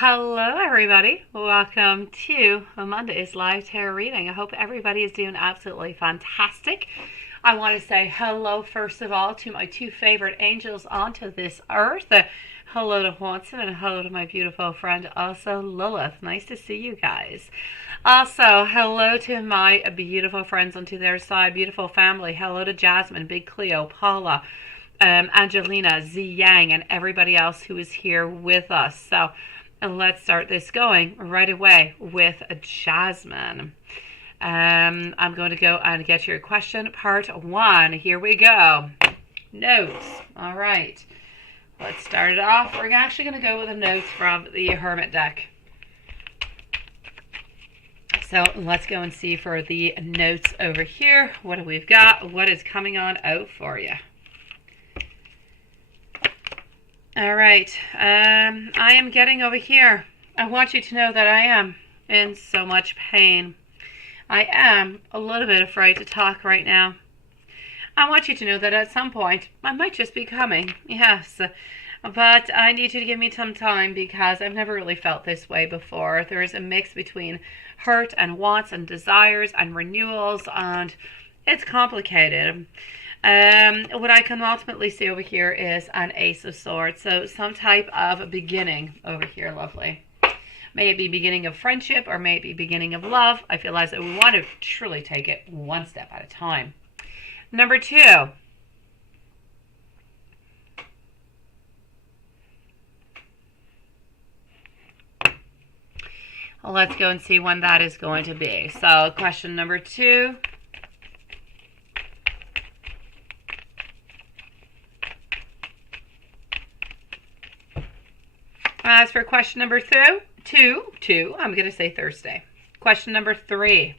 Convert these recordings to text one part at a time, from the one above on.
Hello, everybody. Welcome to Monday's live tarot reading. I hope everybody is doing absolutely fantastic. I want to say hello, first of all, to my two favorite angels onto this earth. Hello to Watson and hello to my beautiful friend, also Lilith. Nice to see you guys. Also, hello to my beautiful friends onto their side, beautiful family. Hello to Jasmine, Big Cleo, Paula, Angelina, Z Yang, and everybody else who is here with us. So let's start this going right away with Jasmine. I'm going to go and get your question, part one. Here we go. Notes. All right. Let's start it off. We're actually going to go with the notes from the Hermit deck. So let's go and see for the notes over here. What do we've got? What is coming on out for you? All right. I am getting over here. I want you to know that I am in so much pain. I am a little bit afraid to talk right now. I want you to know that at some point I might just be coming. Yes. But I need you to give me some time because I've never really felt this way before. There is a mix between hurt and wants and desires and renewals, and it's complicated. What I can ultimately see over here is an Ace of Swords. So some type of beginning over here, lovely. May it be beginning of friendship or may it be beginning of love. I feel as though we want to truly take it one step at a time. Number two. Let's go and see when that is going to be. So question number two. As for question number two, I'm going to say Thursday. Question number three.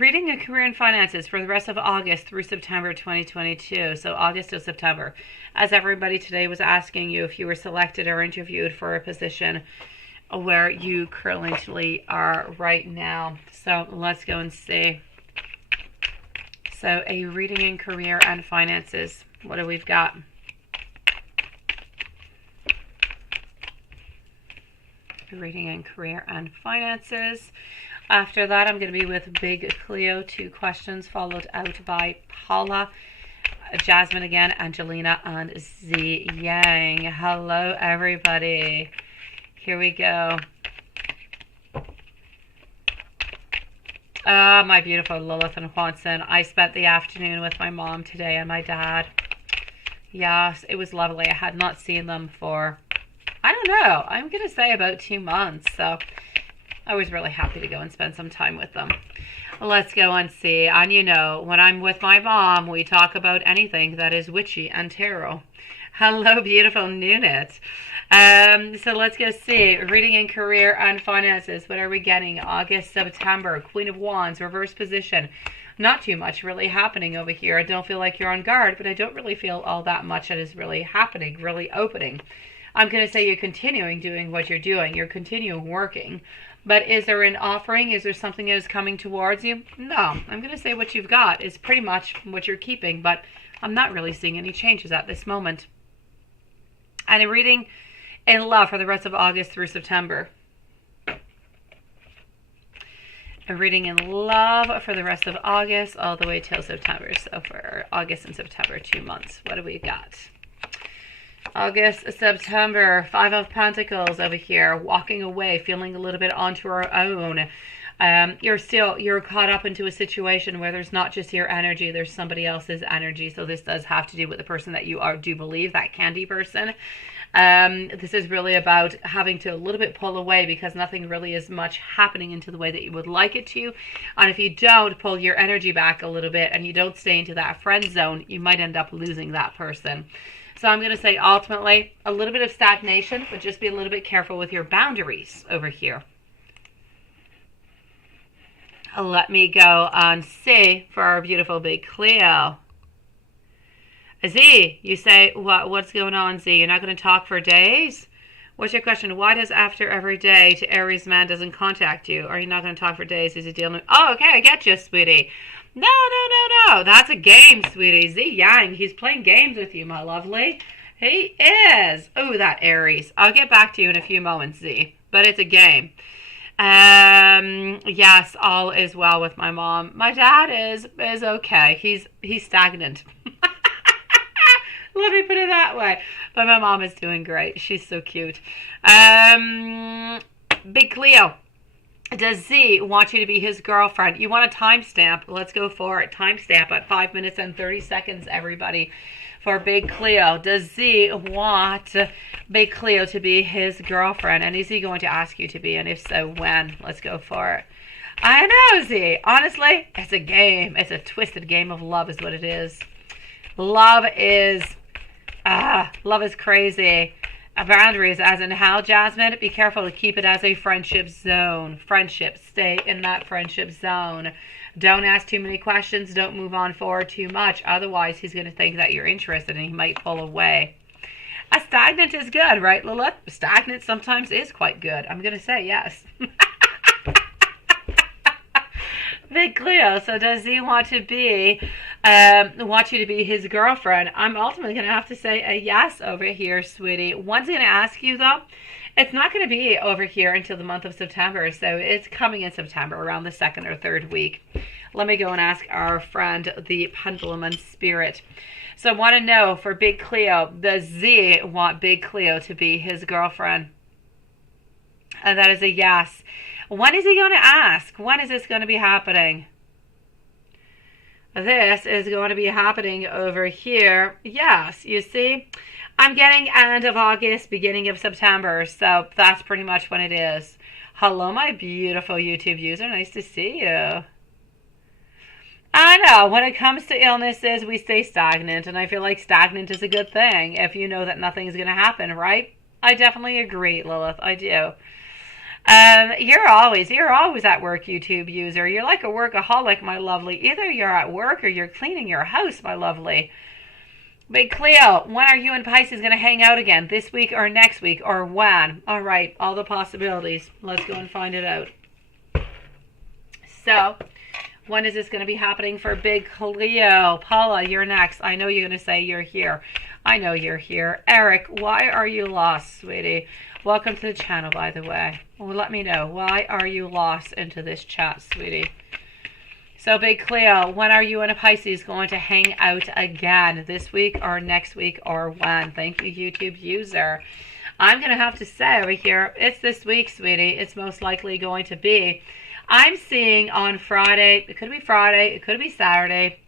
Reading a career and finances for the rest of August through September 2022. So August to September. As everybody today was asking you if you were selected or interviewed for a position where you currently are right now. So let's go and see. So a reading in career and finances. What do we've got? Reading in career and finances. After that, I'm going to be with Big Cleo, 2 questions, followed out by Paula, Jasmine again, Angelina, and Z Yang. Hello, everybody. Here we go. My beautiful Lilith and Watson. I spent the afternoon with my mom today and my dad. Yes, it was lovely. I had not seen them for, I don't know, I'm going to say about 2 months. So I was really happy to go and spend some time with them. Let's go and see. And you know, when I'm with my mom, we talk about anything that is witchy and tarot. Hello, beautiful Nunit. So let's go see. Reading in career and finances. What are we getting? August, September. Queen of Wands, reverse position. Not too much really happening over here. I don't feel like you're on guard, but I don't really feel all that much that is really happening, really opening. I'm going to say you're continuing doing what you're doing. You're continuing working. But is there an offering? Is there something that is coming towards you? No. I'm going to say what you've got is pretty much what you're keeping, but I'm not really seeing any changes at this moment. And a reading in love for the rest of August through September. A reading in love for the rest of August all the way till September. So for August and September, 2 months. What do we got? August, September, 5 of Pentacles over here, walking away, feeling a little bit onto our own. You're caught up into a situation where there's not just your energy, there's somebody else's energy. So this does have to do with the person that you do believe, that candy person. This is really about having to a little bit pull away because nothing really is much happening into the way that you would like it to. And if you don't pull your energy back a little bit and you don't stay into that friend zone, you might end up losing that person. So I'm going to say ultimately a little bit of stagnation, but just be a little bit careful with your boundaries over here. Let me go on C for our beautiful Big Cleo. Z, you say, what's going on, Z? You're not going to talk for days? What's your question? Why does after every day to Aries man doesn't contact you? Are you not going to talk for days? Is he dealing with... Oh, okay, I get you, sweetie. No, no, no, no. That's a game, sweetie. Z Yang, he's playing games with you, my lovely. He is. Oh, that Aries. I'll get back to you in a few moments, Z. But it's a game. Yes, all is well with my mom. My dad is okay. He's stagnant. Let me put it that way. But my mom is doing great. She's so cute. Big Cleo. Does Z want you to be his girlfriend? You want a timestamp? Let's go for it. Timestamp at 5 minutes and 30 seconds, everybody. For Big Cleo. Does Z want Big Cleo to be his girlfriend? And is he going to ask you to be? And if so, when? Let's go for it. I know, Z. Honestly, it's a game. It's a twisted game of love is what it is. Love is crazy. Boundaries, as in how, Jasmine? Be careful to keep it as a friendship zone. Friendship. Stay in that friendship zone. Don't ask too many questions. Don't move on forward too much. Otherwise, he's going to think that you're interested and he might pull away. A stagnant is good, right, Lilith? Stagnant sometimes is quite good. I'm going to say yes. Big Cleo. So does he want you to be his girlfriend? I'm ultimately going to have to say a yes over here, sweetie. One's going to ask you, though. It's not going to be over here until the month of September, so it's coming in September, around the 2nd or 3rd week. Let me go and ask our friend, the Pendulum and Spirit. So I want to know, for Big Cleo, does Z want Big Cleo to be his girlfriend? And that is a yes. When is he going to ask? When is this going to be happening? This is going to be happening over here. Yes, you see? I'm getting end of August, beginning of September, so that's pretty much when it is. Hello, my beautiful YouTube user. Nice to see you. I know, when it comes to illnesses, we stay stagnant, and I feel like stagnant is a good thing if you know that nothing's going to happen, right? I definitely agree, Lilith. I do. You're always at work, YouTube user. You're like a workaholic, my lovely. Either you're at work or you're cleaning your house, my lovely. Big Cleo, when are you and Pisces going to hang out again? This week or next week or when? All right, all the possibilities. Let's go and find it out. So, when is this going to be happening for Big Cleo? Paula, you're next. I know you're going to say you're here. I know you're here. Eric, why are you lost, sweetie? Welcome to the channel, by the way. Well, let me know. Why are you lost into this chat, sweetie? So, Big Cleo, when are you and a Pisces going to hang out again? This week or next week or when? Thank you, YouTube user. I'm going to have to say over here, it's this week, sweetie. It's most likely going to be. I'm seeing on Friday. It could be Friday. It could be Saturday.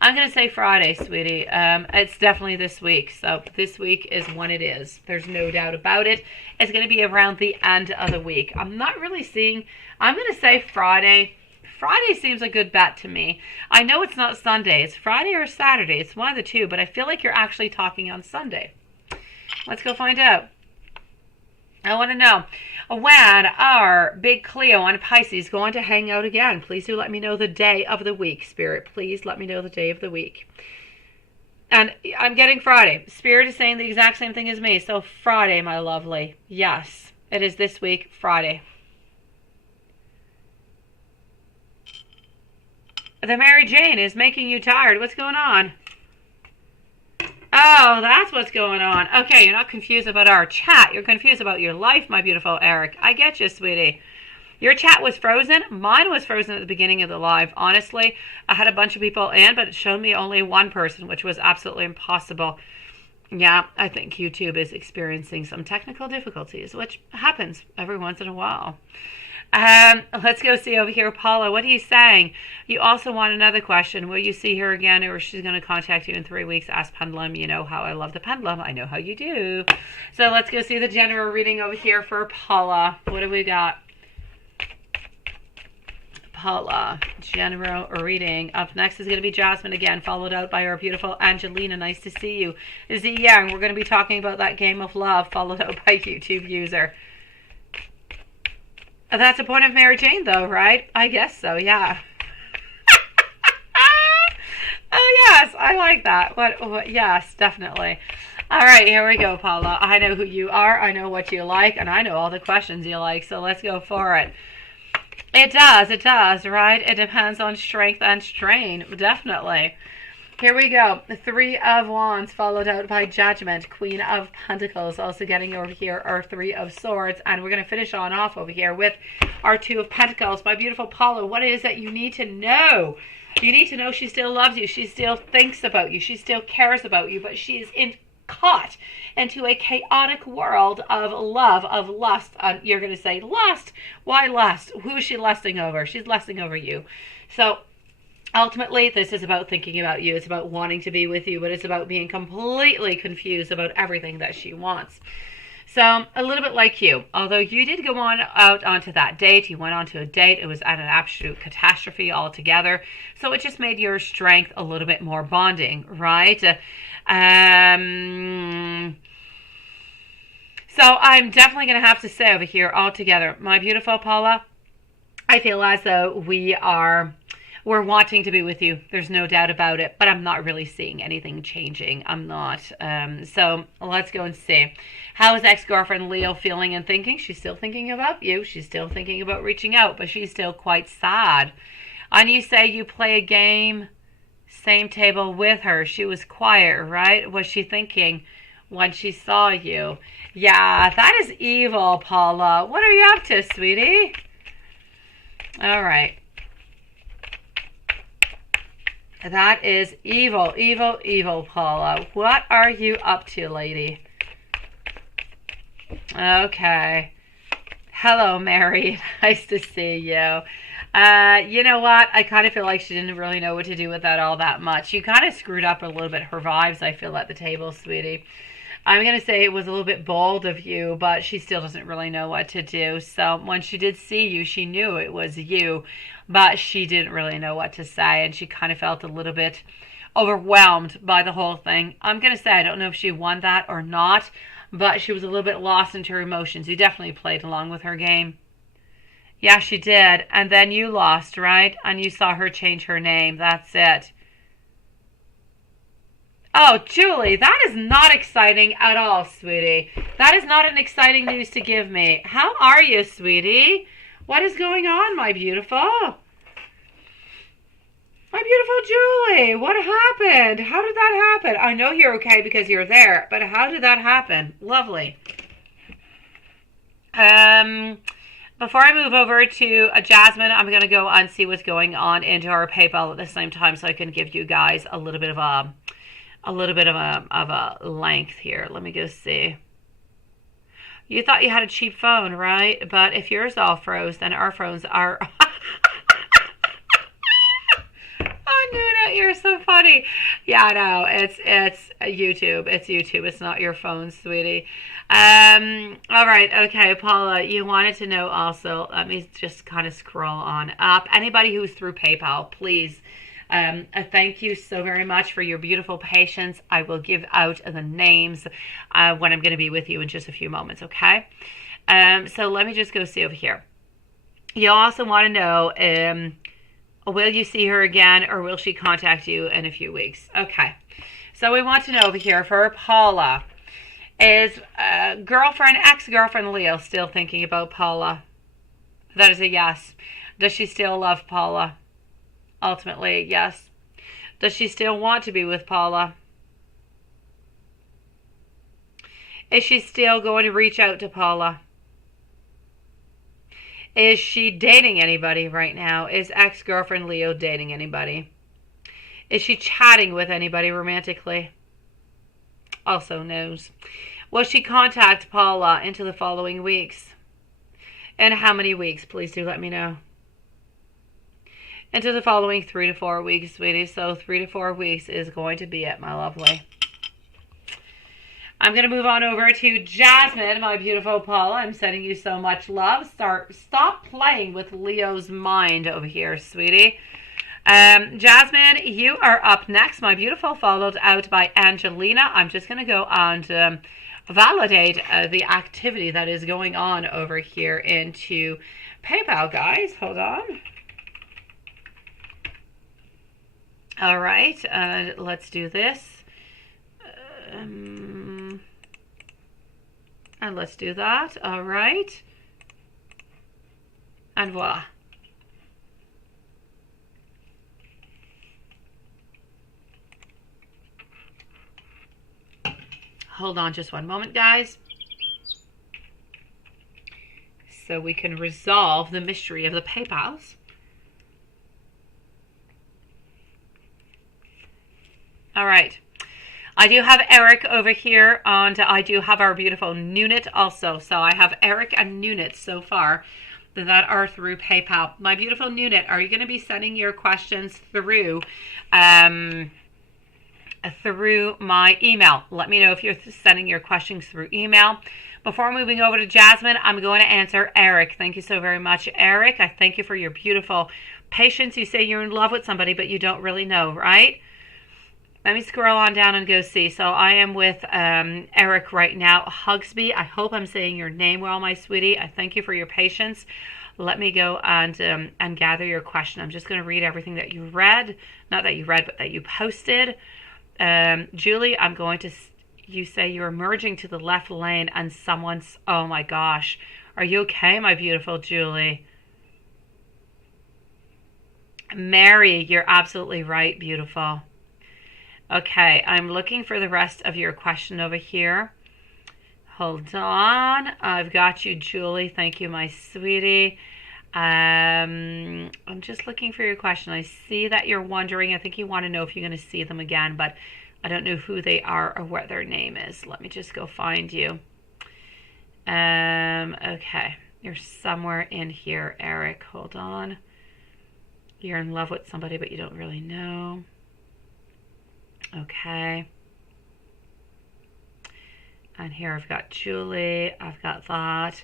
I'm going to say Friday, sweetie. It's definitely this week. So this week is when it is. There's no doubt about it. It's going to be around the end of the week. I'm not really seeing. I'm going to say Friday. Friday seems a good bet to me. I know it's not Sunday. It's Friday or Saturday. It's one of the two, but I feel like you're actually talking on Sunday. Let's go find out. I want to know, when are Big Cleo and Pisces going to hang out again? Please do let me know the day of the week, Spirit. Please let me know the day of the week. And I'm getting Friday. Spirit is saying the exact same thing as me. So Friday, my lovely. Yes, it is this week, Friday. The Mary Jane is making you tired. What's going on? Oh, that's what's going on. Okay, you're not confused about our chat. You're confused about your life, my beautiful Eric. I get you, sweetie. Your chat was frozen. Mine was frozen at the beginning of the live. Honestly, I had a bunch of people in, but it showed me only one person, which was absolutely impossible. Yeah, I think YouTube is experiencing some technical difficulties, which happens every once in a while. Let's go see over here, Paula. What are you saying? You also want another question. Will you see her again, or she's going to contact you in 3 weeks? Ask Pendulum. You know how I love the Pendulum. I know how you do. So let's go see the general reading over here for Paula. What do we got? Paula, general reading. Up next is going to be Jasmine again, followed out by our beautiful Angelina. Nice to see you. Z Yang, we're going to be talking about that game of love, followed out by YouTube user. That's the point of Mary Jane, though, right? I guess so, yeah. Oh, yes, I like that. What? Yes, definitely. All right, here we go, Paula. I know who you are, I know what you like, and I know all the questions you like, so let's go for it. It does, right? It depends on strength and strain, definitely. Here we go. The Three of Wands followed out by Judgment. Queen of Pentacles also getting over here our Three of Swords. And we're going to finish on off over here with our Two of Pentacles. My beautiful Paula, what is it you need to know? You need to know she still loves you. She still thinks about you. She still cares about you. But she is caught into a chaotic world of love, of lust. You're going to say, lust? Why lust? Who is she lusting over? She's lusting over you. So ultimately, this is about thinking about you. It's about wanting to be with you, but it's about being completely confused about everything that she wants. So a little bit like you, although you did go out onto that date, you went onto a date, it was at an absolute catastrophe altogether. So it just made your strength a little bit more bonding, right? So I'm definitely going to have to say over here altogether, my beautiful Paula, I feel as though we're wanting to be with you. There's no doubt about it, but I'm not really seeing anything changing. I'm not. So let's go and see. How is ex-girlfriend Leo feeling and thinking? She's still thinking about you. She's still thinking about reaching out, but she's still quite sad. And you say you play a game, same table with her. She was quiet, right? Was she thinking when she saw you? Yeah, that is evil, Paula. What are you up to, sweetie? All right. That is evil, evil, evil, Paula. What are you up to, lady? Okay. Hello, Mary. Nice to see you. You know what? I kind of feel like she didn't really know what to do with that all that much. You kind of screwed up a little bit her vibes, I feel, at the table, sweetie. I'm going to say it was a little bit bold of you, but she still doesn't really know what to do. So when she did see you, she knew it was you, but she didn't really know what to say, and she kind of felt a little bit overwhelmed by the whole thing. I'm going to say I don't know if she won that or not, but she was a little bit lost into her emotions. You definitely played along with her game. Yeah, she did. And then you lost, right? And you saw her change her name. That's it. Oh, Julie, that is not exciting at all, sweetie. That is not an exciting news to give me. How are you, sweetie? What is going on, my beautiful? My beautiful Julie, what happened? How did that happen? I know you're okay because you're there, but how did that happen? Lovely. Before I move over to Jasmine, I'm going to go and see what's going on into our PayPal at the same time so I can give you guys a little bit of a length here. Let me go see. You thought you had a cheap phone, right? But if yours all froze, then our phones are... Oh, Nuna, you're so funny. Yeah, I know. It's YouTube. It's YouTube. It's not your phone, sweetie. All right. Okay, Paula, you wanted to know also. Let me just kind of scroll on up. Anybody who's through PayPal, please. Thank you so very much for your beautiful patience. I will give out the names when I'm going to be with you in just a few moments, okay? So let me just go see over here. You also want to know, will you see her again or will she contact you in a few weeks? Okay. So we want to know over here for Paula, is ex-girlfriend Leo still thinking about Paula? That is a yes. Does she still love Paula? Ultimately, yes. Does she still want to be with Paula? Is she still going to reach out to Paula? Is she dating anybody right now? Is ex-girlfriend Leo dating anybody? Is she chatting with anybody romantically? Also knows. Will she contact Paula into the following weeks? And how many weeks? Please do let me know. Into the following 3 to 4 weeks, sweetie. So 3 to 4 weeks is going to be it, my lovely. I'm going to move on over to Jasmine, my beautiful Paula. I'm sending you so much love. Stop playing with Leo's mind over here, sweetie. Jasmine, you are up next, my beautiful, followed out by Angelina. I'm just going to go and validate the activity that is going on over here into PayPal, guys. Hold on. All right, let's do this. And let's do that. All right. And voila. Hold on just one moment, guys, so we can resolve the mystery of the PayPals. All right. I do have Eric over here, and I do have our beautiful Nunit also. So I have Eric and Nunit so far that are through PayPal. My beautiful Nunit, are you going to be sending your questions through through my email? Let me know if you're sending your questions through email. Before moving over to Jasmine, I'm going to answer Eric. Thank you so very much, Eric. I thank you for your beautiful patience. You say you're in love with somebody, but you don't really know, right? Let me scroll on down and go see. So I am with Eric right now. Hugsby, I hope I'm saying your name well, my sweetie. I thank you for your patience. Let me go and gather your question. I'm just going to read everything that you read. Not that you read, but that you posted. Julie, I'm going to... You say you're merging to the left lane and someone's... Oh my gosh. Are you okay, my beautiful Julie? Mary, you're absolutely right, beautiful. Okay, I'm looking for the rest of your question over here. Hold on. I've got you, Julie. Thank you, my sweetie. I'm just looking for your question. I see that you're wondering. I think you want to know if you're going to see them again, but I don't know who they are or what their name is. Let me just go find you. Okay. You're somewhere in here, Eric. Hold on. You're in love with somebody, but you don't really know. Okay. And here I've got Julie. I've got that.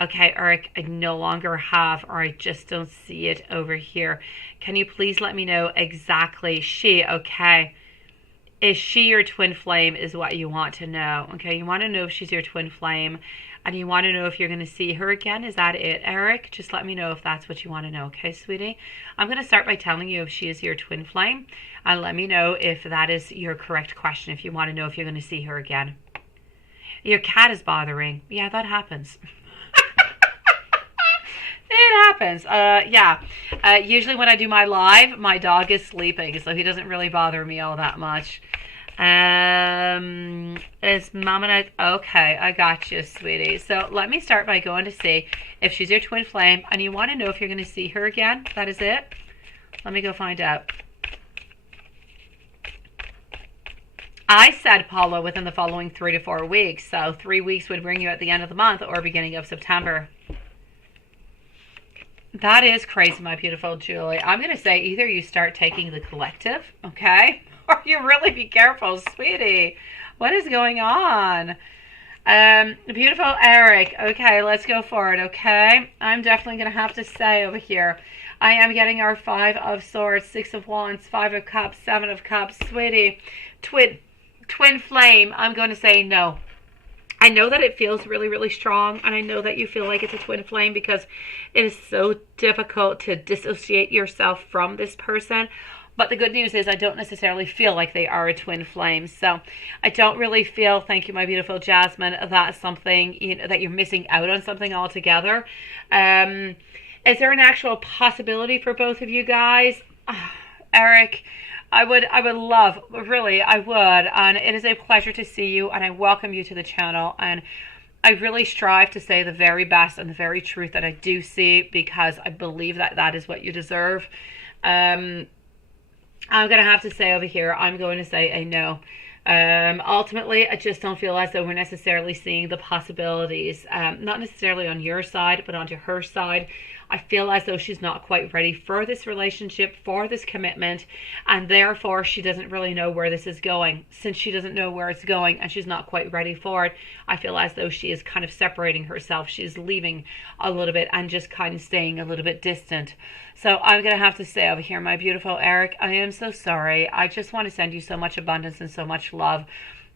Okay, Eric, I no longer have, or I just don't see it over here. Can you please let me know exactly? She, okay. Is she your twin flame is what you want to know. Okay, you want to know if she's your twin flame. And you want to know if you're going to see her again. Is that it, Eric? Just let me know if that's what you want to know. Okay, sweetie? I'm going to start by telling you if she is your twin flame. And let me know if that is your correct question. If you want to know if you're going to see her again. Your cat is bothering. Yeah, that happens. It happens. Yeah. Usually when I do my live, my dog is sleeping. So he doesn't really bother me all that much. Is Mama Night? Okay, I got you, sweetie. So let me start by going to see if she's your twin flame, and you want to know if you're going to see her again. That is it. Let me go find out. I said, Paula, within the following 3 to 4 weeks. So 3 weeks would bring you at the end of the month or beginning of September. That is crazy, my beautiful Julie. I'm going to say either you start taking the collective, okay? Or you really be careful, sweetie. What is going on? Beautiful Eric. Okay, let's go forward, okay? I'm definitely going to have to say over here, I am getting our 5 of Swords, 6 of Wands, 5 of Cups, 7 of Cups. Sweetie, twin flame. I'm going to say no. I know that it feels really, really strong, and I know that you feel like it's a twin flame because it is so difficult to dissociate yourself from this person. But the good news is I don't necessarily feel like they are a twin flame. So I don't really feel, thank you, my beautiful Jasmine, that's something, you know, that you're missing out on something altogether. Is there an actual possibility for both of you guys? Eric, I would love, really, I would. And it is a pleasure to see you, and I welcome you to the channel. And I really strive to say the very best and the very truth that I do see, because I believe that that is what you deserve. I'm going to have to say over here, I'm going to say a no. Ultimately, I just don't feel as though we're necessarily seeing the possibilities, not necessarily on your side, but onto her side. I feel as though she's not quite ready for this relationship, for this commitment, and therefore she doesn't really know where this is going. Since she doesn't know where it's going and she's not quite ready for it, I feel as though she is kind of separating herself. She's leaving a little bit and just kind of staying a little bit distant. So I'm going to have to say over here, my beautiful Eric, I am so sorry. I just want to send you so much abundance and so much love.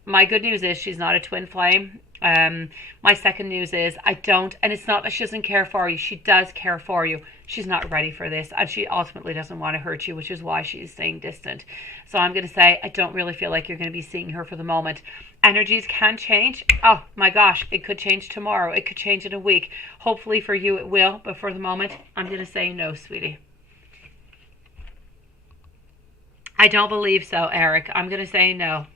My good news is she's not a twin flame. My second news is I don't, and it's not that she doesn't care for you. She does care for you. She's not ready for this, and she ultimately doesn't want to hurt you, which is why she's staying distant. So I'm going to say I don't really feel like you're going to be seeing her for the moment. Energies can change. Oh my gosh, it could change tomorrow. It could change in a week. Hopefully for you it will, but for the moment I'm going to say no, sweetie. I don't believe so, Eric. I'm going to say no.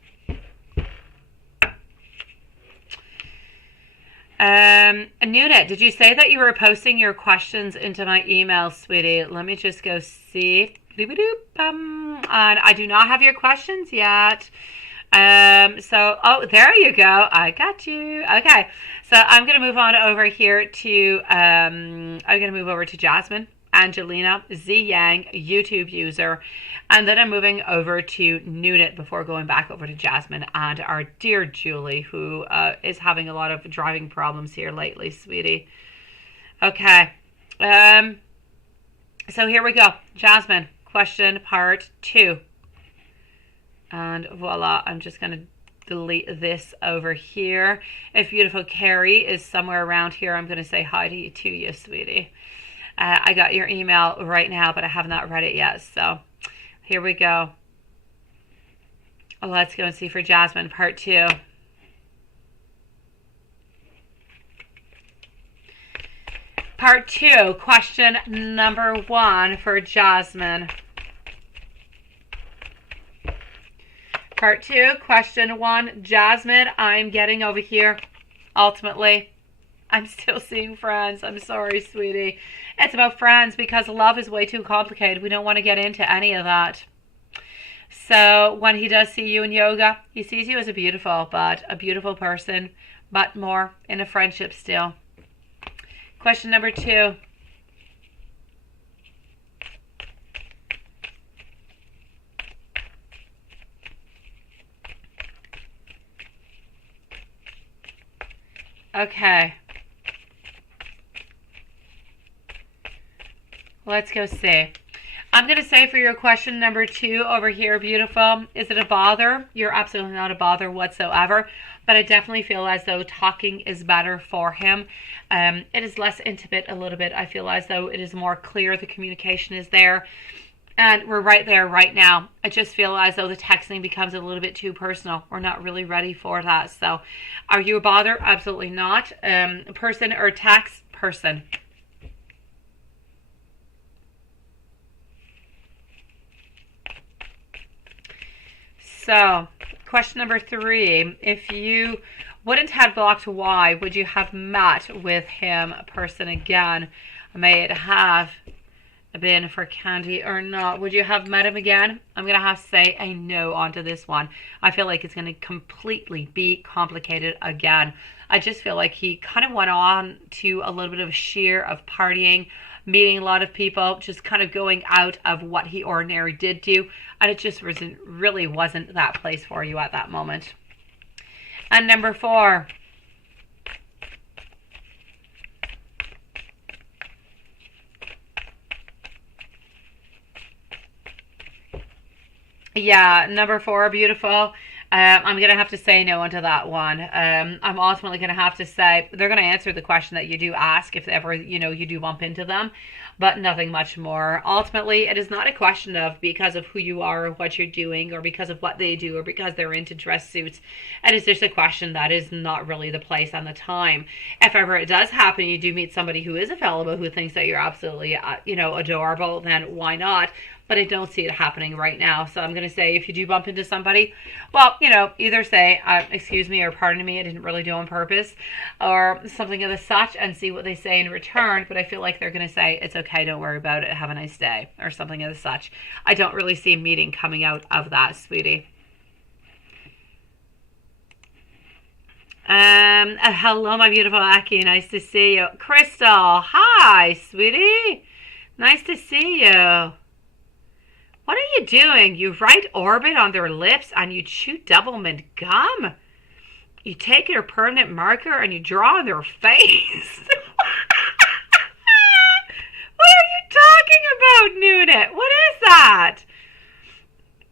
Nuna, did you say that you were posting your questions into my email, sweetie? Let me just go see. And I do not have your questions yet. Oh, there you go. I got you. Okay. So I'm going to move on over here to, I'm going to move over to Jasmine, Angelina, Z Yang, YouTube user. And then I'm moving over to Nunit before going back over to Jasmine and our dear Julie, who is having a lot of driving problems here lately, sweetie. Okay. So here we go. Jasmine, question part 2. And voila, I'm just going to delete this over here. If beautiful Carrie is somewhere around here, I'm going to say hi to you, sweetie. I got your email right now, but I have not read it yet. So here we go. Let's go and see for Jasmine, part 2. Part 2, question number 1 for Jasmine. Part 2, question 1. Jasmine, I'm getting over here. Ultimately, I'm still seeing friends. I'm sorry, sweetie. It's about friends because love is way too complicated. We don't want to get into any of that. So when he does see you in yoga, he sees you as a beautiful person, but more in a friendship still. Question number 2. Okay. Let's go see. I'm going to say for your question number 2 over here, beautiful, is it a bother? You're absolutely not a bother whatsoever, but I definitely feel as though talking is better for him. It is less intimate a little bit. I feel as though it is more clear. The communication is there. And we're right there right now. I just feel as though the texting becomes a little bit too personal. We're not really ready for that. So are you a bother? Absolutely not. Person or text? Person. So question number 3. If you wouldn't have blocked Y, would you have met with him, person again? May it have been for Candy or not? Would you have met him again? I'm going to have to say a no onto this one. I feel like it's going to completely be complicated again. I just feel like he kind of went on to a little bit of a sheer of partying, meeting a lot of people, just kind of going out of what he ordinarily did do, and it just really wasn't that place for you at that moment. And number 4. Yeah, number 4, beautiful. I'm going to have to say no onto that one. I'm ultimately going to have to say they're going to answer the question that you do ask if ever, you do bump into them, but nothing much more. Ultimately, it is not a question of because of who you are or what you're doing or because of what they do or because they're into dress suits. It is just a question that is not really the place and the time. If ever it does happen, you do meet somebody who is available, who thinks that you're absolutely, adorable, then why not? But I don't see it happening right now. So I'm going to say if you do bump into somebody, well, either say, excuse me or pardon me, I didn't really do on purpose or something of the such and see what they say in return. But I feel like they're going to say, it's okay, don't worry about it, have a nice day or something of the such. I don't really see a meeting coming out of that, sweetie. Hello, my beautiful Aki. Nice to see you. Crystal, hi, sweetie. Nice to see you. What are you doing? You write orbit on their lips and you chew doublemint gum? You take your permanent marker and you draw on their face? What are you talking about, Nunit? What is that?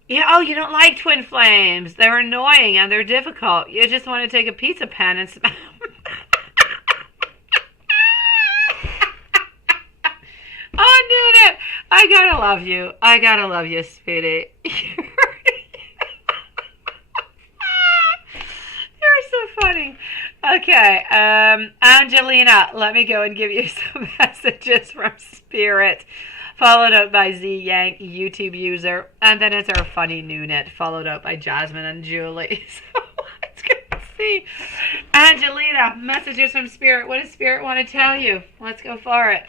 You don't like twin flames. They're annoying and they're difficult. You just want to take a pizza pen and smash. Oh, Nunit, I gotta love you. I gotta love you, sweetie. You're so funny. Okay, Angelina, let me go and give you some messages from Spirit, followed up by Z Yang, YouTube user, and then it's our funny Nunit, followed up by Jasmine and Julie. So let's go see. Angelina, messages from Spirit. What does Spirit want to tell you? Let's go for it.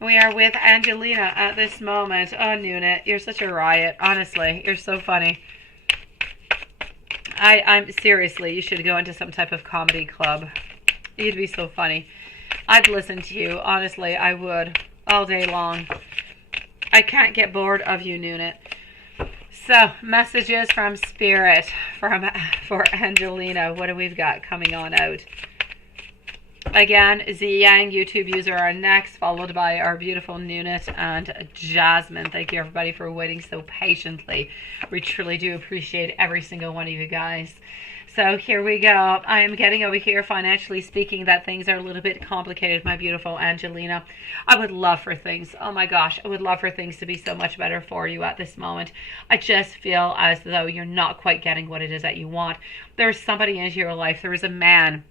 We are with Angelina at this moment. Oh, Nunit, you're such a riot. Honestly, you're so funny. I'm seriously, you should go into some type of comedy club. You'd be so funny. I'd listen to you. Honestly, I would. All day long. I can't get bored of you, Nunit. So, messages from Spirit for Angelina. What do we've got coming on out? Again, Ziyang, YouTube user, are next, followed by our beautiful Nunit and Jasmine. Thank you, everybody, for waiting so patiently. We truly do appreciate every single one of you guys. So here we go. I am getting over here, financially speaking, that things are a little bit complicated, my beautiful Angelina. I would love for things, oh my gosh, I would love for things to be so much better for you at this moment. I just feel as though you're not quite getting what it is that you want. There's somebody into your life. There is a man.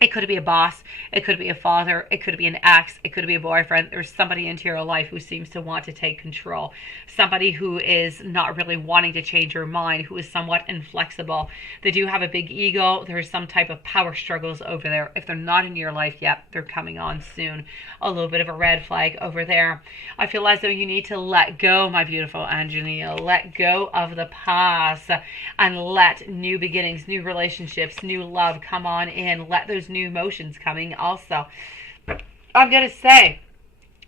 It could be a boss, it could be a father, it could be an ex, it could be a boyfriend. There's somebody into your life who seems to want to take control. Somebody who is not really wanting to change your mind, who is somewhat inflexible. They do have a big ego. There's some type of power struggles over there. If they're not in your life yet, they're coming on soon. A little bit of a red flag over there. I feel as though you need to let go, my beautiful Angelina. Let go of the past and let new beginnings, new relationships, new love come on in. Let those new emotions coming also. I'm going to say,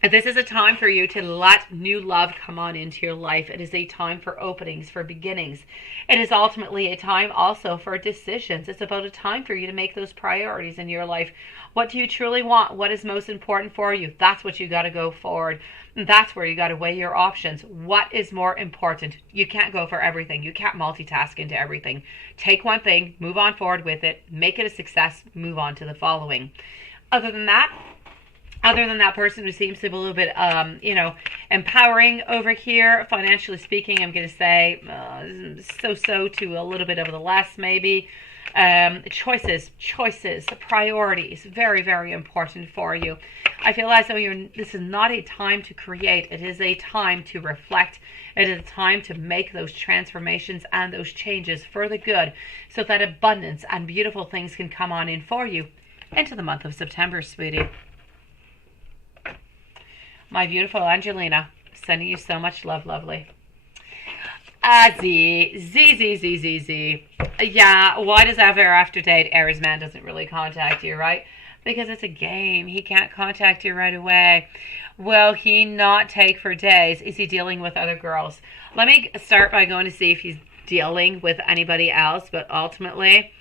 this is a time for you to let new love come on into your life. It is a time for openings, for beginnings. It is ultimately a time also for decisions. It's about a time for you to make those priorities in your life. What do you truly want? What is most important for you? That's what you got to go forward. That's where you got to weigh your options. What is more important? You can't go for everything. You can't multitask into everything. Take one thing, move on forward with it, make it a success, move on to the following. Other than that person who seems to be a little bit, empowering over here, financially speaking, I'm going to say so-so to a little bit of the less maybe. Choices, priorities, very, very important for you. I feel as though this is not a time to create. It is a time to reflect. It is a time to make those transformations and those changes for the good so that abundance and beautiful things can come on in for you into the month of September, sweetie. My beautiful Angelina, sending you so much love, lovely. Z. Yeah, why does ever after date Aries man doesn't really contact you, right? Because it's a game. He can't contact you right away. Will he not take for days? Is he dealing with other girls? Let me start by going to see if he's dealing with anybody else, but ultimately,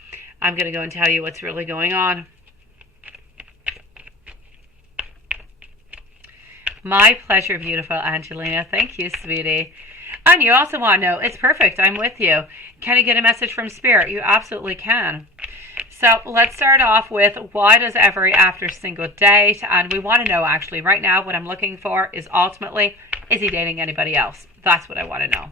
I'm going to go and tell you what's really going on. My pleasure, beautiful Angelina. Thank you, sweetie. And you also want to know, it's perfect, I'm with you. Can you get a message from Spirit? You absolutely can. So let's start off with, why does every after single date? And we want to know, actually, right now, what I'm looking for is ultimately, is he dating anybody else? That's what I want to know.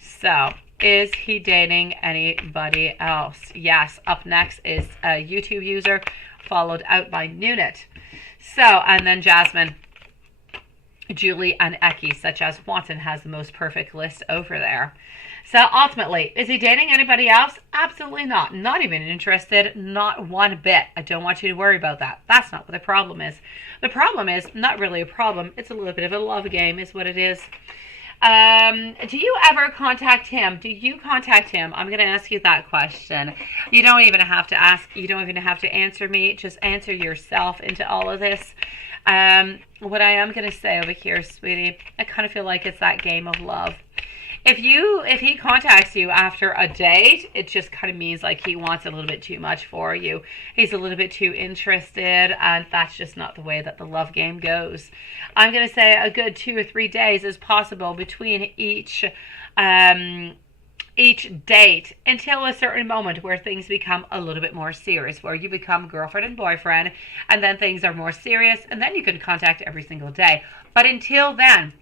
So, is he dating anybody else? Yes. Up next is a YouTube user, followed out by Nunit. So, and then Jasmine, Julie, and Eki, such as Wanton, has the most perfect list over there. So ultimately, is he dating anybody else? Absolutely not. Not even interested. Not one bit. I don't want you to worry about that. That's not what the problem is. The problem is not really a problem. It's a little bit of a love game is what it is. Do you ever contact him? Do you contact him? I'm going to ask you that question. You don't even have to ask. You don't even have to answer me. Just answer yourself into all of this. What I am going to say over here, sweetie, I kind of feel like it's that game of love. If he contacts you after a date, it just kind of means like he wants a little bit too much for you. He's a little bit too interested, and that's just not the way that the love game goes. I'm going to say a good 2 or 3 days is possible between each date until a certain moment where things become a little bit more serious, where you become girlfriend and boyfriend, and then things are more serious, and then you can contact every single day. But until then,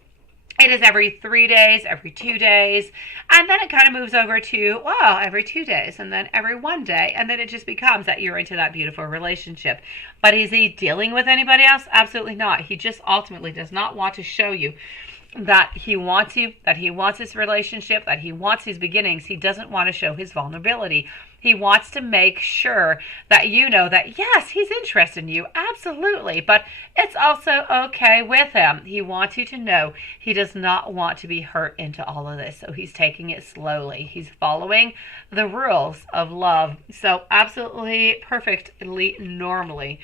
it is every 3 days, every 2 days, and then it kind of moves over to, well, every 2 days, and then every 1 day, and then it just becomes that you're into that beautiful relationship. But is he dealing with anybody else? Absolutely not. He just ultimately does not want to show you that he wants you, that he wants this relationship, that he wants his beginnings. He doesn't want to show his vulnerability. He wants to make sure that you know that, yes, he's interested in you, absolutely, but it's also okay with him. He wants you to know he does not want to be hurt into all of this, so he's taking it slowly. He's following the rules of love. So absolutely perfectly normally.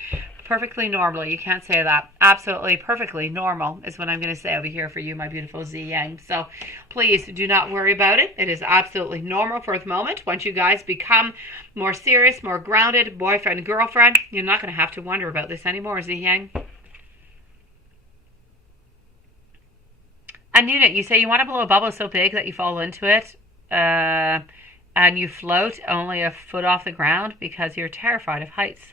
Perfectly normally. You can't say that. Absolutely perfectly normal is what I'm going to say over here for you, my beautiful Z Yang. So please do not worry about it. It is absolutely normal for the moment. Once you guys become more serious, more grounded, boyfriend, girlfriend, you're not going to have to wonder about this anymore, Z Yang. And Nina, you say you want to blow a bubble so big that you fall into it and you float only a foot off the ground because you're terrified of heights.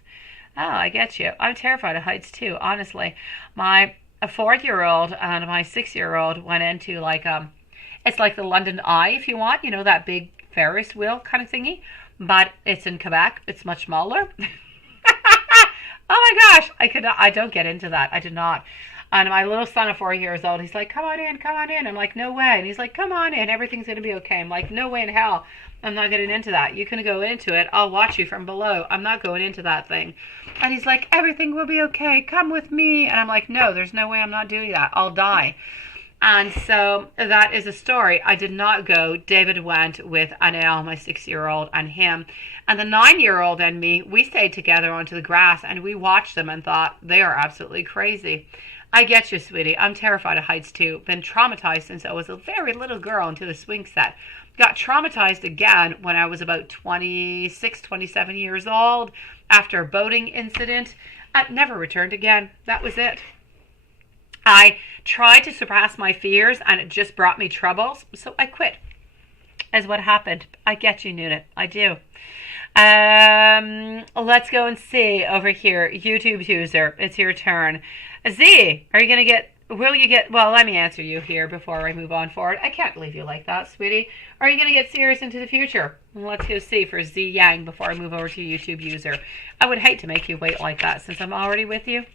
Oh, I get you. I'm terrified of heights too, honestly. My 4-year-old and my 6-year-old went into like it's like the London Eye, if you want, you know, that big Ferris wheel kind of thingy, but it's in Quebec. It's much smaller. Oh my gosh, I don't get into that. I did not. And my little son of 4 years old, he's like, come on in, come on in. I'm like, no way. And he's like, come on in, everything's going to be okay. I'm like, no way in hell. I'm not getting into that. You can go into it. I'll watch you from below. I'm not going into that thing. And he's like, everything will be okay. Come with me. And I'm like, no, there's no way I'm not doing that. I'll die. And so that is a story. I did not go. David went with Anel, my 6-year-old, and him. And the 9-year-old and me, we stayed together onto the grass and we watched them and thought, they are absolutely crazy. I get you, sweetie. I'm terrified of heights too. Been traumatized since I was a very little girl into the swing set. Got traumatized again when I was about 26, 27 years old after a boating incident. I never returned again. That was it. I tried to suppress my fears and it just brought me troubles. So I quit, is what happened. I get you, Nunit. I do. Let's go and see over here. YouTube user, it's your turn. Z, are you going to get, will you get, well, let me answer you here before I move on forward. I can't leave you like that, sweetie. Are you going to get serious into the future? Let's go see for Z Yang before I move over to YouTube user. I would hate to make you wait like that since I'm already with you.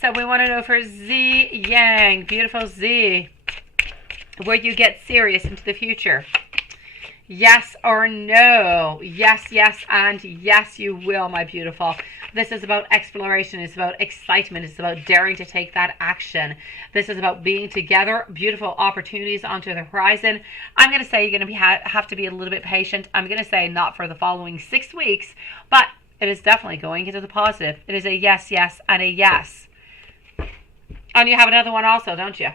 So we want to know for Z Yang, beautiful Z, will you get serious into the future? Yes or no? Yes, yes, and yes, you will, my beautiful. This is about exploration. It's about excitement. It's about daring to take that action. This is about being together. Beautiful opportunities onto the horizon. I'm going to say you're going to have to be a little bit patient. I'm going to say not for the following 6 weeks, but it is definitely going into the positive. It is a yes, yes, and a yes. And you have another one also, don't you?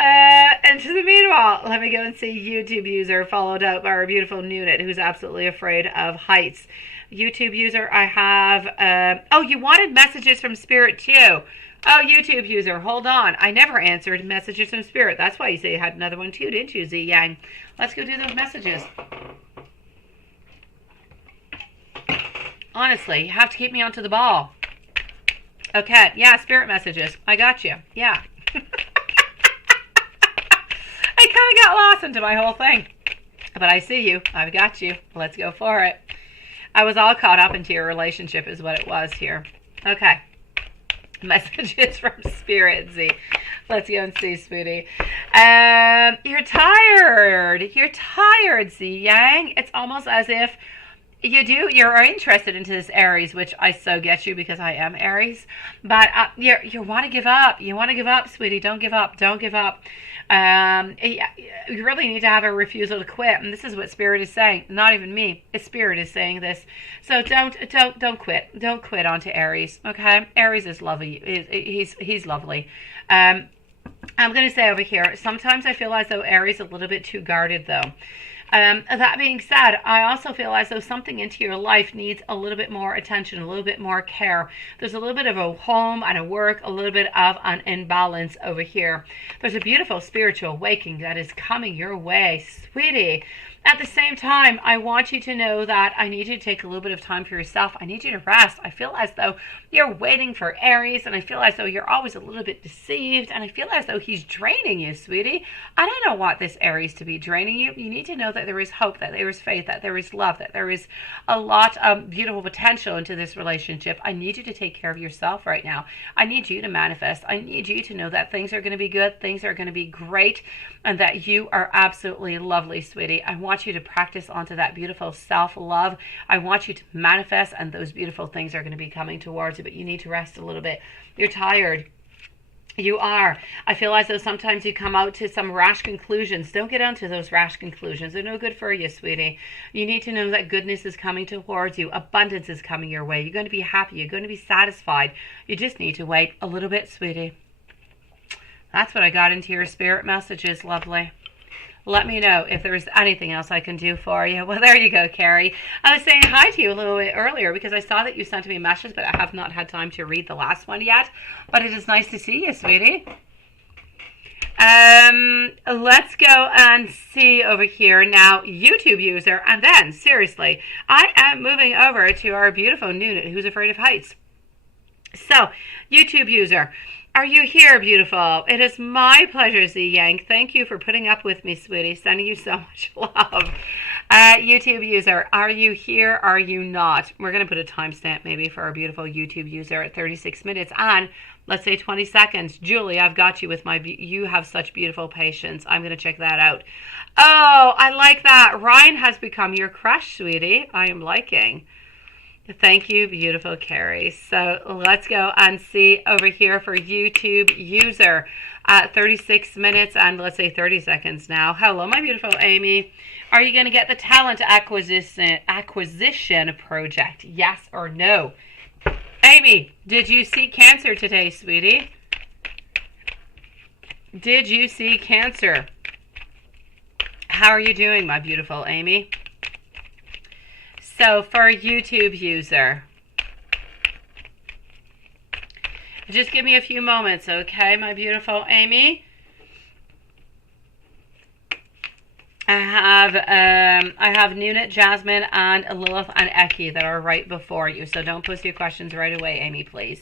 And to the meanwhile, let me go and see YouTube user followed up by our beautiful Nunit, who's absolutely afraid of heights. YouTube user, I have, oh, you wanted messages from Spirit too. Oh, YouTube user, hold on. I never answered messages from Spirit. That's why you say you had another one too, didn't you, Z Yang? Let's go do those messages. Honestly, you have to keep me onto the ball. Okay, yeah, Spirit messages. I got you. Yeah. I kind of got lost into my whole thing. But I see you. I've got you. Let's go for it. I was all caught up into your relationship is what it was here. Okay. Messages from Spirit, Z. Let's go and see, sweetie. You're tired. You're tired, Z Yang. It's almost as if you're interested into this Aries, which I so get you because I am Aries. But you want to give up. You want to give up, sweetie. Don't give up. Don't give up. You really need to have a refusal to quit, and this is what Spirit is saying. Not even me. It's Spirit is saying this. So don't quit. Don't quit onto Aries. Okay, Aries is lovely. He's lovely. I'm going to say over here. Sometimes I feel as though Aries is a little bit too guarded, though. That being said, I also feel as though something into your life needs a little bit more attention, a little bit more care. There's a little bit of a home and a work, a little bit of an imbalance over here. There's a beautiful spiritual awakening that is coming your way, sweetie. At the same time, I want you to know that I need you to take a little bit of time for yourself. I need you to rest. I feel as though you're waiting for Aries, and I feel as though you're always a little bit deceived, and I feel as though he's draining you, sweetie. And I don't want this Aries to be draining you. You need to know that there is hope, that there is faith, that there is love, that there is a lot of beautiful potential into this relationship. I need you to take care of yourself right now. I need you to manifest. I need you to know that things are going to be good, things are going to be great, and that you are absolutely lovely, sweetie. I want you to practice onto that beautiful self-love. I want you to manifest, and those beautiful things are going to be coming towards you, but you need to rest a little bit. You're tired. You are. I feel as though sometimes you come out to some rash conclusions. Don't get onto those rash conclusions. They're no good for you, sweetie. You need to know that goodness is coming towards you. Abundance is coming your way. You're going to be happy. You're going to be satisfied. You just need to wait a little bit, sweetie. That's what I got into your spirit messages, lovely. Let me know if there's anything else I can do for you. Well, there you go, Carrie. I was saying hi to you a little bit earlier because I saw that you sent me a message, but I have not had time to read the last one yet. But it is nice to see you, sweetie. Let's go and see over here now, YouTube user, and then, seriously, I am moving over to our beautiful Nunit, who's afraid of heights. So, YouTube user, are you here, beautiful? It is my pleasure, Z Yank. Thank you for putting up with me, sweetie. Sending you so much love. YouTube user, are you here? Are you not? We're going to put a timestamp maybe for our beautiful YouTube user at 36 minutes and let's say 20 seconds. Julie, I've got you with my, you have such beautiful patience. I'm going to check that out. Oh, I like that. Ryan has become your crush, sweetie. I am liking. Thank you, beautiful Carrie. So let's go and see over here for YouTube user at 36 minutes and let's say 30 seconds now. Hello, my beautiful Amy. Are you going to get the talent acquisition project? Yes or no? Amy, did you see Cancer today, sweetie? Did you see Cancer? How are you doing, my beautiful Amy? So for YouTube user, just give me a few moments, okay, my beautiful Amy? I have Nunit, Jasmine, and Lilith and Eki that are right before you. So don't post your questions right away, Amy, please.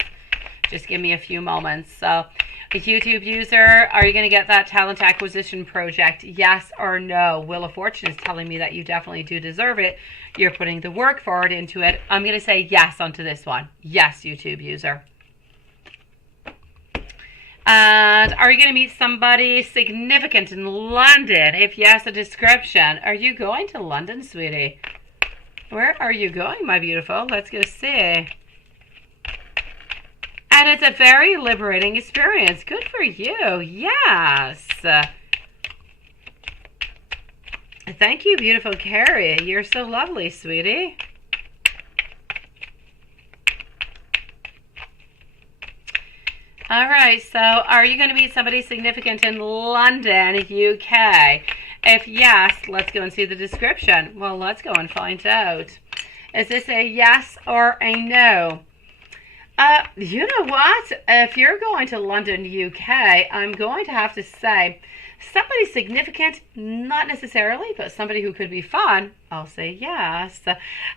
Just give me a few moments. So, a YouTube user, are you going to get that talent acquisition project? Yes or no? Wheel of Fortune is telling me that you definitely do deserve it. You're putting the work forward into it. I'm going to say yes onto this one. Yes, YouTube user. And are you going to meet somebody significant in London? If yes, a description. Are you going to London, sweetie? Where are you going, my beautiful? Let's go see. And it's a very liberating experience. Good for you. Yes. Thank you, beautiful Carrie. You're so lovely, sweetie. All right, so are you going to meet somebody significant in London, UK? If yes, let's go and see the description. Well, let's go and find out. Is this a yes or a no? You know what? If you're going to London, UK, I'm going to have to say somebody significant, not necessarily, but somebody who could be fun. I'll say yes.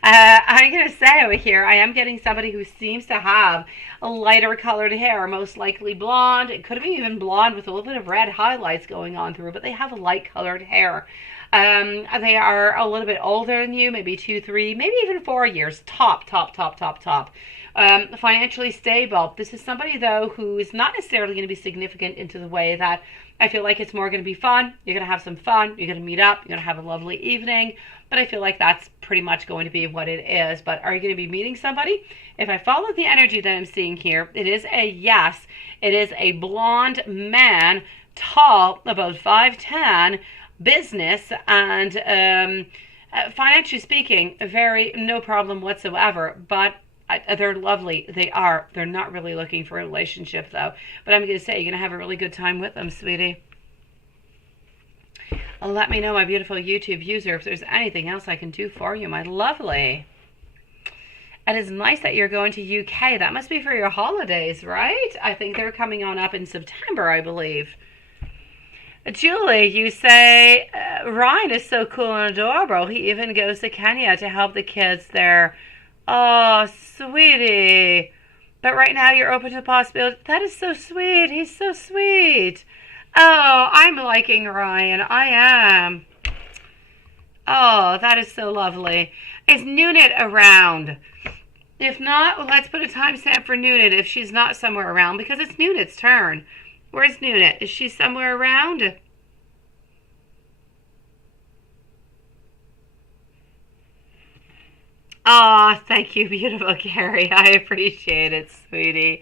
I'm going to say over here, I am getting somebody who seems to have a lighter colored hair, most likely blonde. It could be even blonde with a little bit of red highlights going on through, but they have a light colored hair. They are a little bit older than you, maybe 2, 3, maybe even 4 years. Top. Financially stable. This is somebody, though, who is not necessarily going to be significant into the way that I feel like it's more going to be fun. You're going to have some fun. You're going to meet up. You're going to have a lovely evening. But I feel like that's pretty much going to be what it is. But are you going to be meeting somebody? If I follow the energy that I'm seeing here, it is a yes. It is a blonde man, tall, about 5'10", business, and financially speaking, very no problem whatsoever. But they're lovely. They're not really looking for a relationship, though. But I'm going to say you're going to have a really good time with them, sweetie. Let me know, my beautiful YouTube user, if there's anything else I can do for you, my lovely. It is nice that you're going to UK. That must be for your holidays, right? I think they're coming on up in September, I believe. Julie, you say Ryan is so cool and adorable. He even goes to Kenya to help the kids there. Oh, sweetie. But right now you're open to the possibility. That is so sweet. He's so sweet. Oh, I'm liking Ryan. I am. Oh, that is so lovely. Is Nunit around? If not, let's put a timestamp for Nunit if she's not somewhere around, because it's Nunit's turn. Where's Nunit? Is she somewhere around? Oh, thank you, beautiful Carrie. I appreciate it, sweetie.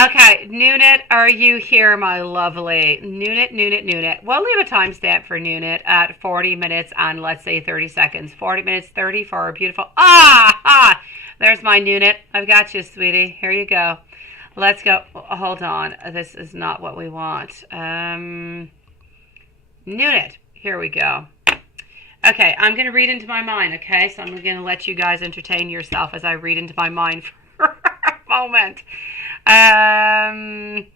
Okay, Nunit, are you here, my lovely? Nunit. We'll leave a timestamp for Nunit at 40 minutes and let's say 30 seconds. 40 minutes, 30 for our beautiful... There's my Nunit. I've got you, sweetie. Here you go. Let's go. Hold on. This is not what we want. Nunit. Here we go. Okay, I'm going to read into my mind, okay? So I'm going to let you guys entertain yourself as I read into my mind for a moment. Oh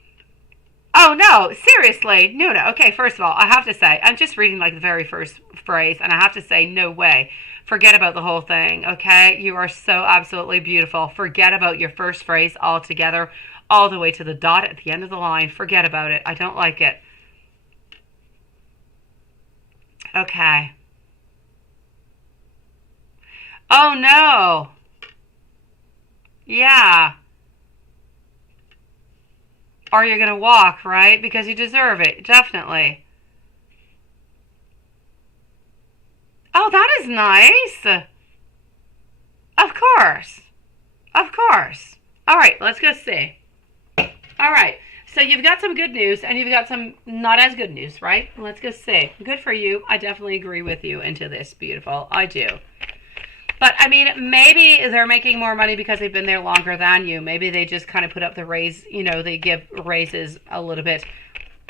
no, seriously, Nuna. Okay, first of all, I have to say, I'm just reading like the very first phrase, and I have to say, no way. Forget about the whole thing, okay? You are so absolutely beautiful. Forget about your first phrase altogether, all the way to the dot at the end of the line. Forget about it. I don't like it. Okay. Oh no. Yeah. Or you're going to walk, right? Because you deserve it. Definitely. Oh, that is nice. Of course. Of course. All right, let's go see. All right. So you've got some good news and you've got some not as good news, right? Let's go see. Good for you. I definitely agree with you into this. Beautiful. I do. But, I mean, maybe they're making more money because they've been there longer than you. Maybe they just kind of put up the raise, you know, they give raises a little bit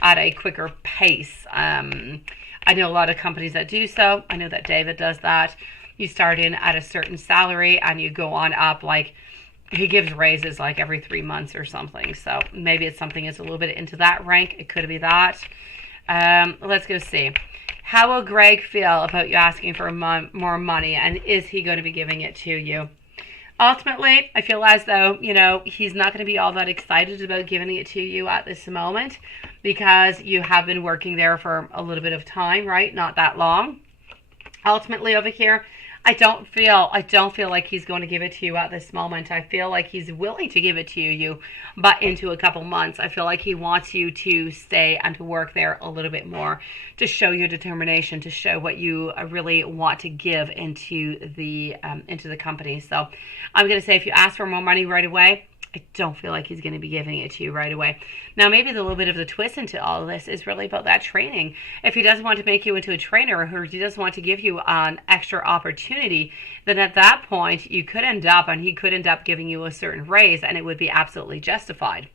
at a quicker pace. I know a lot of companies that do so. I know that David does that. You start in at a certain salary and you go on up, like, he gives raises like every 3 months or something. So maybe it's something that's a little bit into that rank. It could be that. Let's go see. How will Greg feel about you asking for more money, and is he going to be giving it to you? Ultimately, I feel as though, you know, he's not going to be all that excited about giving it to you at this moment because you have been working there for a little bit of time, right? Not that long. Ultimately, over here, I don't feel like he's going to give it to you at this moment. I feel like he's willing to give it to you, but into a couple months. I feel like he wants you to stay and to work there a little bit more, to show your determination, to show what you really want to give into the company. So I'm going to say if you ask for more money right away, I don't feel like he's going to be giving it to you right away. Now, maybe the little bit of the twist into all of this is really about that training. If he doesn't want to make you into a trainer or he doesn't want to give you an extra opportunity, then at that point, you could end up, and he could end up giving you a certain raise, and it would be absolutely justified.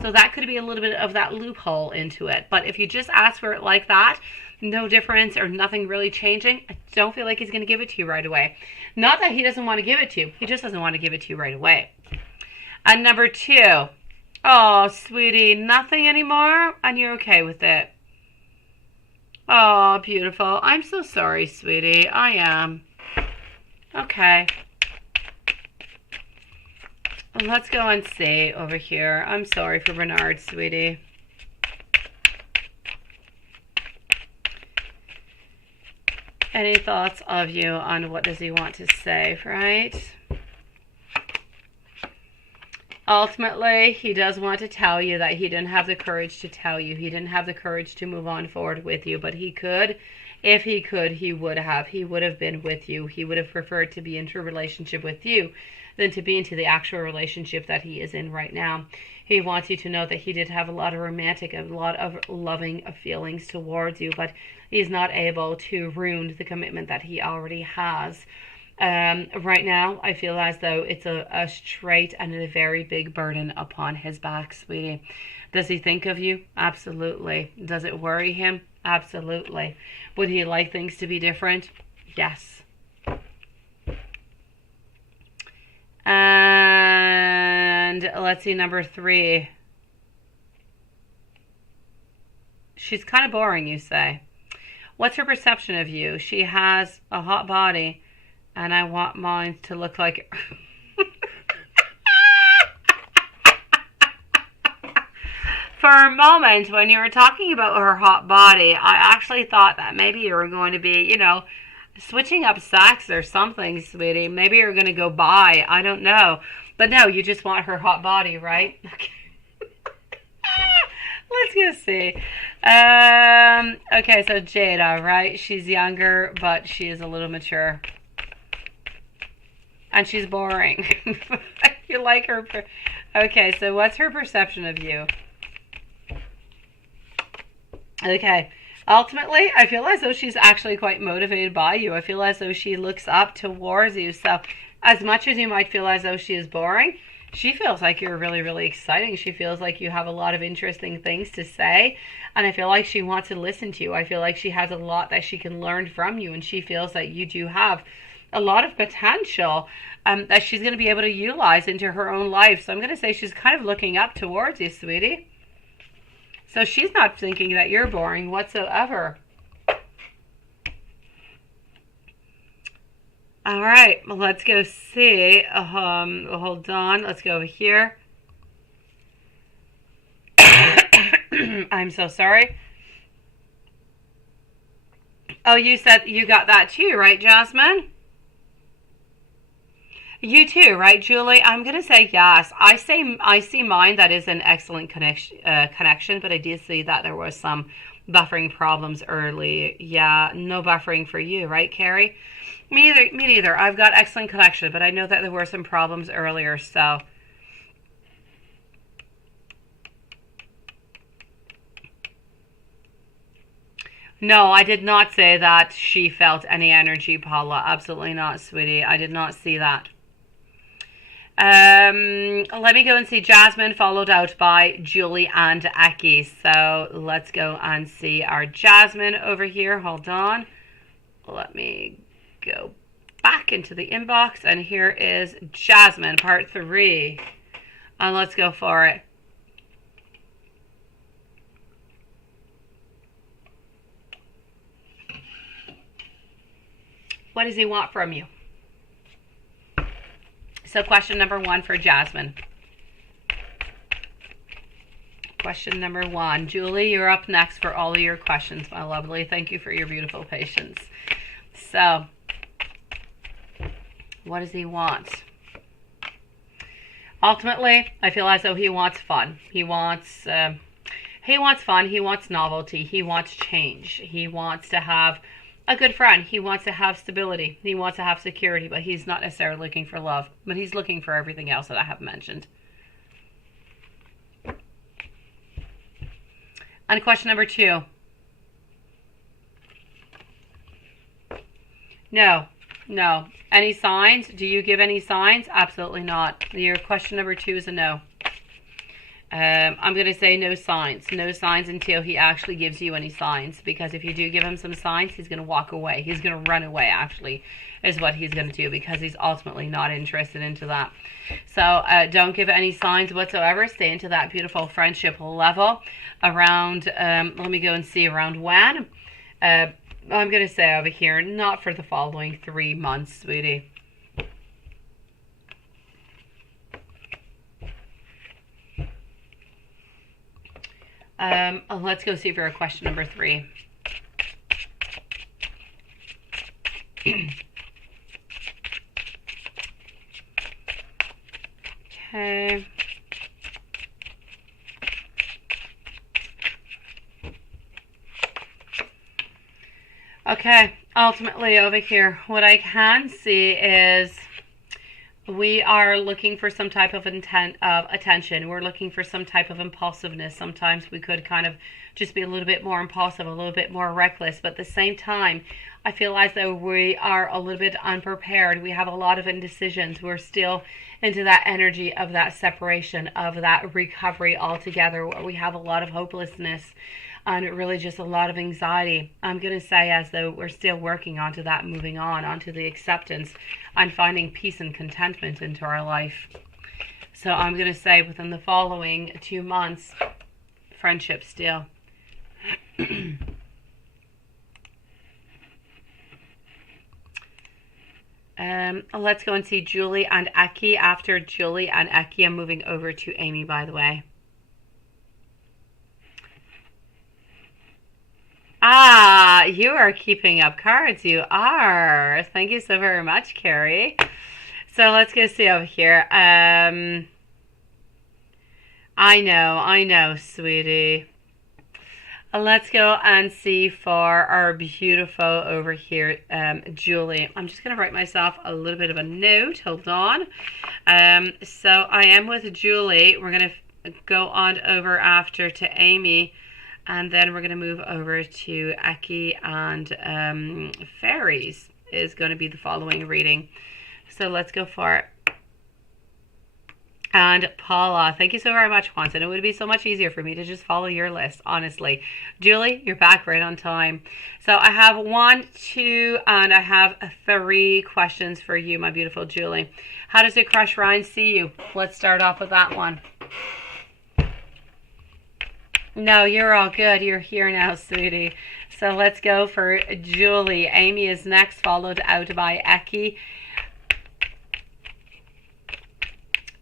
So that could be a little bit of that loophole into it. But if you just ask for it like that, no difference or nothing really changing, I don't feel like he's going to give it to you right away. Not that he doesn't want to give it to you. He just doesn't want to give it to you right away. And number 2, oh, sweetie, nothing anymore? And you're okay with it? Oh, beautiful. I'm so sorry, sweetie. I am. Okay. Let's go and see over here. I'm sorry for Bernard, sweetie. Any thoughts of you on what does he want to say, right? Ultimately, he does want to tell you that he didn't have the courage to tell you. He didn't have the courage to move on forward with you, but he could. If he could, he would have. He would have been with you. He would have preferred to be into a relationship with you than to be into the actual relationship that he is in right now. He wants you to know that he did have a lot of romantic, a lot of loving feelings towards you, but he's not able to ruin the commitment that he already has. Right now, I feel as though it's a straight and a very big burden upon his back, sweetie. Does he think of you? Absolutely. Does it worry him? Absolutely. Would he like things to be different? Yes. And let's see, number 3. She's kind of boring, you say. What's her perception of you? She has a hot body, and I want mine to look like... For a moment, when you were talking about her hot body, I actually thought that maybe you were going to be, you know, switching up sex or something, sweetie. Maybe you're going to go bi. I don't know. But no, you just want her hot body, right? Okay. Let's go see. Okay, so Jada, right? She's younger, but she is a little mature. And she's boring. You like her. Okay, so what's her perception of you? Okay. Ultimately, I feel as though she's actually quite motivated by you. I feel as though she looks up towards you. So as much as you might feel as though she is boring, she feels like you're really, really exciting. She feels like you have a lot of interesting things to say. And I feel like she wants to listen to you. I feel like she has a lot that she can learn from you. And she feels that you do have a lot of potential that she's going to be able to utilize into her own life. So I'm going to say she's kind of looking up towards you, sweetie. So she's not thinking that you're boring whatsoever. All right, well, let's go see. Hold on. Let's go over here. I'm so sorry. Oh, you said you got that too, right, Jasmine? You too, right, Julie? I'm gonna say yes. I see mine. That is an excellent connection, but I did see that there was some buffering problems early. Yeah, no buffering for you, right, Carrie? Me neither. I've got excellent connection, but I know that there were some problems earlier, so. No, I did not say that she felt any energy, Paula. Absolutely not, sweetie. I did not see that. Let me go and see Jasmine, followed out by Julie and Aki. So let's go and see our Jasmine over here. Hold on. Let me go back into the inbox, and here is Jasmine, part 3. And let's go for it. What does he want from you? So question number 1 for Jasmine. Question number 1. Julie, you're up next for all of your questions, my lovely. Thank you for your beautiful patience. So, what does he want? Ultimately, I feel as though he wants fun. He wants fun. He wants novelty. He wants change. He wants to have a good friend. He wants to have stability. He wants to have security, but he's not necessarily looking for love. But he's looking for everything else that I have mentioned. And question number 2. No. Any signs? Do you give any signs? Absolutely not. Your question number 2 is a no. I'm going to say no signs. No signs until he actually gives you any signs. Because if you do give him some signs, he's going to walk away. He's going to run away, actually, is what he's going to do. Because he's ultimately not interested into that. So don't give any signs whatsoever. Stay into that beautiful friendship level. Around, let me go and see around when. I'm going to say over here, not for the following 3 months, sweetie. Let's go see for a question number 3. Okay. Okay, ultimately over here, what I can see is we are looking for some type of attention. We're looking for some type of impulsiveness. Sometimes we could kind of just be a little bit more impulsive, a little bit more reckless. But at the same time, I feel as though we are a little bit unprepared. We have a lot of indecisions. We're still into that energy of that separation, of that recovery altogether, where we have a lot of hopelessness and really just a lot of anxiety. I'm going to say as though we're still working onto that, moving on, onto the acceptance and finding peace and contentment into our life. So I'm going to say within the following 2 months, friendship still. Let's go and see Julie and Eki. After Julie and Eki, I'm moving over to Amy, by the way. Ah, you are keeping up cards. You are. Thank you so very much, Carrie. So let's go see over here. I know, sweetie. Let's go and see for our beautiful over here, Julie. I'm just going to write myself a little bit of a note. Hold on. So I am with Julie. We're going to go on over after to Amy. And then we're going to move over to Eki, and Fairies is going to be the following reading. So let's go for it. And Paula, thank you so very much, Quantin. It would be so much easier for me to just follow your list, honestly. Julie, you're back right on time. So I have 1, 2, and I have 3 questions for you, my beautiful Julie. How does your crush Ryan see you? Let's start off with that one. No, you're all good. You're here now, sweetie. So let's go for Julie. Amy is next, followed out by Eki.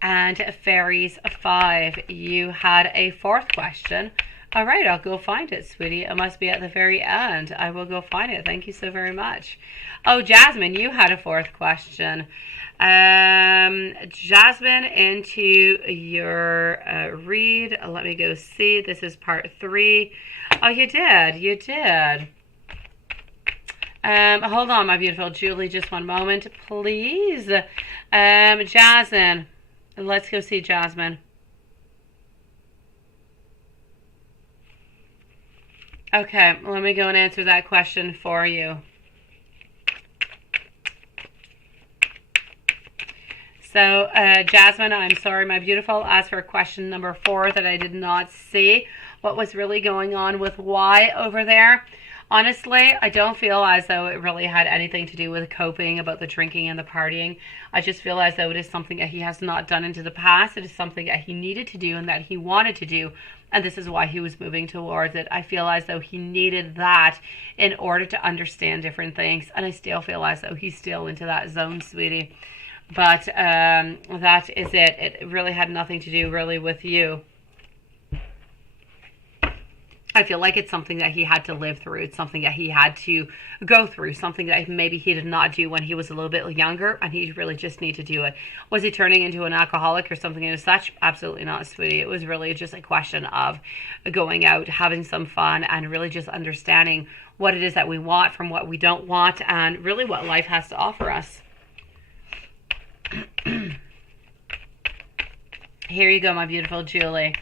And Fairies 5. You had a 4th question. All right, I'll go find it, sweetie. It must be at the very end. I will go find it. Thank you so very much. Oh, Jasmine, you had a 4th question. Jasmine, into your read. Let me go see. This is part 3. Oh, you did. You did. Hold on, my beautiful Julie. Just one moment, please. Jasmine. Let's go see Jasmine. Okay, let me go and answer that question for you. So, Jasmine, I'm sorry, my beautiful. As for question number 4 that I did not see, what was really going on with Y over there? Honestly, I don't feel as though it really had anything to do with coping about the drinking and the partying. I just feel as though it is something that he has not done into the past. It is something that he needed to do and that he wanted to do. And this is why he was moving towards it. I feel as though he needed that in order to understand different things. And I still feel as though he's still into that zone, sweetie. But that is it. It really had nothing to do really with you. I feel like it's something that he had to live through. It's something that he had to go through. Something that maybe he did not do when he was a little bit younger, and he really just needed to do it. Was he turning into an alcoholic or something as such? Absolutely not, sweetie. It was really just a question of going out, having some fun, and really just understanding what it is that we want from what we don't want, and really what life has to offer us. Here you go, my beautiful Julie.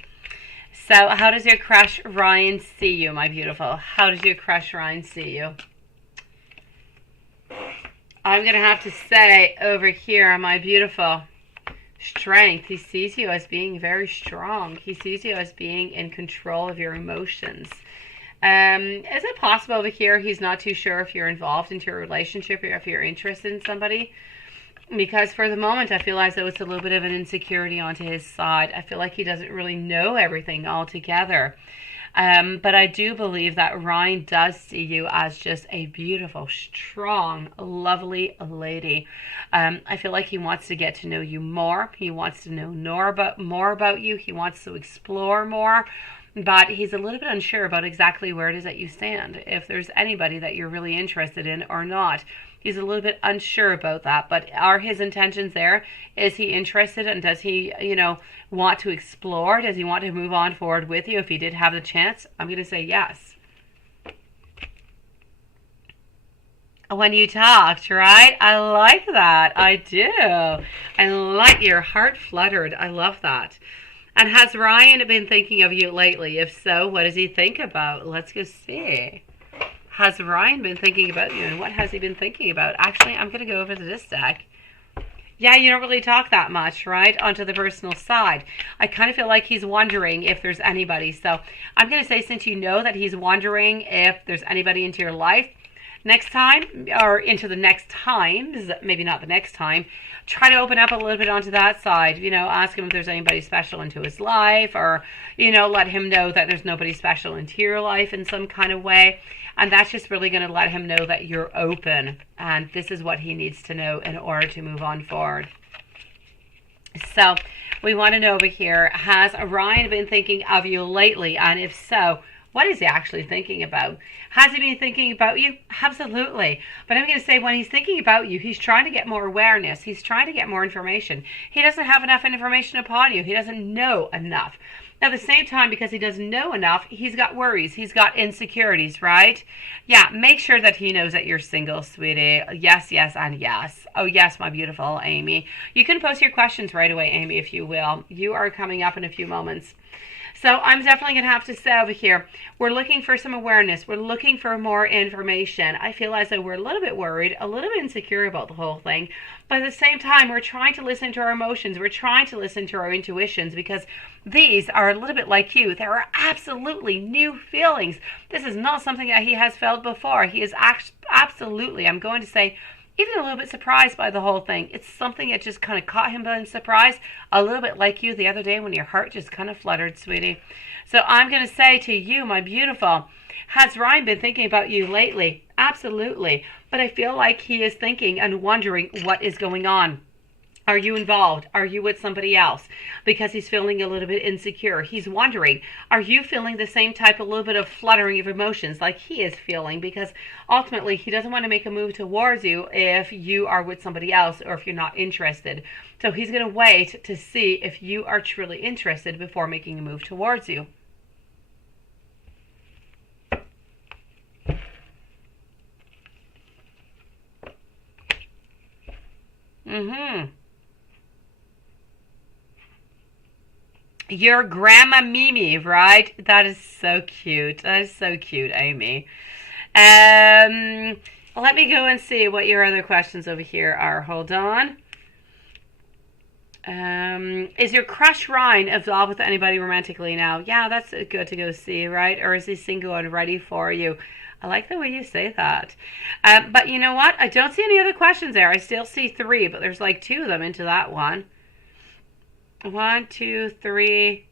So, how does your crush Ryan see you, my beautiful? How does your crush Ryan see you? I'm going to have to say over here, my beautiful, strength. He sees you as being very strong. He sees you as being in control of your emotions. Is it possible over here he's not too sure if you're involved into a relationship or if you're interested in somebody? Because for the moment, I feel as though it's a little bit of an insecurity onto his side. I feel like he doesn't really know everything altogether. But I do believe that Ryan does see you as just a beautiful, strong, lovely lady. I feel like he wants to get to know you more. He wants to know more about you. He wants to explore more. But he's a little bit unsure about exactly where it is that you stand. If there's anybody that you're really interested in or not. He's a little bit unsure about that, but are his intentions there? Is he interested, and does he, want to explore? Does he want to move on forward with you if he did have the chance? I'm going to say yes. When you talked, right? I like that. I do. I like your heart fluttered. I love that. And has Ryan been thinking of you lately? If so, what does he think about? Let's go see. Has Ryan been thinking about you, and what has he been thinking about? Actually, I'm going to go over to this deck. Yeah, you don't really talk that much, right? Onto the personal side. I kind of feel like he's wondering if there's anybody. So I'm going to say, since you know that he's wondering if there's anybody into your life, Next time, or into the next times, maybe not the next time, try to open up a little bit onto that side. You know, ask him if there's anybody special into his life, or, you know, let him know that there's nobody special into your life in some kind of way. And that's just really going to let him know that you're open. And this is what he needs to know in order to move on forward. So we want to know over here, has Ryan been thinking of you lately? And if so, what is he actually thinking about? Has he been thinking about you? Absolutely. But I'm going to say when he's thinking about you, he's trying to get more awareness. He's trying to get more information. He doesn't have enough information upon you. He doesn't know enough. At the same time, because he doesn't know enough, he's got worries. He's got insecurities, right? Yeah, make sure that he knows that you're single, sweetie. Yes, yes, and yes. Oh, yes, my beautiful Amy. You can post your questions right away, Amy, if you will. You are coming up in a few moments. So I'm definitely going to have to say over here, we're looking for some awareness. We're looking for more information. I feel as though we're a little bit worried, a little bit insecure about the whole thing. But at the same time, we're trying to listen to our emotions. We're trying to listen to our intuitions, because these are a little bit like you. There are absolutely new feelings. This is not something that he has felt before. He is absolutely, I'm going to say, even a little bit surprised by the whole thing. It's something that just kind of caught him by surprise, a little bit like you the other day when your heart just kind of fluttered, sweetie. So I'm going to say to you, my beautiful, has Ryan been thinking about you lately? Absolutely. But I feel like he is thinking and wondering what is going on. Are you involved? Are you with somebody else? Because he's feeling a little bit insecure. He's wondering, are you feeling the same type, a little bit of fluttering of emotions like he is feeling? Because ultimately, he doesn't want to make a move towards you if you are with somebody else or if you're not interested. So he's going to wait to see if you are truly interested before making a move towards you. Your grandma Mimi, right? That is so cute. That is so cute, Amy. Let me go and see what your other questions over here are. Hold on. Is your crush Ryan involved with anybody romantically now? Yeah, that's good to go see, right? Or is he single and ready for you? I like the way you say that. But you know what? I don't see any other questions there. I still see 3, but there's like 2 of them into that one. 1, 2, 3.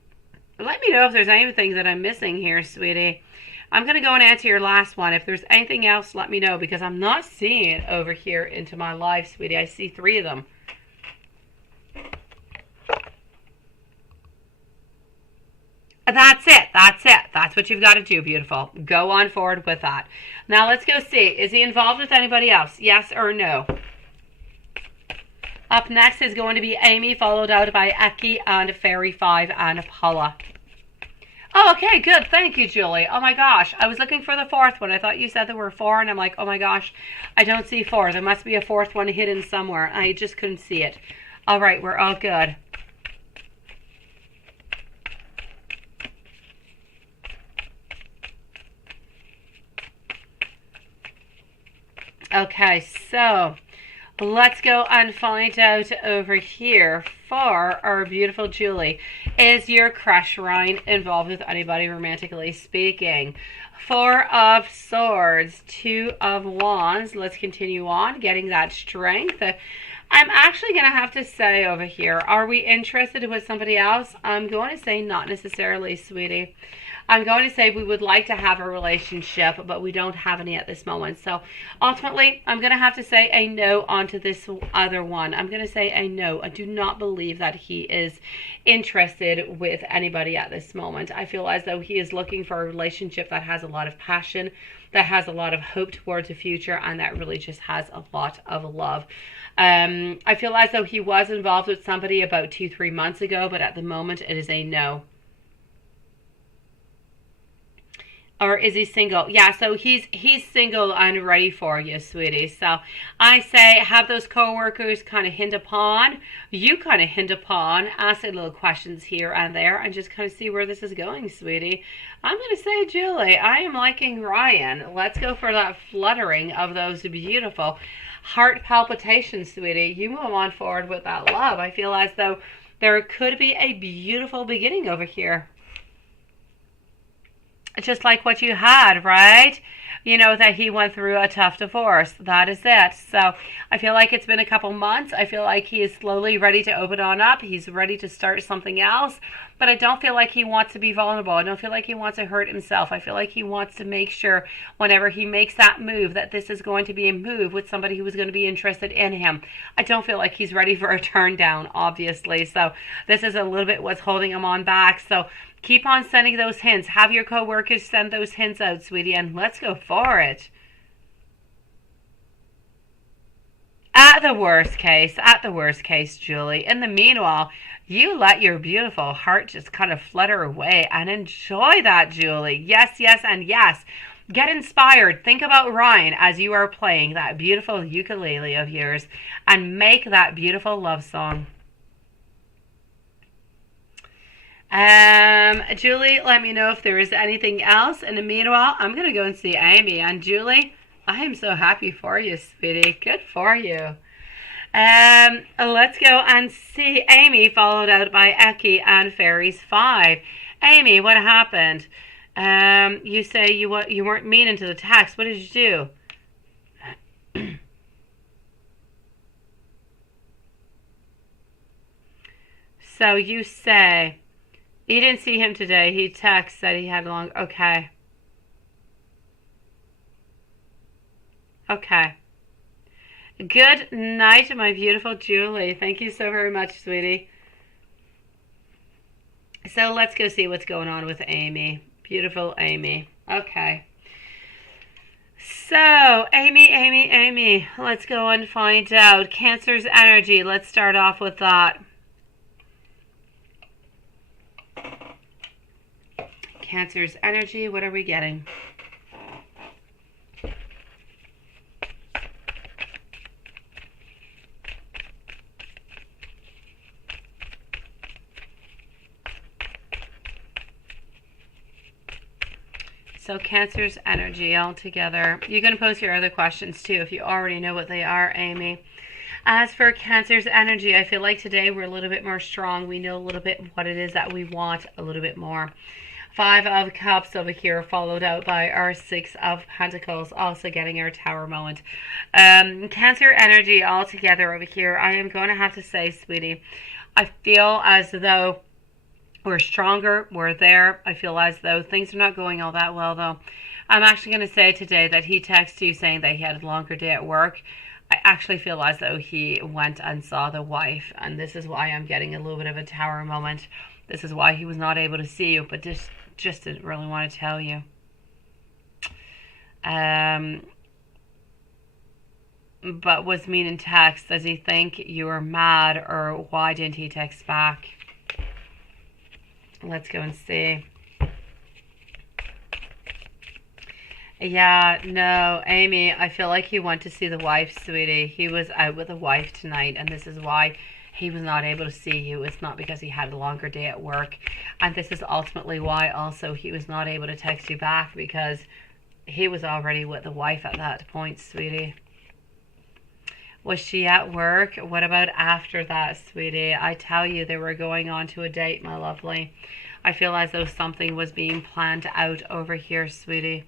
Let me know if there's anything that I'm missing here, sweetie. I'm going to go and answer your last one. If there's anything else, let me know, because I'm not seeing it over here into my live, sweetie. I see 3 of them. That's it. That's it. That's what you've got to do, beautiful. Go on forward with that. Now let's go see. Is he involved with anybody else? Yes or no? Up next is going to be Amy, followed out by Eki and Fairy 5 and Paula. Oh, okay, good. Thank you, Julie. Oh my gosh. I was looking for the 4th one. I thought you said there were 4, and I'm like, oh my gosh, I don't see 4. There must be a 4th one hidden somewhere. I just couldn't see it. All right, we're all good. Okay, so let's go and find out over here for our beautiful Julie. Is your crush Ryan involved with anybody romantically speaking? 4 of Swords, 2 of Wands. Let's continue on, getting that strength. I'm actually going to have to say over here, are we interested with somebody else? I'm going to say not necessarily, sweetie. I'm going to say we would like to have a relationship, but we don't have any at this moment. So ultimately, I'm going to have to say a no onto this other one. I'm going to say a no. I do not believe that he is interested with anybody at this moment. I feel as though he is looking for a relationship that has a lot of passion, that has a lot of hope towards the future, and that really just has a lot of love. I feel as though he was involved with somebody about 2-3 months ago, but at the moment it is a no. Or is he single? Yeah, so he's single and ready for you, sweetie. So I say have those co-workers kind of hint upon, you kind of hint upon, ask a little questions here and there, and just kind of see where this is going, sweetie. I'm going to say, Julie, I am liking Ryan. Let's go for that fluttering of those beautiful heart palpitations, sweetie. You move on forward with that love. I feel as though there could be a beautiful beginning over here. Just like what you had, right? you know, that he went through a tough divorce. That is it. So I feel like it's been a couple months. I feel like he is slowly ready to open on up. He's ready to start something else. But I don't feel like he wants to be vulnerable. I don't feel like he wants to hurt himself. I feel like he wants to make sure whenever he makes that move that this is going to be a move with somebody who is going to be interested in him. I don't feel like he's ready for a turn down, obviously. So this is a little bit what's holding him on back. So keep on sending those hints. Have your coworkers send those hints out, sweetie, and let's go for it. At the worst case, Julie, in the meanwhile, you let your beautiful heart just kind of flutter away and enjoy that, Julie. Yes, yes, and yes. Get inspired. Think about Ryan as you are playing that beautiful ukulele of yours and make that beautiful love song. Julie, let me know if there is anything else. In the meanwhile, I'm going to go and see Amy. And Julie, I am so happy for you, sweetie. Good for you. Let's go and see Amy, followed out by Eki and Fairies 5. Amy, what happened? You say you weren't meaning to the text. What did you do? So you say you didn't see him today. He texted, said he had a long... Okay. Okay. Good night, my beautiful Julie. Thank you so very much, sweetie. So let's go see what's going on with Amy. Beautiful Amy. Okay. So, Amy. Let's go and find out. Cancer's energy. Let's start off with that. Cancer's energy. What are we getting? So Cancer's energy altogether. You can post your other questions too if you already know what they are, Amy. As for Cancer's energy, I feel like today we're a little bit more strong. We know a little bit what it is that we want a little bit more. 5 of Cups over here, followed out by our 6 of Pentacles, also getting our Tower moment. Cancer energy altogether over here. I am going to have to say, sweetie, I feel as though we're stronger. We're there. I feel as though things are not going all that well, though. I'm actually going to say today that he texted you saying that he had a longer day at work. I actually feel as though he went and saw the wife, and this is why I'm getting a little bit of a Tower moment. This is why he was not able to see you, but just didn't really want to tell you. But was mean in text. Does he think you were mad, or why didn't he text back? Let's go and see. Yeah, no, Amy, I feel like he went to see the wife, sweetie. He was out with the wife tonight, and this is why he was not able to see you. It's not because he had a longer day at work. And this is ultimately why also he was not able to text you back, because he was already with the wife at that point, sweetie. Was she at work? What about after that, sweetie? I tell you, they were going on to a date, my lovely. I feel as though something was being planned out over here, sweetie.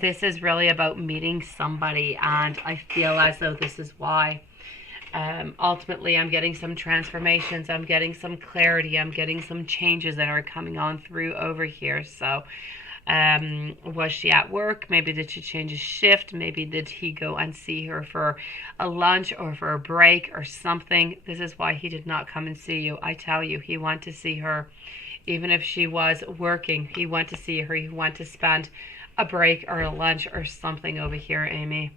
This is really about meeting somebody, and I feel as though this is why. Ultimately, I'm getting some transformations. I'm getting some clarity. I'm getting some changes that are coming on through over here. So, was she at work? Maybe did she change a shift? Maybe did he go and see her for a lunch or for a break or something? This is why he did not come and see you. I tell you, he went to see her. Even if she was working, he went to see her. He went to spend a break or a lunch or something over here, Amy.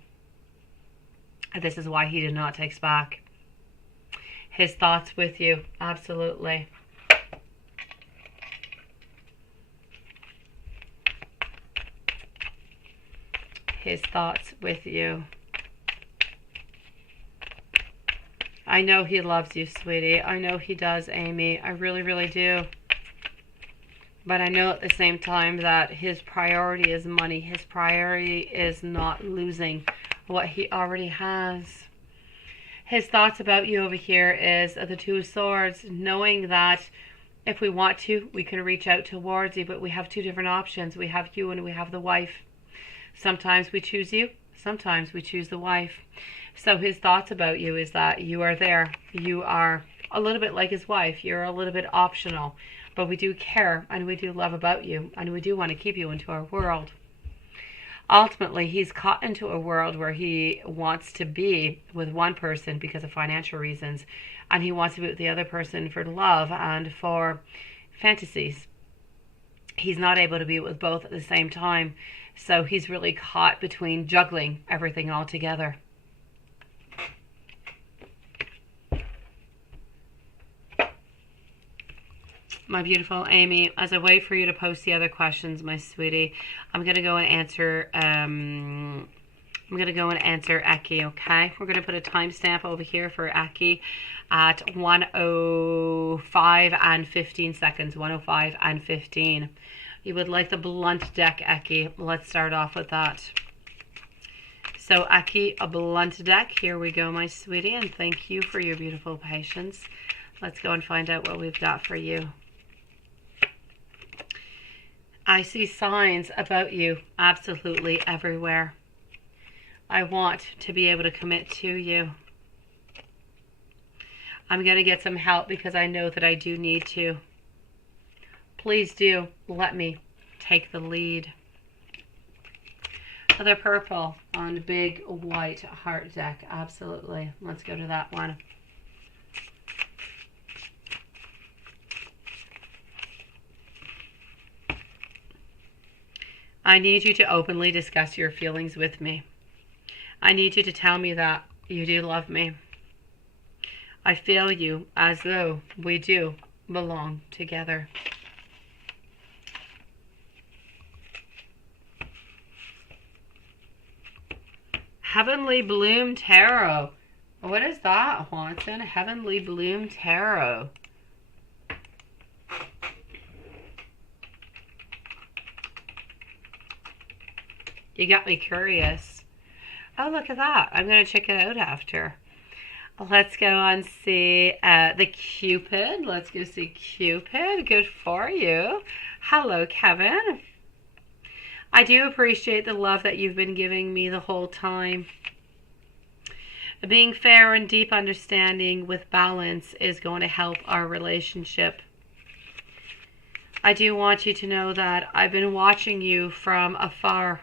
This is why he did not text back. His thoughts with you, absolutely. His thoughts with you. I know he loves you, sweetie. I know he does, Amy. I really, really do. But I know at the same time that his priority is money. His priority is not losing what he already has. His thoughts about you over here is the Two of Swords, knowing that if we want to, we can reach out towards you, but we have two different options. We have you and we have the wife. Sometimes we choose you, sometimes we choose the wife. So his thoughts about you is that you are there. You are a little bit like his wife. You're a little bit optional, but we do care and we do love about you and we do want to keep you into our world. Ultimately, he's caught into a world where he wants to be with one person because of financial reasons, and he wants to be with the other person for love and for fantasies. He's not able to be with both at the same time, so he's really caught between juggling everything all together. My beautiful Amy, as I wait for you to post the other questions, my sweetie, I'm gonna go and answer Aki, okay? We're gonna put a timestamp over here for Aki at 1:05 and 15 seconds. 1:05 and 15. You would like the blunt deck, Aki. Let's start off with that. So Aki, a blunt deck. Here we go, my sweetie, and thank you for your beautiful patience. Let's go and find out what we've got for you. I see signs about you absolutely everywhere. I want to be able to commit to you. I'm going to get some help because I know that I do need to. Please do let me take the lead. The purple on big white heart deck. Absolutely. Let's go to that one. I need you to openly discuss your feelings with me. I need you to tell me that you do love me. I feel you as though we do belong together. Heavenly Bloom Tarot. What is that, Juanson? Heavenly Bloom Tarot. You got me curious. Oh, look at that. I'm going to check it out after. Let's go and see the Cupid. Let's go see Cupid. Good for you. Hello, Kevin. I do appreciate the love that you've been giving me the whole time. Being fair and deep understanding with balance is going to help our relationship. I do want you to know that I've been watching you from afar.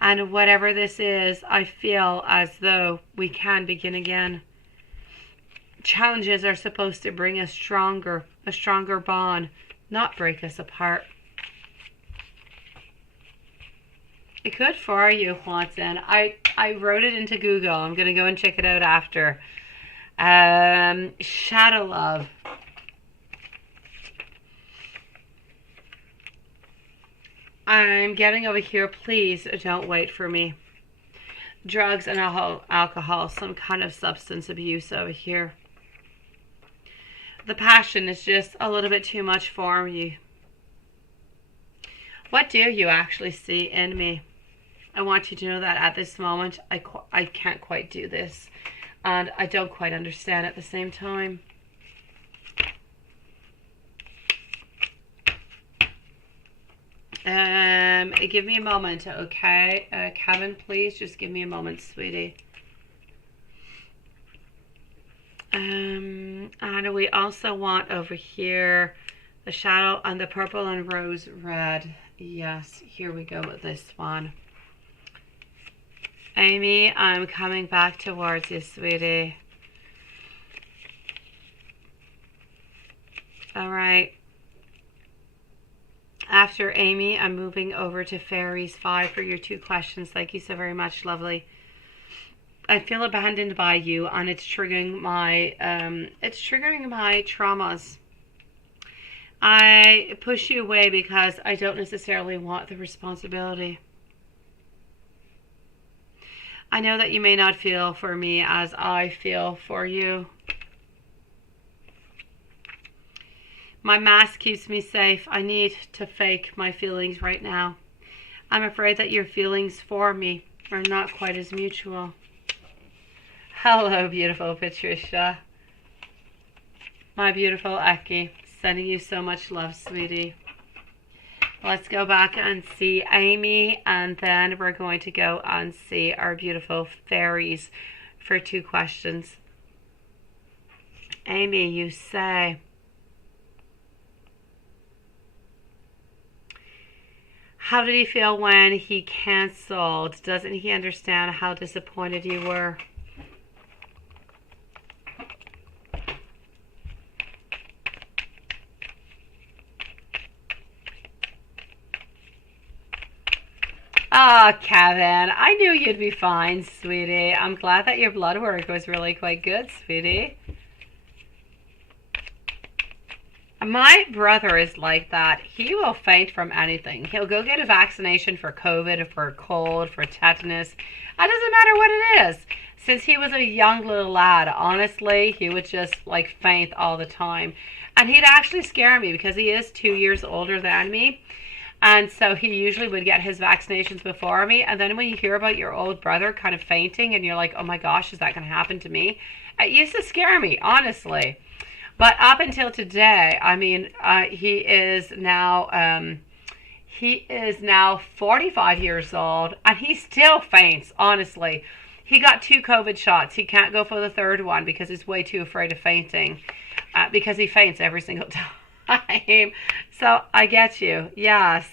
And whatever this is, I feel as though we can begin again. Challenges are supposed to bring us stronger, a stronger bond, not break us apart. It could for you, Watson. I wrote it into Google. I'm going to go and check it out after. Shadow Love. I'm getting over here. Please don't wait for me. Drugs and alcohol, some kind of substance abuse over here. The passion is just a little bit too much for you. What do you actually see in me? I want you to know that at this moment, I can't quite do this. And I don't quite understand at the same time. Give me a moment, okay? Kevin, please just give me a moment, sweetie. And we also want over here the shadow and the purple and rose red. Yes, here we go with this one. Amy, I'm coming back towards you, sweetie. All right. After Amy, I'm moving over to Fairies 5 for your 2 questions. Thank you so very much, lovely. I feel abandoned by you, and it's triggering my traumas. I push you away because I don't necessarily want the responsibility. I know that you may not feel for me as I feel for you. My mask keeps me safe. I need to fake my feelings right now. I'm afraid that your feelings for me are not quite as mutual. Hello, beautiful Patricia. My beautiful Aki, sending you so much love, sweetie. Let's go back and see Amy, and then we're going to go and see our beautiful fairies for 2 questions. Amy, you say, how did he feel when he canceled? Doesn't he understand how disappointed you were? Oh, Kevin, I knew you'd be fine, sweetie. I'm glad that your blood work was really quite good, sweetie. My brother is like that. He will faint from anything. He'll go get a vaccination for COVID, for a cold, for tetanus. It doesn't matter what it is. Since he was a young little lad, honestly, he would just like faint all the time. And he'd actually scare me because he is 2 years older than me. And so he usually would get his vaccinations before me. And then when you hear about your old brother kind of fainting and you're like, oh my gosh, is that going to happen to me? It used to scare me, honestly. But up until today, I mean, he is now 45 years old and he still faints, honestly. He got 2 COVID shots. He can't go for the 3rd one because he's way too afraid of fainting because he faints every single time. So I get you. Yes.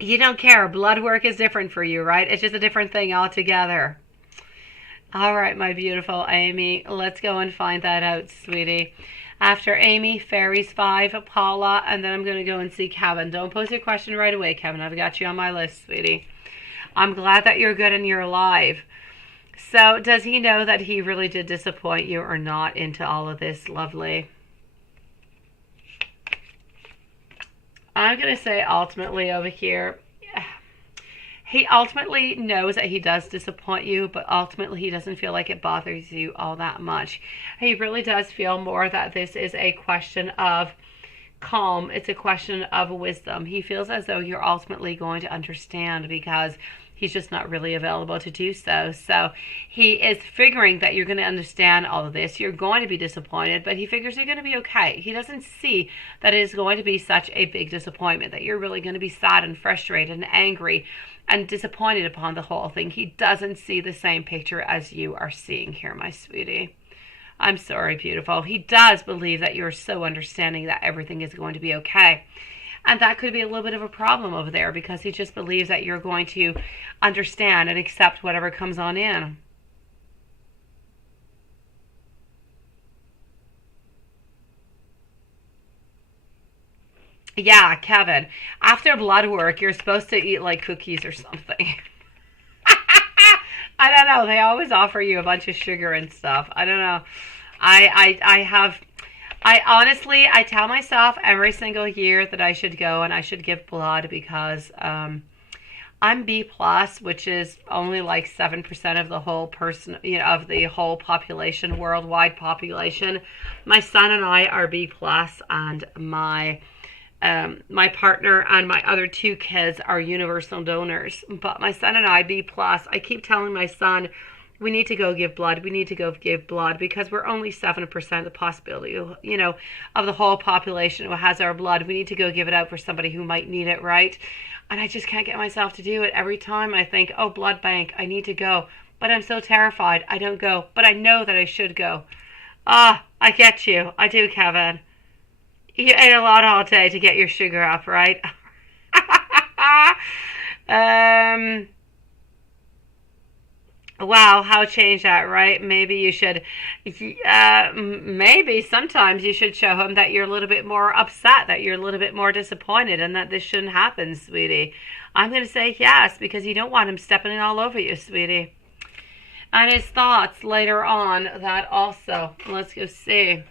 You don't care. Blood work is different for you, right? It's just a different thing altogether. All right, my beautiful Amy. Let's go and find that out, sweetie. After Amy, Fairies 5, Paula, and then I'm going to go and see Kevin. Don't pose your question right away, Kevin. I've got you on my list, sweetie. I'm glad that you're good and you're alive. So does he know that he really did disappoint you or not into all of this, lovely? I'm going to say ultimately over here, he ultimately knows that he does disappoint you, but ultimately he doesn't feel like it bothers you all that much. He really does feel more that this is a question of calm. It's a question of wisdom. He feels as though you're ultimately going to understand because he's just not really available to do so. So he is figuring that you're going to understand all of this. You're going to be disappointed, but he figures you're going to be okay. He doesn't see that it is going to be such a big disappointment, that you're really going to be sad and frustrated and angry and disappointed upon the whole thing. He doesn't see the same picture as you are seeing here, my sweetie. I'm sorry, beautiful. He does believe that you're so understanding that everything is going to be okay. And that could be a little bit of a problem over there because he just believes that you're going to understand and accept whatever comes on in. Yeah, Kevin. After blood work, you're supposed to eat like cookies or something. I don't know. They always offer you a bunch of sugar and stuff. I don't know. I honestly, I tell myself every single year that I should go and I should give blood because I'm B plus, which is only like 7% of the whole person, of the whole population, worldwide population. My son and I are B plus, and my partner and my other 2 kids are universal donors. But my son and I, B plus, I keep telling my son, we need to go give blood. We need to go give blood because we're only 7% of the possibility, of the whole population who has our blood. We need to go give it out for somebody who might need it, right? And I just can't get myself to do it. Every time I think, oh, blood bank, I need to go. But I'm so terrified. I don't go. But I know that I should go. I get you. I do, Kevin. You ate a lot all day to get your sugar up, right? Wow, how change that, right? Maybe you should, maybe sometimes you should show him that you're a little bit more upset, that you're a little bit more disappointed, and that this shouldn't happen, sweetie. I'm going to say yes, because you don't want him stepping all over you, sweetie. And his thoughts later on, that also. Let's go see.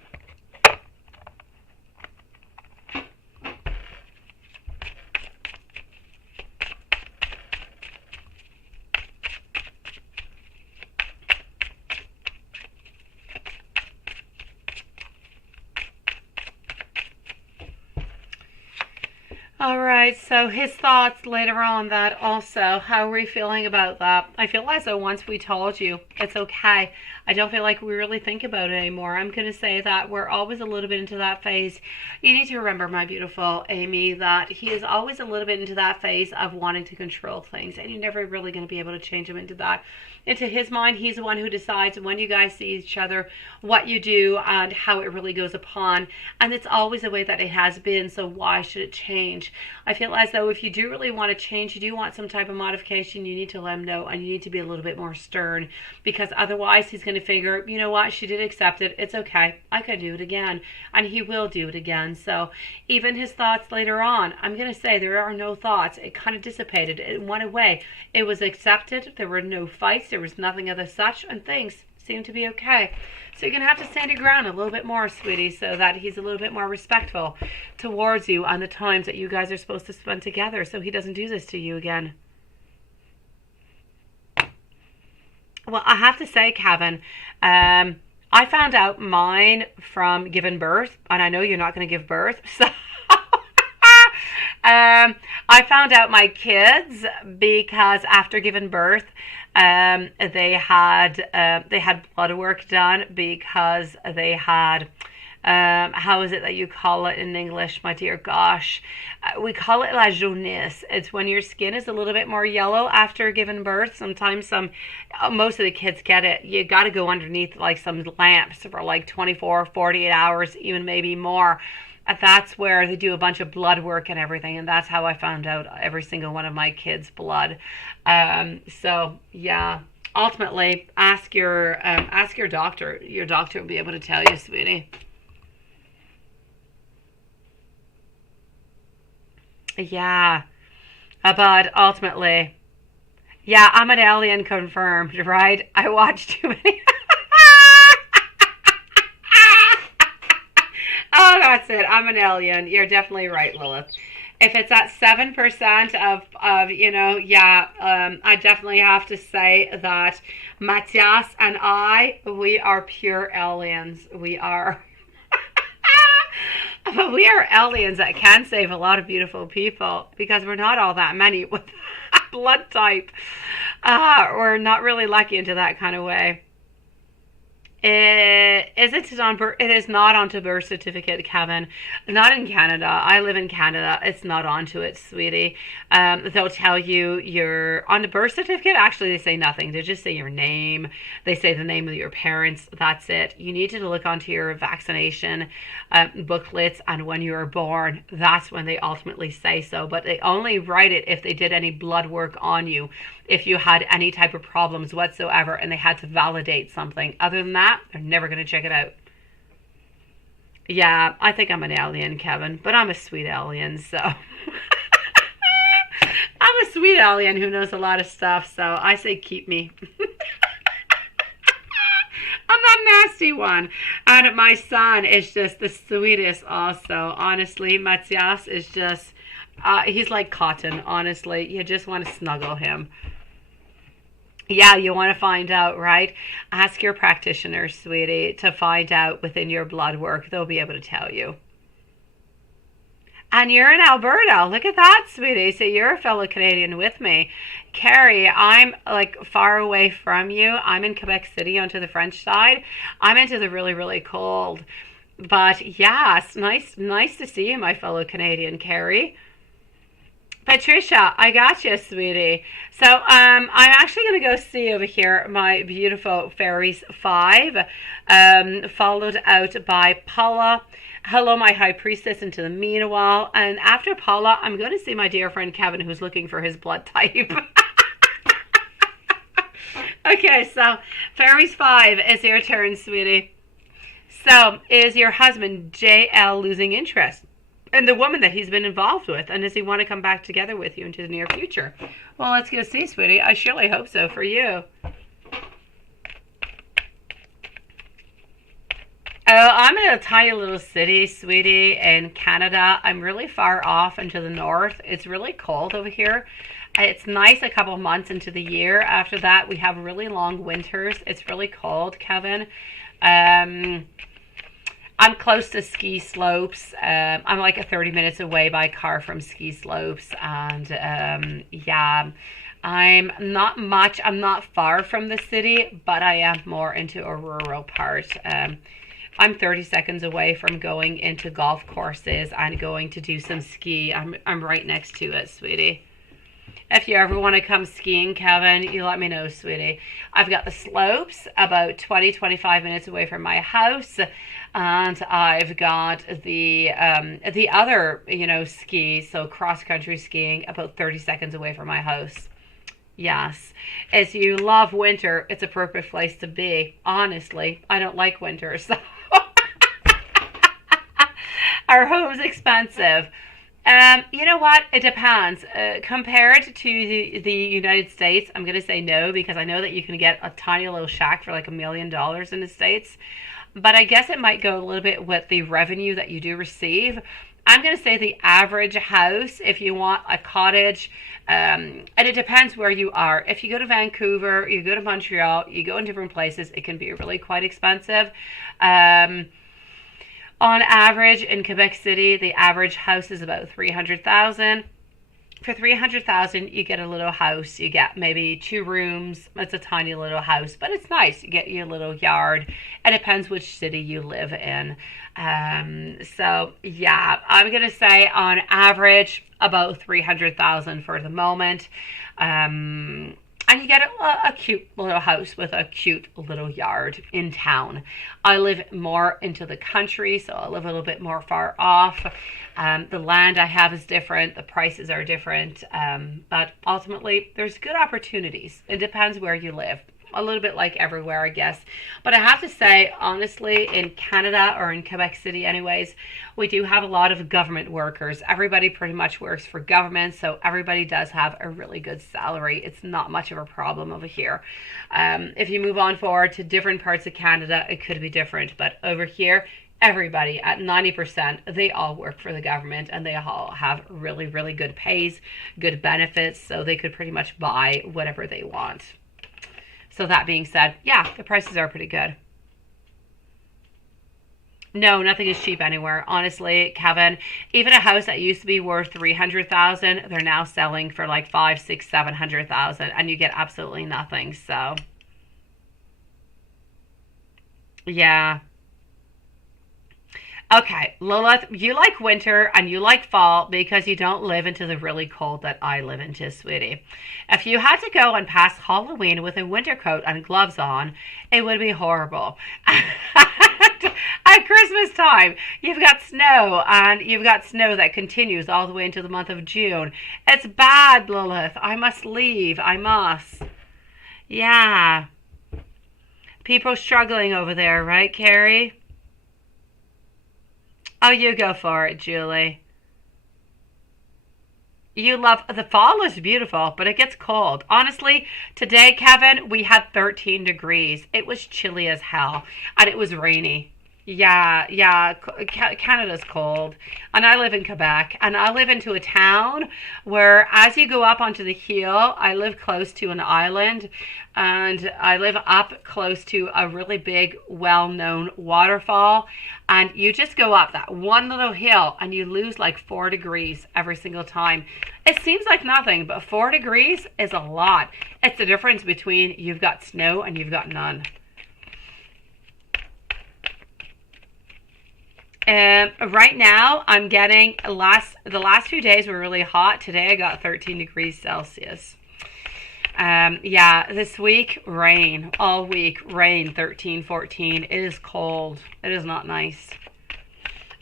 All right, so his thoughts later on that also. How are we feeling about that? I feel as though once we told you, it's okay. I don't feel like we really think about it anymore. I'm going to say that we're always a little bit into that phase. You need to remember, my beautiful Amy, that he is always a little bit into that phase of wanting to control things, and you're never really going to be able to change him into that. Into his mind, he's the one who decides when you guys see each other, what you do, and how it really goes upon. And it's always the way that it has been, so why should it change? I feel as though if you do really want to change, you do want some type of modification, you need to let him know, and you need to be a little bit more stern, because otherwise he's going to figure, you know what, she did accept it, it's okay, I can do it again, and he will do it again. So even his thoughts later on, I'm going to say there are no thoughts. It kind of dissipated, it went away, it was accepted, there were no fights, there was nothing of the such, and things seem to be okay. So you're going to have to stand your ground a little bit more, sweetie, so that he's a little bit more respectful towards you on the times that you guys are supposed to spend together, so he doesn't do this to you again. Well, I have to say, Kevin, I found out mine from giving birth, and I know you're not going to give birth, so I found out my kids because after giving birth, they had blood work done because they had how is it that you call it in English, my dear gosh? We call it la jaunisse. It's when your skin is a little bit more yellow after giving birth. Sometimes most of the kids get it. You got to go underneath like some lamps for like 24, 48 hours, even maybe more. That's where they do a bunch of blood work and everything, and that's how I found out every single one of my kids' blood. So yeah, ultimately, ask your doctor. Your doctor will be able to tell you, sweetie. Yeah, but ultimately, yeah, I'm an alien confirmed, right? I watched too many. Oh, that's it. I'm an alien. You're definitely right, Lilith. If it's at 7% of I definitely have to say that Matthias and we are pure aliens. We are. But we are aliens that can save a lot of beautiful people because we're not all that many with blood type. We're not really lucky into that kind of way. It is not onto birth certificate, Kevin. Not in Canada. I live in Canada. It's not onto it, sweetie. They'll tell you you're on the birth certificate. Actually, they say nothing. They just say your name. They say the name of your parents. That's it. You need to look onto your vaccination booklets and when you were born. That's when they ultimately say so. But they only write it if they did any blood work on you, if you had any type of problems whatsoever and they had to validate something. Other than that, they're never going to check it out. Yeah, I think I'm an alien, Kevin, but I'm a sweet alien, so. I'm a sweet alien who knows a lot of stuff, so I say keep me. I'm that nasty one. And my son is just the sweetest also. Honestly, Matthias is just, he's like cotton, honestly. You just want to snuggle him. Yeah, you want to find out, right? Ask your practitioner, sweetie, to find out within your blood work. They'll be able to tell you. And you're in Alberta. Look at that, sweetie. So you're a fellow Canadian with me. Carrie, I'm like far away from you. I'm in Quebec City onto the French side. I'm into the really, really cold. But yeah, it's nice to see you, my fellow Canadian, Carrie. Patricia, I got you, sweetie. So I'm actually going to go see over here my beautiful Fairies 5, followed out by Paula. Hello, my High Priestess, into the meanwhile. And after Paula, I'm going to see my dear friend Kevin, who's looking for his blood type. Okay, so Fairies 5 is your turn, sweetie. So is your husband, JL, losing interest and the woman that he's been involved with, and does he want to come back together with you into the near future? Well, let's go see, sweetie. I surely hope so for you. Oh, I'm in a tiny little city, sweetie, in Canada. I'm really far off into the north. It's really cold over here. It's nice a couple months into the year. After that, we have really long winters. It's really cold, Kevin. I'm close to ski slopes. I'm like a 30 minutes away by car from ski slopes. And yeah, I'm not far from the city, but I am more into a rural part. I'm 30 seconds away from going into golf courses and going to do some ski. I'm right next to it, sweetie. If you ever want to come skiing, Kevin, you let me know, sweetie. I've got the slopes about 20-25 minutes away from my house, and I've got the other, ski, so cross-country skiing, about 30 seconds away from my house. Yes. If you love winter, it's a perfect place to be. Honestly, I don't like winter, so our home's expensive. You know what? It depends. Compared to the United States, I'm going to say no, because I know that you can get a tiny little shack for like $1 million in the States. But I guess it might go a little bit with the revenue that you do receive. I'm going to say the average house, if you want a cottage, and it depends where you are. If you go to Vancouver, you go to Montreal, you go in different places, it can be really quite expensive. On average, in Quebec City, the average house is about $300,000. For $300,000, you get a little house. You get maybe 2 rooms. It's a tiny little house, but it's nice. You get your little yard. It depends which city you live in. So yeah, I'm gonna say on average about $300,000 for the moment. And you get a cute little house with a cute little yard in town. I live more into the country, so I live a little bit more far off. The land I have is different. The prices are different. But ultimately, there's good opportunities. It depends where you live. A little bit like everywhere, I guess. But I have to say, honestly, in Canada, or in Quebec City anyways, we do have a lot of government workers. Everybody pretty much works for government, so everybody does have a really good salary. It's not much of a problem over here. If you move on forward to different parts of Canada, it could be different. But over here, everybody at 90%, they all work for the government, and they all have really, really good pays, good benefits, so they could pretty much buy whatever they want. So that being said, yeah, the prices are pretty good. No, nothing is cheap anywhere. Honestly, Kevin, even a house that used to be worth $300,000, they're now selling for like $500,000, $600,000, $700,000, and you get absolutely nothing. So, yeah. Okay, Lilith, you like winter and you like fall because you don't live into the really cold that I live into, sweetie. If you had to go and pass Halloween with a winter coat and gloves on, it would be horrible. At Christmas time, you've got snow, and you've got snow that continues all the way into the month of June. It's bad, Lilith. I must leave. I must. Yeah. People struggling over there, right, Carrie? Oh, you go for it, Julie. You love the fall is beautiful, but it gets cold. Honestly, today, Kevin, we had 13 degrees. It was chilly as hell, and it was rainy. Yeah, Canada's cold. And I live in Quebec, and I live into a town where as you go up onto the hill, I live close to an island, and I live up close to a really big, well-known waterfall, and you just go up that one little hill, and you lose like 4 degrees every single time. It seems like nothing, but 4 degrees is a lot. It's the difference between you've got snow and you've got none. Right now, I'm getting the last few days were really hot. Today, I got 13 degrees Celsius. Yeah, this week, rain. All week, rain, 13, 14. It is cold. It is not nice.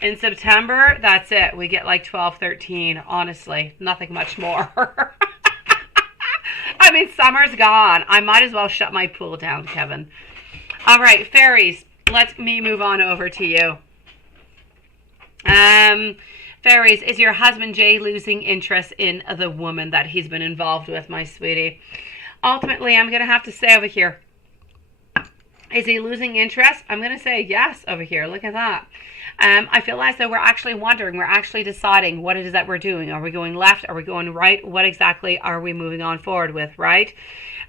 In September, that's it. We get like 12, 13. Honestly, nothing much more. I mean, summer's gone. I might as well shut my pool down, Kevin. All right, fairies, let me move on over to you. Fairies, is your husband Jay losing interest in the woman that he's been involved with, my sweetie? Ultimately, I'm going to have to say over here, Is he losing interest? I'm going to say yes over here. Look at that. I feel as though we're actually wondering, we're actually deciding what it is that we're doing. Are we going left? Are we going right? What exactly are we moving on forward with, right?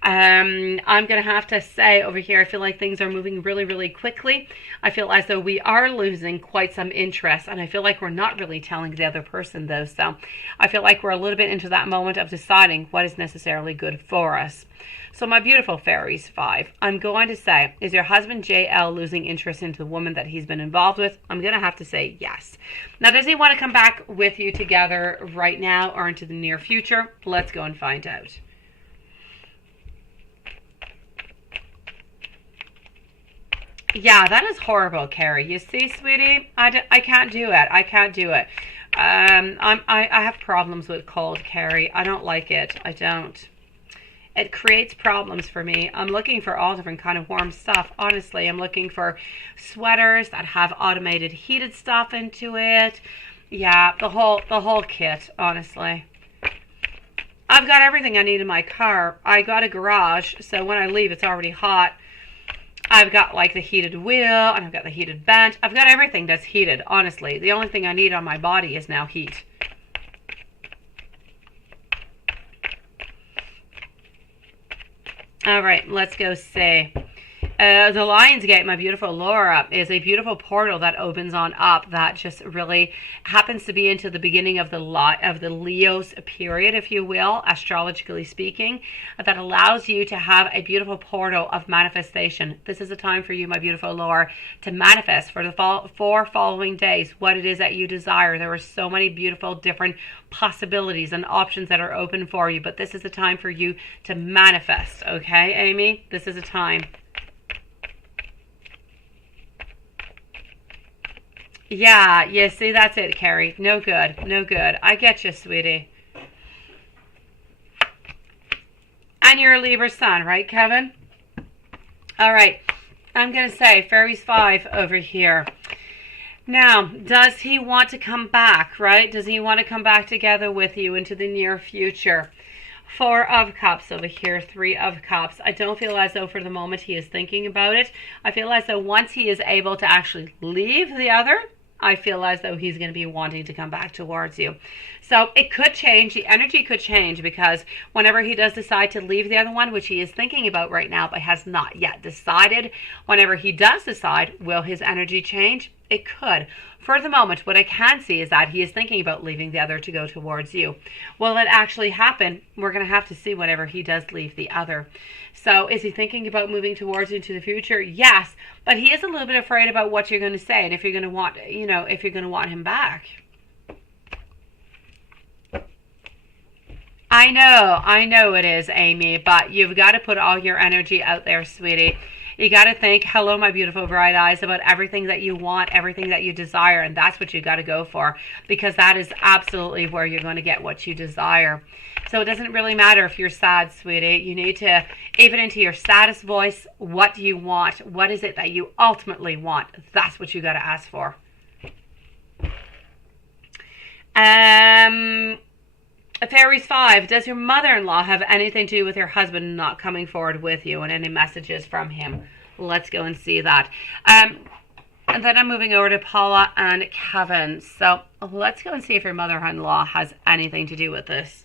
I'm going to have to say over here, I feel like things are moving really, really quickly. I feel as though we are losing quite some interest, and I feel like we're not really telling the other person though. So I feel like we're a little bit into that moment of deciding what is necessarily good for us. So my beautiful fairies, 5, I'm going to say, is your husband JL losing interest into the woman that he's been involved with? I'm going to have to say yes. Now, does he want to come back with you together right now or into the near future? Let's go and find out. Yeah, that is horrible, Carrie. You see, sweetie, I can't do it. I can't do it. I have problems with cold, Carrie. I don't like it. I don't. It creates problems for me. I'm looking for all different kind of warm stuff. Honestly, I'm looking for sweaters that have automated heated stuff into it. Yeah, the whole kit, honestly. I've got everything I need in my car. I got a garage, so when I leave, it's already hot. I've got like the heated wheel, and I've got the heated bench. I've got everything that's heated, honestly. The only thing I need on my body is now heat. All right, let's go see. The Lion's Gate, my beautiful Laura, is a beautiful portal that opens on up that just really happens to be into the beginning of the Leo's period, if you will, astrologically speaking, that allows you to have a beautiful portal of manifestation. This is a time for you, my beautiful Laura, to manifest for the 4 following days what it is that you desire. There are so many beautiful different possibilities and options that are open for you, but this is a time for you to manifest, okay, Amy? This is a time. Yeah, you see, that's it, Carrie. No good, no good. I get you, sweetie. And you're a Libra sun, right, Kevin? All right, I'm going to say Fairies 5 over here. Now, does he want to come back, right? Does he want to come back together with you into the near future? 4 of Cups over here, 3 of Cups. I don't feel as though for the moment he is thinking about it. I feel as though once he is able to actually leave the other, I feel as though he's going to be wanting to come back towards you. So it could change. The energy could change because whenever he does decide to leave the other one, which he is thinking about right now but has not yet decided, whenever he does decide, will his energy change? It could. For the moment, what I can see is that he is thinking about leaving the other to go towards you. Will it actually happen? We're going to have to see whenever he does leave the other. So is he thinking about moving towards you into the future? Yes, but he is a little bit afraid about what you're going to say and if you're going to want, if you're going to want him back. I know it is, Amy, but you've got to put all your energy out there, sweetie. You got to think, hello, my beautiful bright eyes, about everything that you want, everything that you desire, and that's what you got to go for, because that is absolutely where you're going to get what you desire. So it doesn't really matter if you're sad, sweetie. You need to, even into your saddest voice, what do you want? What is it that you ultimately want? That's what you got to ask for. Fairies 5, does your mother-in-law have anything to do with your husband not coming forward with you and any messages from him? Let's go and see that. And then I'm moving over to Paula and Kevin. So let's go and see if your mother-in-law has anything to do with this.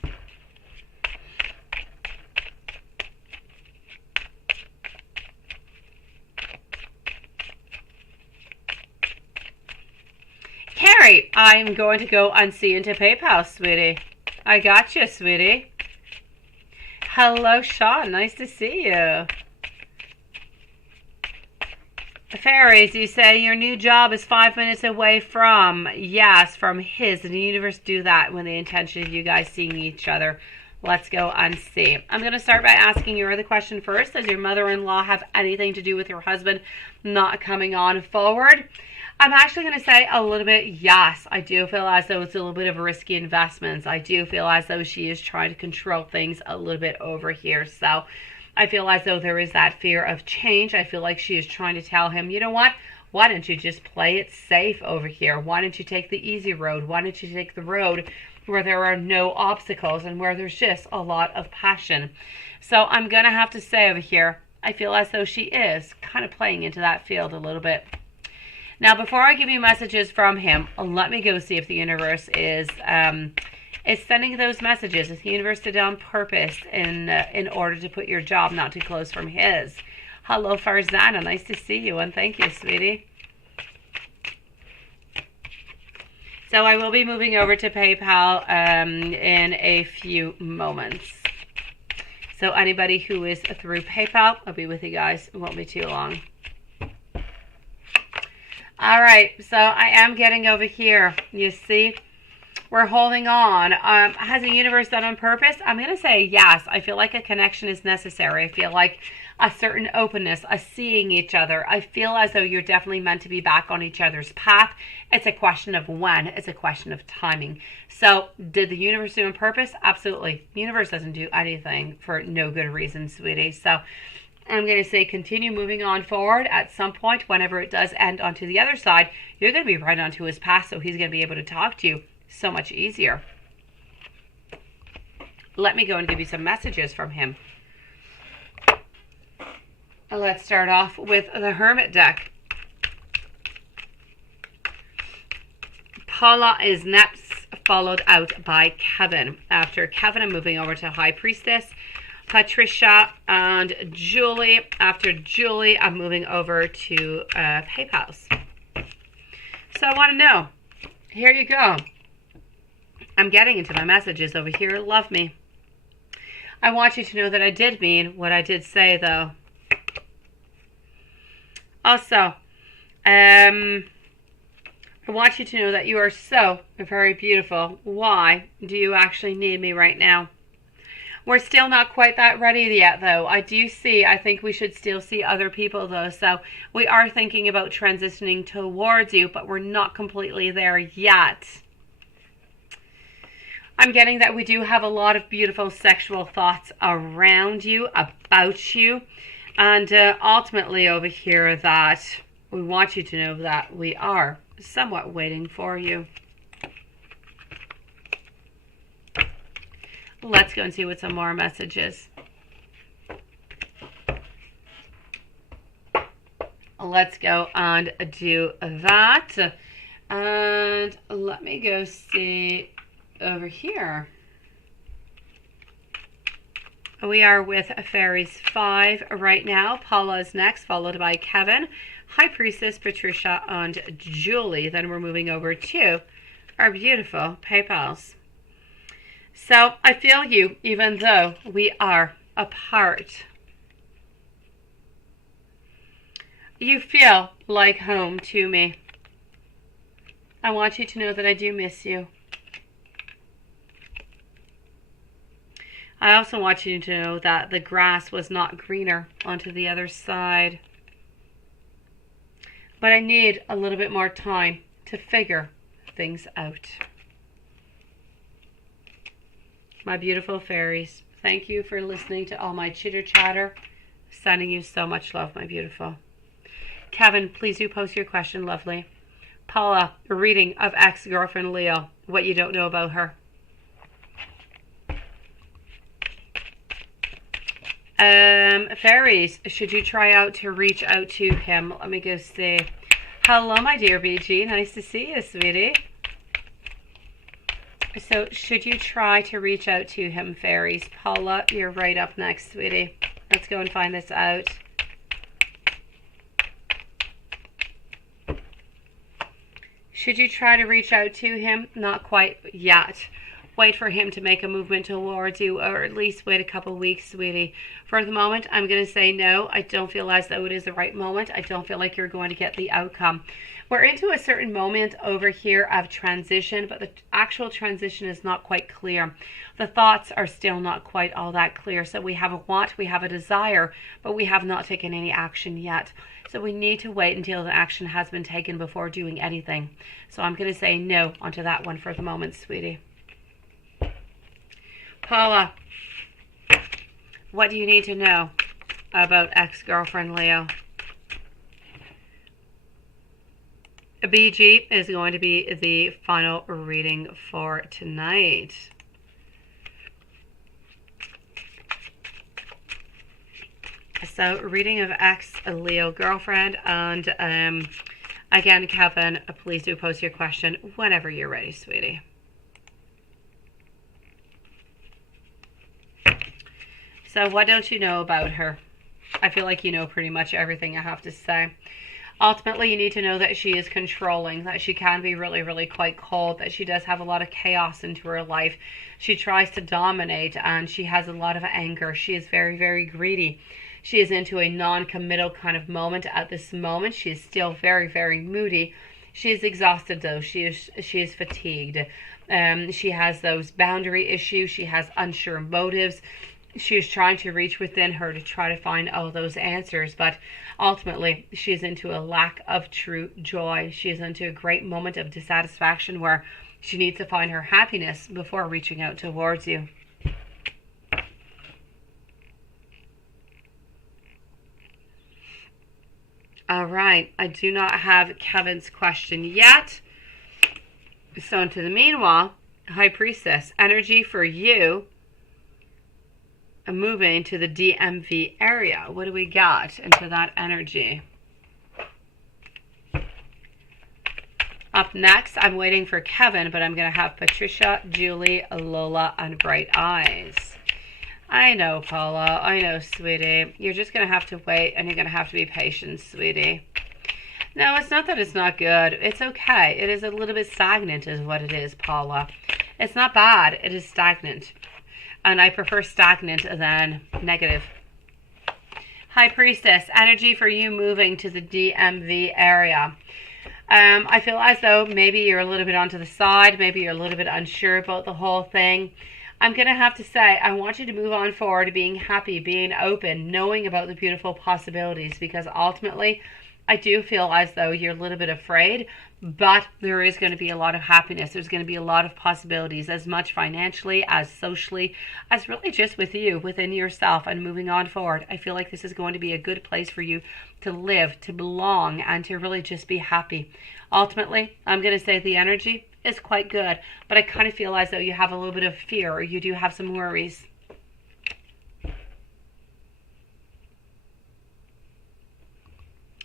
Carrie, I'm going to go and see into PayPal, sweetie. I got you, sweetie. Hello, Sean. Nice to see you. Fairies, you say your new job is 5 minutes away from. Yes, from his. And the universe do that when the intention of you guys seeing each other. Let's go and see. I'm going to start by asking your other question first. Does your mother-in-law have anything to do with your husband not coming on forward? I'm actually going to say a little bit yes. I do feel as though it's a little bit of risky investments. I do feel as though she is trying to control things a little bit over here. So I feel as though there is that fear of change. I feel like she is trying to tell him, you know what? Why don't you just play it safe over here? Why don't you take the easy road? Why don't you take the road where there are no obstacles and where there's just a lot of passion? So I'm going to have to say over here, I feel as though she is kind of playing into that field a little bit. Now, before I give you messages from him, let me go see if the universe is sending those messages. Is the universe did it on purpose in order to put your job not too close from his? Hello, Farzana. Nice to see you, and thank you, sweetie. So I will be moving over to PayPal in a few moments. So anybody who is through PayPal, I'll be with you guys. It won't be too long. All right, so I am getting over here. You see, we're holding on. Has the universe done on purpose? I'm going to say yes. I feel like a connection is necessary. I feel like a certain openness, a seeing each other. I feel as though you're definitely meant to be back on each other's path. It's a question of when. It's a question of timing. So did the universe do on purpose? Absolutely. The universe doesn't do anything for no good reason, sweetie. So I'm going to say continue moving on forward. At some point, whenever it does end onto the other side, you're going to be right onto his path, so he's going to be able to talk to you so much easier. Let me go and give you some messages from him. Let's start off with the Hermit deck. Paula is next, followed out by Kevin. After Kevin, I'm moving over to High Priestess, Patricia, and Julie. After Julie, I'm moving over to PayPal's. So I want to know. Here you go. I'm getting into my messages over here. Love me. I want you to know that I did mean what I did say, though. Also, I want you to know that you are so very beautiful. Why do you actually need me right now? We're still not quite that ready yet, though. I think we should still see other people, though. So we are thinking about transitioning towards you, but we're not completely there yet. I'm getting that we do have a lot of beautiful sexual thoughts around you, about you. And ultimately over here that we want you to know that we are somewhat waiting for you. Let's go and see what some more messages. Let's go and do that. And let me go see over here. We are with Fairies 5 right now. Paula is next, followed by Kevin, High Priestess, Patricia, and Julie. Then we're moving over to our beautiful PayPals. So I feel you, even though we are apart. You feel like home to me. I want you to know that I do miss you. I also want you to know that the grass was not greener onto the other side. But I need a little bit more time to figure things out. My beautiful fairies, thank you for listening to all my chitter chatter. Sending you so much love, my beautiful. Kevin, please do post your question, lovely. Paula, a reading of ex-girlfriend Leo, what you don't know about her. Fairies, should you try out to reach out to him? Let me go see. Hello, my dear BG. Nice to see you, sweetie. So, should you try to reach out to him, fairies? Paula, you're right up next, sweetie. Let's go and find this out. Should you try to reach out to him? Not quite yet. Wait for him to make a movement towards you, or at least wait a couple weeks, sweetie. For the moment, I'm going to say no. I don't feel as though it is the right moment. I don't feel like you're going to get the outcome. We're into a certain moment over here of transition, but the actual transition is not quite clear. The thoughts are still not quite all that clear. So we have a want, we have a desire, but we have not taken any action yet. So we need to wait until the action has been taken before doing anything. So I'm going to say no onto that one for the moment, sweetie. Paula, what do you need to know about ex-girlfriend Leo? BG is going to be the final reading for tonight. So, reading of ex-Leo girlfriend. And again, Kevin, please do post your question whenever you're ready, sweetie. So what don't you know about her? I feel like you know pretty much everything I have to say. Ultimately, you need to know that she is controlling, that she can be really, really quite cold, that she does have a lot of chaos into her life. She tries to dominate and she has a lot of anger. She is very, very greedy. She is into a non-committal kind of moment at this moment. She is still very, very moody. She is exhausted though. She is fatigued. She has those boundary issues. She has unsure motives. She is trying to reach within her to try to find all those answers, but ultimately she is into a lack of true joy. She is into a great moment of dissatisfaction where she needs to find her happiness before reaching out towards you. All right, I do not have Kevin's question yet. So into the meanwhile, High Priestess, energy for you moving to the DMV area. What do we got into that energy? Up next, I'm waiting for Kevin, but I'm going to have Patricia, Julie, Lola, and Bright Eyes. I know, Paula. I know, sweetie. You're just going to have to wait, and you're going to have to be patient, sweetie. No, it's not that it's not good. It's okay. It is a little bit stagnant is what it is, Paula. It's not bad. It is stagnant. And I prefer stagnant than negative. High Priestess, energy for you moving to the DMV area. I feel as though maybe you're a little bit onto the side. Maybe you're a little bit unsure about the whole thing. I'm going to have to say, I want you to move on forward to being happy, being open, knowing about the beautiful possibilities. Because ultimately, I do feel as though you're a little bit afraid, but there is going to be a lot of happiness. There's going to be a lot of possibilities, as much financially, as socially, as really just with you, within yourself, and moving on forward. I feel like this is going to be a good place for you to live, to belong, and to really just be happy. Ultimately, I'm going to say the energy is quite good, but I kind of feel as though you have a little bit of fear, or you do have some worries.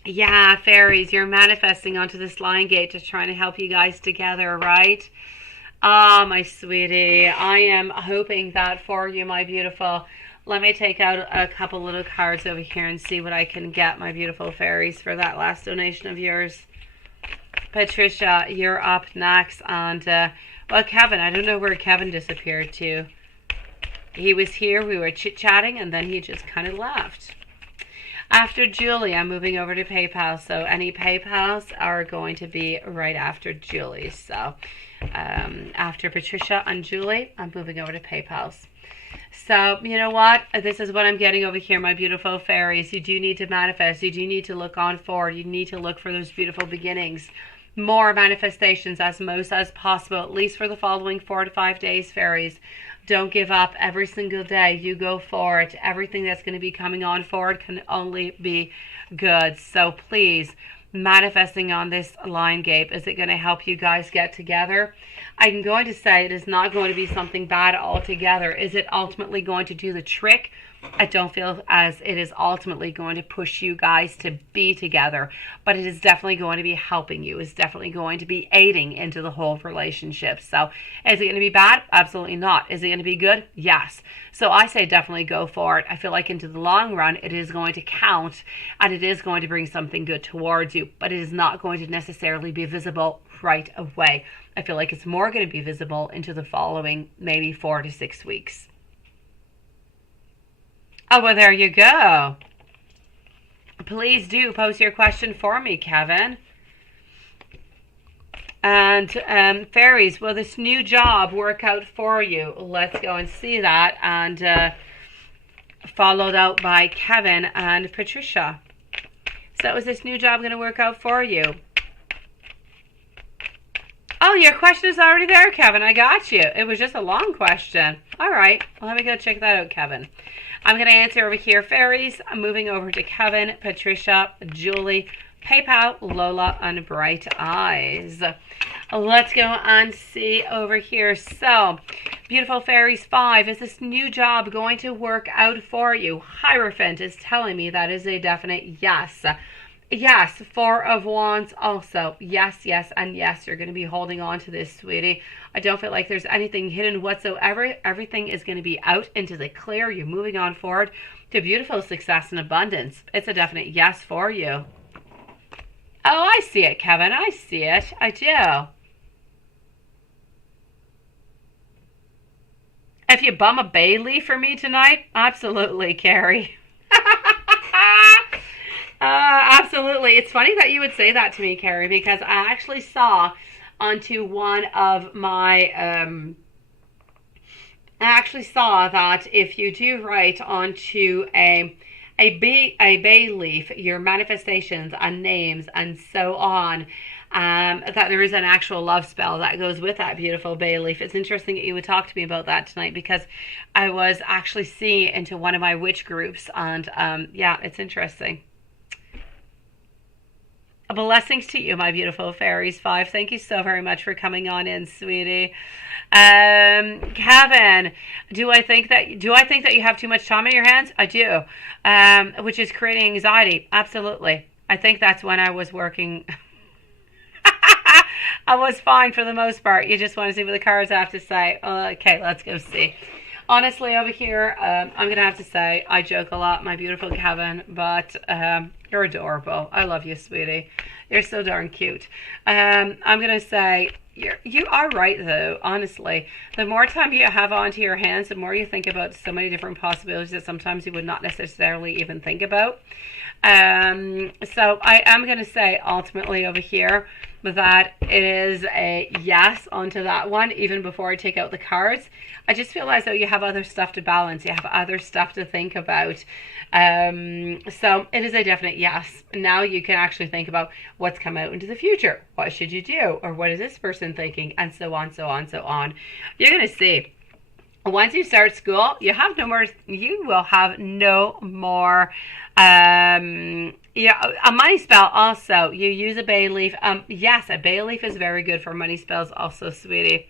Yeah, fairies, you're manifesting onto this line gate, just trying to help you guys together, right? Ah, my sweetie, I am hoping that for you, my beautiful. Let me take out a couple little cards over here and see what I can get, my beautiful fairies, for that last donation of yours. Patricia, you're up next. And, well, Kevin, I don't know where Kevin disappeared to. He was here, we were chit-chatting, and then he just kind of left. After Julie, I'm moving over to PayPal. So any PayPals are going to be right after Julie. So after Patricia and Julie, I'm moving over to PayPals. So you know what? This is what I'm getting over here, my beautiful fairies. You do need to manifest. You do need to look on forward. You need to look for those beautiful beginnings. More manifestations as most as possible, at least for the following 4 to 5 days, fairies. Don't give up. Every single day you go for it. Everything that's going to be coming on forward can only be good. So please, manifesting on this line gate, is it going to help you guys get together? I'm going to say it is not going to be something bad altogether. Is it ultimately going to do the trick? I don't feel as it is ultimately going to push you guys to be together, but it is definitely going to be helping you. It's definitely going to be aiding into the whole relationship. So is it going to be bad? Absolutely not. Is it going to be good? Yes. So I say definitely go for it. I feel like into the long run, it is going to count and it is going to bring something good towards you, but it is not going to necessarily be visible right away. I feel like it's more going to be visible into the following maybe 4 to 6 weeks. Oh, well, there you go. Please do post your question for me, Kevin. And fairies, will this new job work out for you? Let's go and see that. And followed out by Kevin and Patricia. So is this new job going to work out for you? Oh, your question is already there, Kevin. I got you. It was just a long question. All right. Well, let me go check that out, Kevin. I'm going to answer over here, fairies. I'm moving over to Kevin, Patricia, Julie, PayPal, Lola, and Bright Eyes. Let's go and see over here. So, beautiful fairies 5, is this new job going to work out for you? Hierophant is telling me that is a definite yes. Yes, 4 of Wands also. Yes, yes, and yes. You're going to be holding on to this, sweetie. I don't feel like there's anything hidden whatsoever. Everything is going to be out into the clear. You're moving on forward to beautiful success and abundance. It's a definite yes for you. Oh, I see it, Kevin. I see it. I do. If you bum a bay leaf for me tonight, absolutely, Carrie. Absolutely. It's funny that you would say that to me, Carrie, because I actually saw onto one of my, I actually saw that if you do write onto a bay leaf, your manifestations and names and so on, that there is an actual love spell that goes with that beautiful bay leaf. It's interesting that you would talk to me about that tonight, because I was actually seeing it into one of my witch groups, and yeah, it's interesting. Blessings to you, my beautiful fairies 5. Thank you so very much for coming on in, sweetie. Kevin, do I think that you have too much time in your hands? I do, which is creating anxiety. Absolutely. I think that's when I was working. I was fine for the most part. You just want to see what the cards have to say. Okay, let's go see. Honestly, over here, I'm going to have to say, I joke a lot, my beautiful Kevin, but you're adorable. I love you, sweetie. You're so darn cute. I'm going to say, you are right, though, honestly. The more time you have onto your hands, the more you think about so many different possibilities that sometimes you would not necessarily even think about. So I am going to say, ultimately, over here, that it is a yes onto that one, even before I take out the cards. I just feel as though you have other stuff to balance. You have other stuff to think about. So it is a definite yes. Now you can actually think about what's come out into the future. What should you do? Or what is this person thinking? And so on, so on, so on. You're going to see. Once you start school, you will have no more, yeah, a money spell also. You use a bay leaf. Yes, a bay leaf is very good for money spells also, sweetie.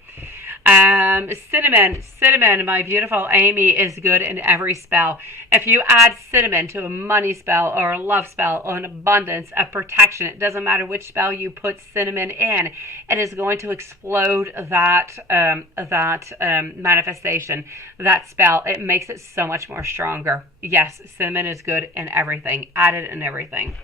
Cinnamon, my beautiful Amy, is good in every spell. If you add cinnamon to a money spell or a love spell or an abundance, a protection, it doesn't matter which spell you put cinnamon in, it is going to explode that manifestation, that spell. It makes it so much more stronger. Yes, cinnamon is good in everything. Add it in everything.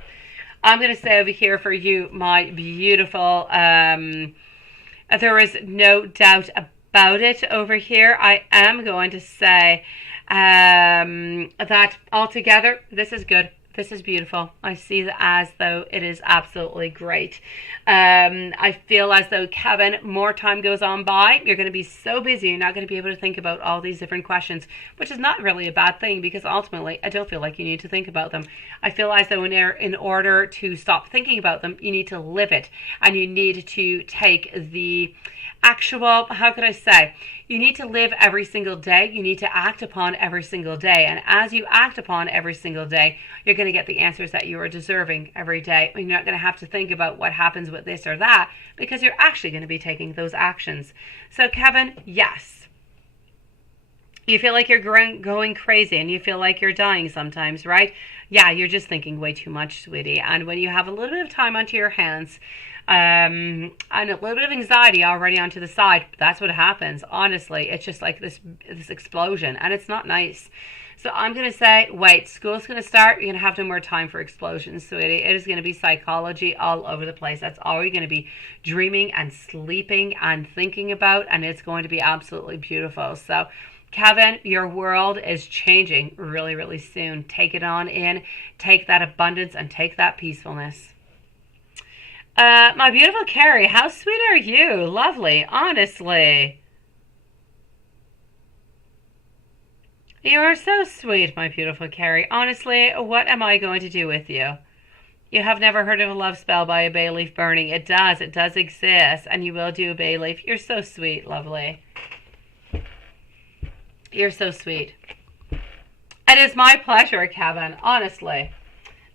I'm going to say over here for you, my beautiful, there is no doubt about it over here. I am going to say that altogether, this is good. This is beautiful. I see that as though it is absolutely great. I feel as though, Kevin, more time goes on by, you're going to be so busy, you're not going to be able to think about all these different questions, which is not really a bad thing, because ultimately, I don't feel like you need to think about them. I feel as though in order to stop thinking about them, you need to live it, and you need to take the actual, how could I say, you need to live every single day. You need to act upon every single day. And as you act upon every single day, you're going to get the answers that you are deserving every day. You're not going to have to think about what happens with this or that, because you're actually going to be taking those actions. So, Kevin, yes. You feel like you're going crazy and you feel like you're dying sometimes, right? Yeah, you're just thinking way too much, sweetie. And when you have a little bit of time onto your hands, and a little bit of anxiety already onto the side, that's what happens. Honestly, it's just like this explosion, and it's not nice. So I'm going to say, wait, school's going to start. You're going to have no more time for explosions, sweetie. It is going to be psychology all over the place. That's all you're going to be dreaming and sleeping and thinking about, and it's going to be absolutely beautiful. So, Kevin, your world is changing really, really soon. Take it on in. Take that abundance and take that peacefulness. My beautiful Carrie, how sweet are you? Lovely, honestly. You are so sweet, my beautiful Carrie. Honestly, what am I going to do with you? You have never heard of a love spell by a bay leaf burning. It does exist, and you will do a bay leaf. You're so sweet, lovely. You're so sweet. It is my pleasure, Kevin, honestly.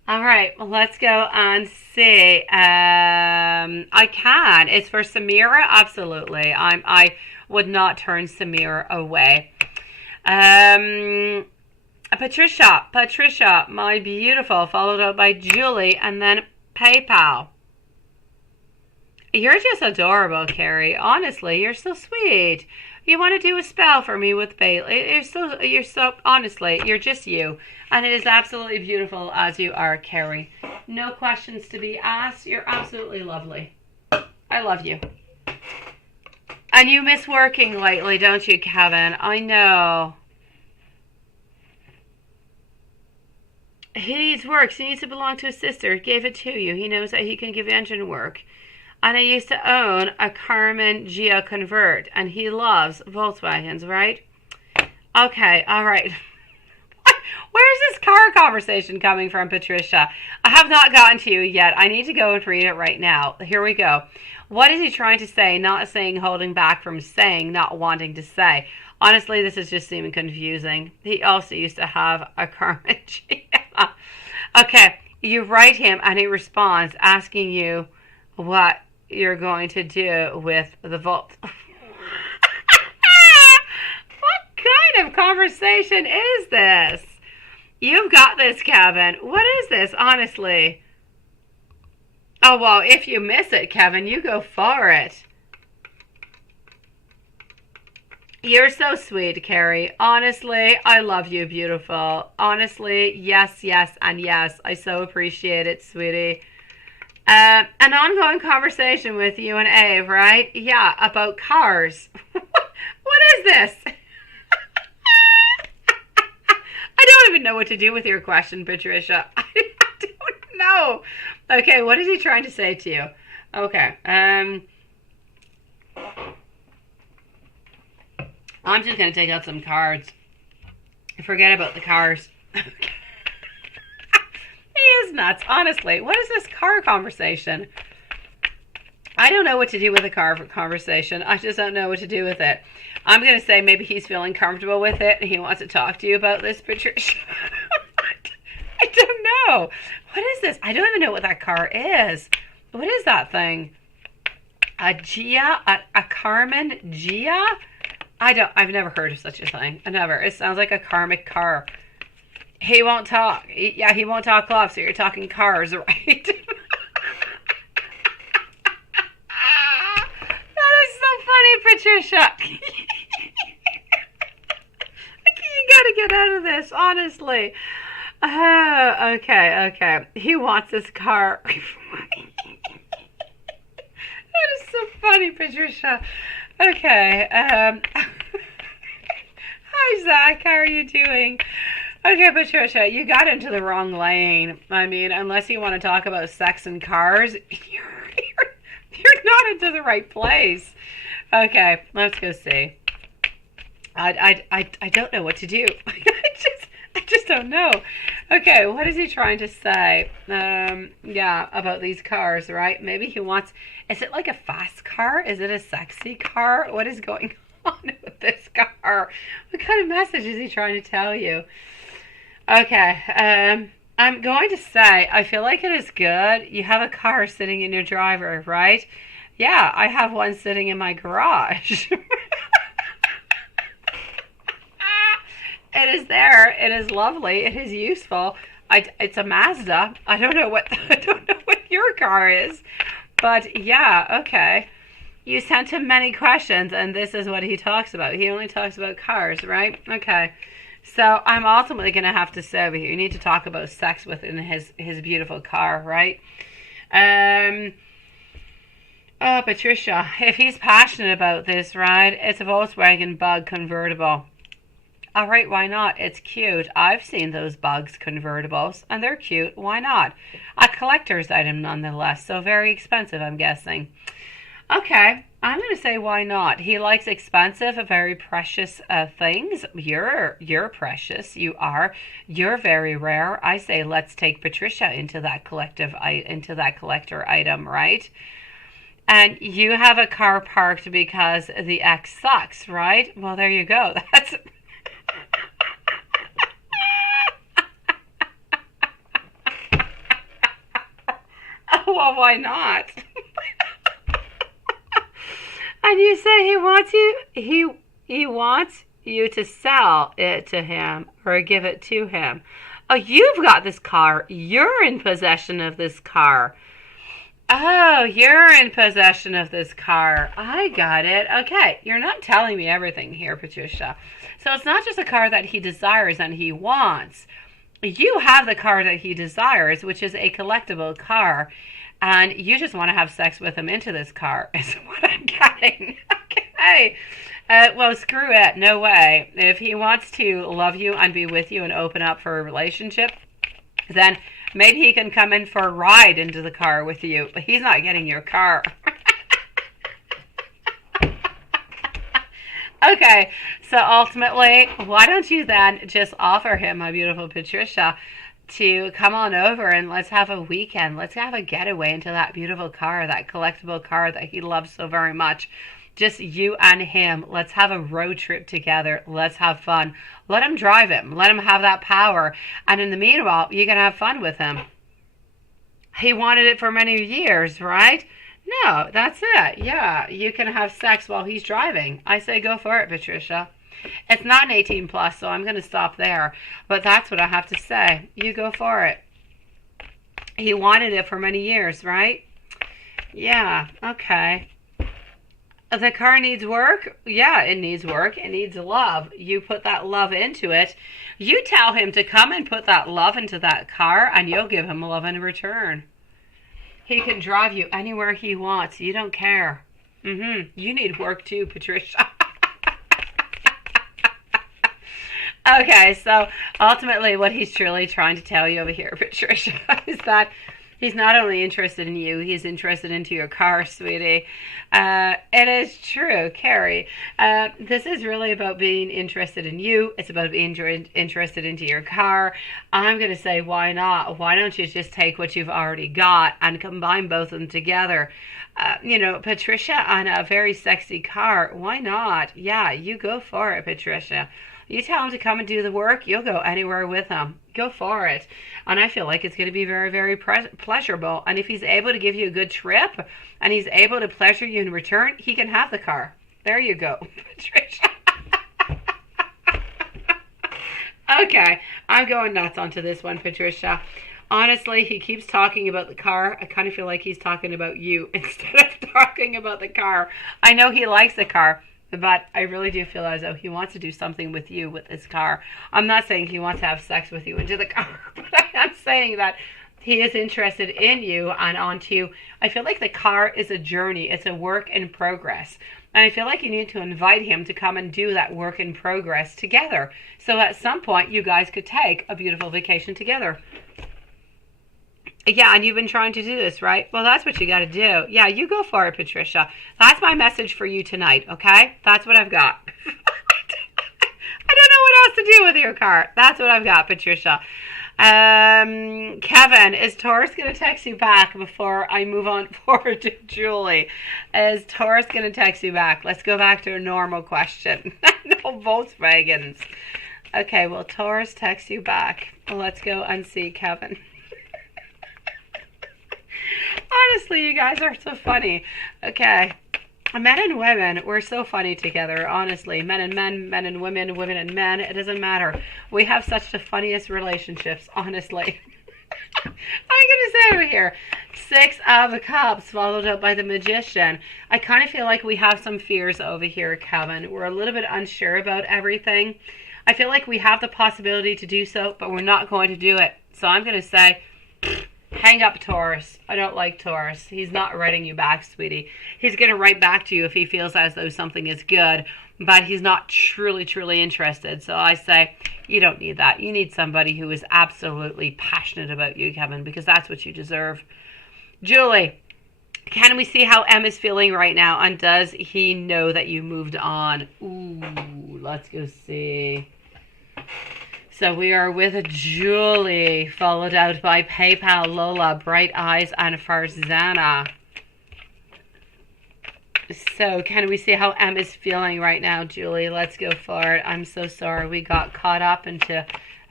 All right, well, let's go and see. I can. It's for Samira. Absolutely. I would not turn Samira away. Patricia, my beautiful, followed up by Julie, and then PayPal. You're just adorable, Carrie. Honestly, you're so sweet. You want to do a spell for me with Bailey? You're so, honestly, you're just you. And it is absolutely beautiful as you are, Carrie. No questions to be asked. You're absolutely lovely. I love you. And you miss working lately, don't you, Kevin? I know. He needs work. He needs to belong to his sister. He gave it to you. He knows that he can give engine work. And I used to own a Carmen Gia Convert, and he loves Volkswagens, right? Okay, all right. Where's this car conversation coming from, Patricia? I have not gotten to you yet. I need to go and read it right now. Here we go. What is he trying to say? Not saying, holding back from saying, not wanting to say. Honestly, this is just seeming confusing. He also used to have a Carmen Gia. Okay, you write him, and he responds, asking you what you're going to do with the vault. What kind of conversation is this? You've got this, Kevin. What is this, honestly? Oh, well, if you miss it, Kevin, you go for it. You're so sweet, Carrie. Honestly, I love you, beautiful. Honestly, yes, and yes. I so appreciate it, sweetie. An ongoing conversation with you and Ave, right? Yeah, about cars. What is this? I don't even know what to do with your question, Patricia. I don't know. Okay, what is he trying to say to you? Okay. I'm just going to take out some cards. Forget about the cars. He is nuts, honestly. What is this car conversation? I don't know what to do with a car conversation. I just don't know what to do with it. I'm going to say maybe he's feeling comfortable with it and he wants to talk to you about this, Patricia. I don't know. What is this? I don't even know what that car is. What is that thing? A Gia? A Carmen Gia? I've never heard of such a thing. I never. It sounds like a karmic car. He won't talk. Yeah, he won't talk love, so you're talking cars, right? That is so funny, Patricia. You gotta get out of this, honestly. Okay. He wants his car. That is so funny, Patricia. Okay. Hi, Zach. How are you doing? Okay, Patricia, you got into the wrong lane. I mean, unless you want to talk about sex and cars, you're not into the right place. Okay, let's go see. I don't know what to do. I just don't know. Okay, what is he trying to say? Yeah, about these cars, right? Maybe he wants. Is it like a fast car? Is it a sexy car? What is going on with this car? What kind of message is he trying to tell you? Okay, I'm going to say, I feel like it is good. You have a car sitting in your driveway, right? Yeah, I have one sitting in my garage. It is there. It is lovely. It is useful. It's a Mazda. I don't know what your car is, but yeah, okay. You sent him many questions, and this is what he talks about. He only talks about cars, right? Okay. So I'm ultimately going to have to say over here, you need to talk about sex within his beautiful car, right? Oh, Patricia, if he's passionate about this, right, it's a Volkswagen Bug convertible. All right, why not? It's cute. I've seen those Bugs convertibles, and they're cute. Why not? A collector's item nonetheless, so very expensive, I'm guessing. Okay, I'm going to say why not. He likes expensive, very precious things. You're precious. You are. You're very rare. I say let's take Patricia into that collector item, right? And you have a car parked because the ex sucks, right? Well, there you go. That's Well, why not? And you say he wants you to sell it to him or give it to him. Oh, you've got this car. You're in possession of this car. Oh, you're in possession of this car. I got it. Okay, you're not telling me everything here, Patricia. So it's not just a car that he desires and he wants. You have the car that he desires, which is a collectible car, and you just want to have sex with him into this car, is what I'm getting. Okay. Well, screw it. No way. If he wants to love you and be with you and open up for a relationship, then maybe he can come in for a ride into the car with you, but he's not getting your car. Okay, so ultimately, why don't you then just offer him, my beautiful Patricia, to come on over and let's have a weekend. Let's have a getaway into that beautiful car, that collectible car that he loves so very much. Just you and him. Let's have a road trip together. Let's have fun. Let him drive him. Let him have that power. And in the meanwhile, you can have fun with him. He wanted it for many years, right? No, that's it. Yeah, you can have sex while he's driving. I say go for it, Patricia. It's not an 18 plus, so I'm going to stop there. But that's what I have to say. You go for it. He wanted it for many years, right? Yeah, okay. The car needs work? Yeah, it needs work. It needs love. You put that love into it. You tell him to come and put that love into that car, and you'll give him love in return. He can drive you anywhere he wants. You don't care. You need work too, Patricia. Okay, so ultimately what he's truly trying to tell you over here, Patricia, is that he's not only interested in you, he's interested into your car, sweetie. It is true, Carrie. This is really about being interested in you. It's about being interested into your car. I'm going to say, why not? Why don't you just take what you've already got and combine both of them together? Patricia on a very sexy car. Why not? Yeah, you go for it, Patricia. You tell him to come and do the work, you'll go anywhere with him. Go for it. And I feel like it's going to be very, very pleasurable. And if he's able to give you a good trip and he's able to pleasure you in return, he can have the car. There you go, Patricia. Okay, I'm going nuts onto this one, Patricia. Honestly, he keeps talking about the car. I kind of feel like he's talking about you instead of talking about the car. I know he likes the car, but I really do feel as though he wants to do something with you with his car. I'm not saying he wants to have sex with you into the car, but I am saying that he is interested in you and onto you. I feel like the car is a journey. It's a work in progress. And I feel like you need to invite him to come and do that work in progress together. So at some point, you guys could take a beautiful vacation together. Yeah, and you've been trying to do this, right? Well, that's what you got to do. Yeah, you go for it, Patricia. That's my message for you tonight, okay? That's what I've got. I don't know what else to do with your car. That's what I've got, Patricia. Kevin, is Taurus going to text you back before I move on forward to Julie? Is Taurus going to text you back? Let's go back to a normal question. No Volkswagens. Okay, well, Taurus texts you back. Let's go and see Kevin. Honestly, you guys are so funny. Okay. Men and women, we're so funny together, honestly. Men and men, men and women, women and men. It doesn't matter. We have such the funniest relationships, honestly. I'm going to say over here, 6 of Cups followed up by the Magician. I kind of feel like we have some fears over here, Kevin. We're a little bit unsure about everything. I feel like we have the possibility to do so, but we're not going to do it. So I'm going to say, hang up, Taurus. I don't like Taurus. He's not writing you back, sweetie. He's going to write back to you if he feels as though something is good, but he's not truly, truly interested. So I say, you don't need that. You need somebody who is absolutely passionate about you, Kevin, because that's what you deserve. Julie, can we see how M is feeling right now, and does he know that you moved on? Ooh, let's go see. So we are with Julie, followed out by PayPal, Lola, Bright Eyes, and Farzana. So can we see how M is feeling right now, Julie? Let's go for it. I'm so sorry. We got caught up into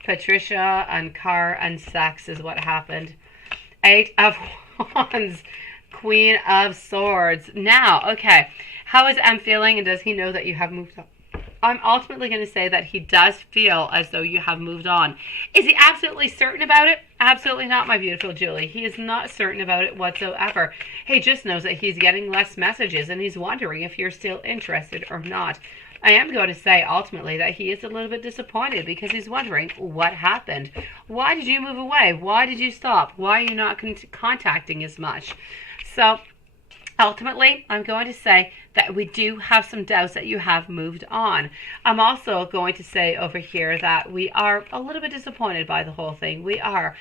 Patricia and car and sex is what happened. 8 of Wands, Queen of Swords. Now, okay, how is M feeling, and does he know that you have moved on? I'm ultimately going to say that he does feel as though you have moved on. Is he absolutely certain about it? Absolutely not, my beautiful Julie. He is not certain about it whatsoever. He just knows that he's getting less messages, and he's wondering if you're still interested or not. I am going to say ultimately that he is a little bit disappointed because he's wondering what happened. Why did you move away? Why did you stop? Why are you not contacting as much? So ultimately, I'm going to say that we do have some doubts that you have moved on. I'm also going to say over here that we are a little bit disappointed by the whole thing. We are.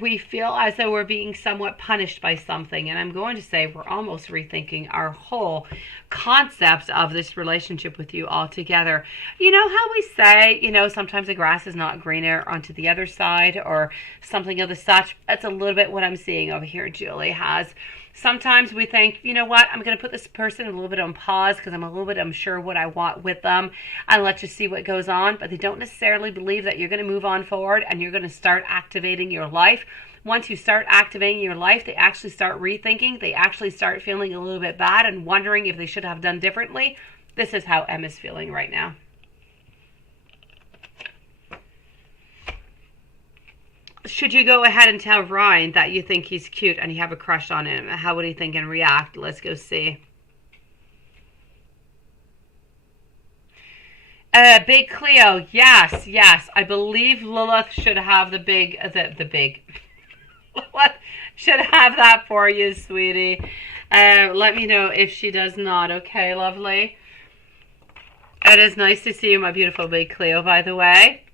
We feel as though we're being somewhat punished by something. And I'm going to say we're almost rethinking our whole concept of this relationship with you altogether. You know how we say, sometimes the grass is not greener onto the other side or something of the such? That's a little bit what I'm seeing over here, Julie has. Sometimes we think, you know what, I'm going to put this person a little bit on pause because I'm a little bit unsure what I want with them, and let's just see what goes on. But they don't necessarily believe that you're going to move on forward and you're going to start activating your life. Once you start activating your life, they actually start rethinking. They actually start feeling a little bit bad and wondering if they should have done differently. This is how M is feeling right now. Should you go ahead and tell Ryan that you think he's cute and you have a crush on him? How would he think and react? Let's go see. Big Cleo, yes. I believe Lilith should have the big. Lilith should have that for you, sweetie. Let me know if she does not. Okay, lovely. It is nice to see you, my beautiful Big Cleo, by the way.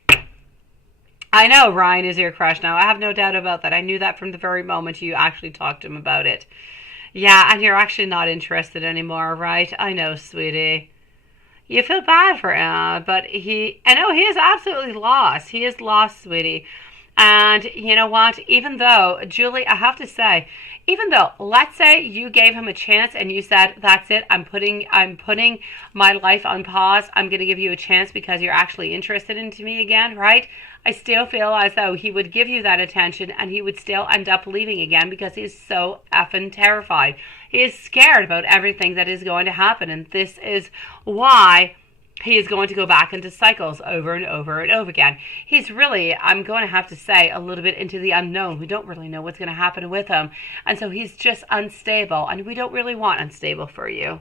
I know Ryan is your crush now. I have no doubt about that. I knew that from the very moment you actually talked to him about it. Yeah, and you're actually not interested anymore, right? I know, sweetie. You feel bad for him, but I know he is absolutely lost. He is lost, sweetie. And you know what? Even though, Julie, I have to say, even though, let's say you gave him a chance and you said, that's it, I'm putting my life on pause. I'm going to give you a chance because you're actually interested in me again, right? I still feel as though he would give you that attention and he would still end up leaving again because he's so effing terrified. He is scared about everything that is going to happen, and this is why he is going to go back into cycles over and over and over again. He's really, I'm going to have to say, a little bit into the unknown. We don't really know what's going to happen with him. And so he's just unstable, and we don't really want unstable for you.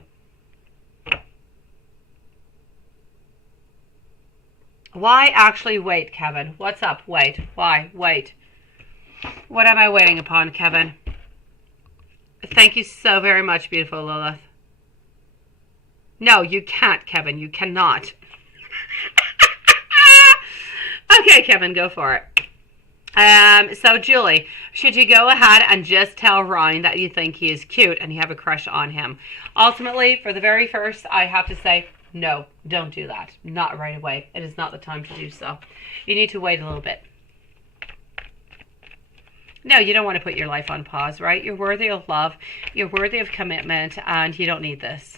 Why actually wait, Kevin? What's up? Wait. Why? Wait. What am I waiting upon, Kevin? Thank you so very much, beautiful Lilith. No, you can't, Kevin. You cannot. Okay, Kevin, go for it. So, Julie, should you go ahead and just tell Ryan that you think he is cute and you have a crush on him? Ultimately, for the very first, I have to say, no, don't do that. Not right away. It is not the time to do so. You need to wait a little bit. No, you don't want to put your life on pause, right? You're worthy of love. You're worthy of commitment, and you don't need this.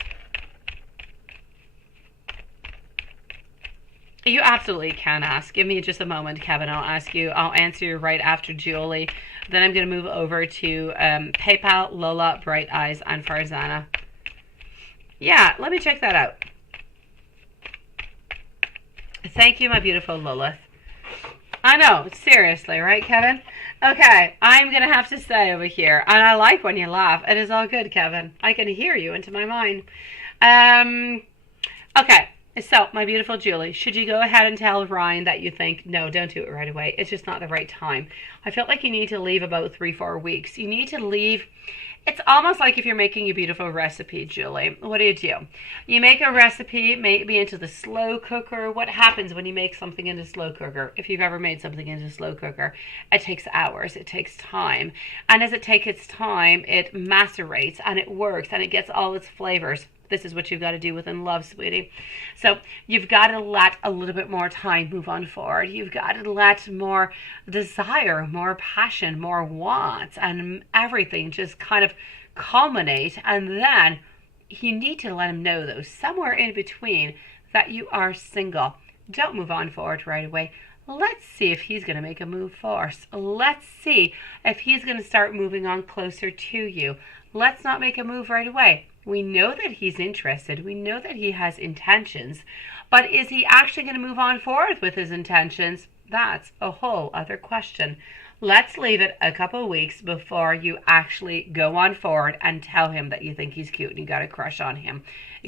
You absolutely can ask. Give me just a moment, Kevin. I'll answer you right after Julie. Then I'm going to move over to PayPal, Lola, Bright Eyes, and Farzana. Yeah, let me check that out. Thank you, my beautiful Lilith. I know, seriously, right, Kevin? Okay, I'm going to have to say over here, and I like when you laugh. It is all good, Kevin. I can hear you into my mind. Okay, so, my beautiful Julie, should you go ahead and tell Ryan that you think, no, don't do it right away. It's just not the right time. I feel like you need to leave about 3-4 weeks. You need to leave. It's almost like if you're making a beautiful recipe, Julie. What do? You make a recipe, maybe into the slow cooker. What happens when you make something in a slow cooker? If you've ever made something in a slow cooker, it takes hours. It takes time. And as it takes its time, it macerates and it works and it gets all its flavors. This is what you've got to do within love, sweetie. So you've got to let a little bit more time move on forward. You've got to let more desire, more passion, more wants, and everything just kind of culminate. And then you need to let him know, though, somewhere in between, that you are single. Don't move on forward right away. Let's see if he's going to make a move for us. Let's see if he's going to start moving on closer to you. Let's not make a move right away. We know that he's interested. We know that he has intentions. But is he actually going to move on forward with his intentions? That's a whole other question. Let's leave it a couple of weeks before you actually go on forward and tell him that you think he's cute and you got a crush on him.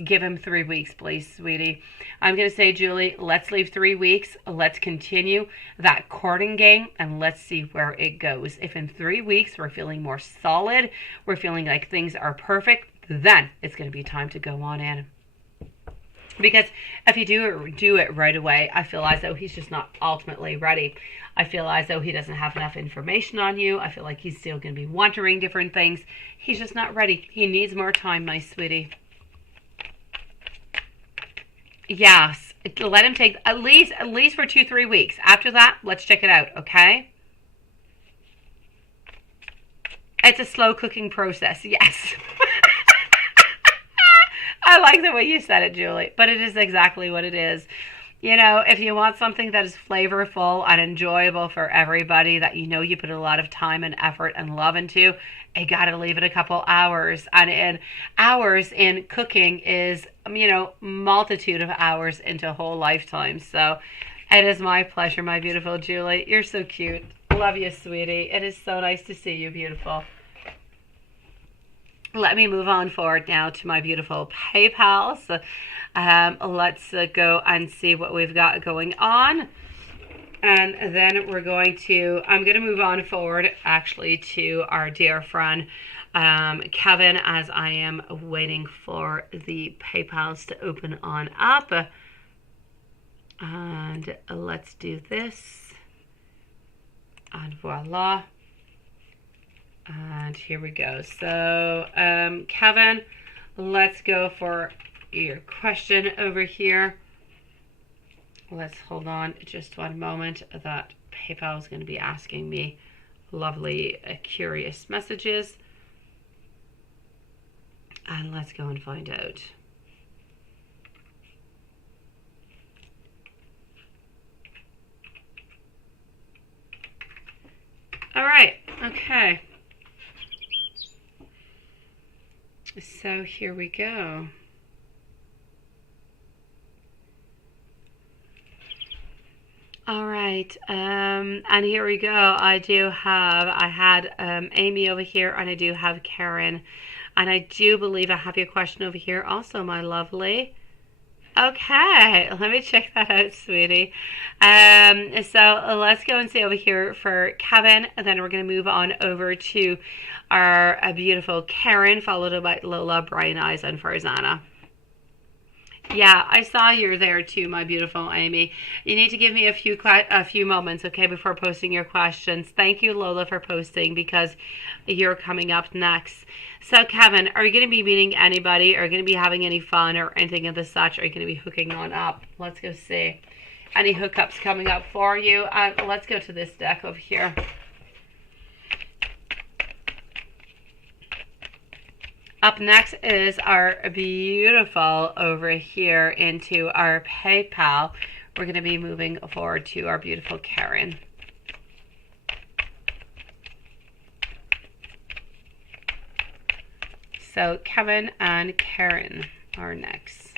Give him 3 weeks, please, sweetie. I'm going to say, Julie, let's leave 3 weeks. Let's continue that courting game and let's see where it goes. If in 3 weeks we're feeling more solid, we're feeling like things are perfect, then it's going to be time to go on in. Because if you do it right away, I feel as though he's just not ultimately ready. I feel as though he doesn't have enough information on you. I feel like he's still going to be wondering different things. He's just not ready. He needs more time, my sweetie. Yes, let him take at least for 2-3 weeks. After that, let's check it out, okay? It's a slow cooking process, yes. I like the way you said it, Julie, but it is exactly what it is. You know, if you want something that is flavorful and enjoyable for everybody, that you know you put a lot of time and effort and love into, you got to leave it a couple hours. And hours in cooking is, you know, multitude of hours into a whole lifetime. So it is my pleasure, my beautiful Julie. You're so cute. Love you, sweetie. It is so nice to see you, beautiful. Let me move on forward now to my beautiful PayPal. So let's go and see what we've got going on. And then I'm going to move on forward actually to our dear friend Kevin, as I am waiting for the PayPals to open on up. And let's do this. And voila. And here we go. So, Kevin, let's go for your question over here. Let's hold on just one moment. That PayPal is going to be asking me lovely, curious messages. And let's go and find out. All right. Okay. So here we go. All right, and here we go. I had Amy over here, and I do have Karen, and I do believe I have your question over here also, my lovely. Okay, let me check that out, sweetie. So let's go and see over here for Kevin, and then we're going to move on over to our beautiful Karen, followed by Lola, Brian Eyes, and Farzana. Yeah, I saw you're there too, my beautiful Amy. You need to give me a few moments, okay, before posting your questions. Thank you, Lola, for posting, because you're coming up next. So, Kevin, are you going to be meeting anybody? Are you going to be having any fun or anything of the such? Are you going to be hooking on up? Let's go see. Any hookups coming up for you? Let's go to this deck over here. Up next is our beautiful over here into our PayPal. We're going to be moving forward to our beautiful Karen. So Kevin and Karen are next.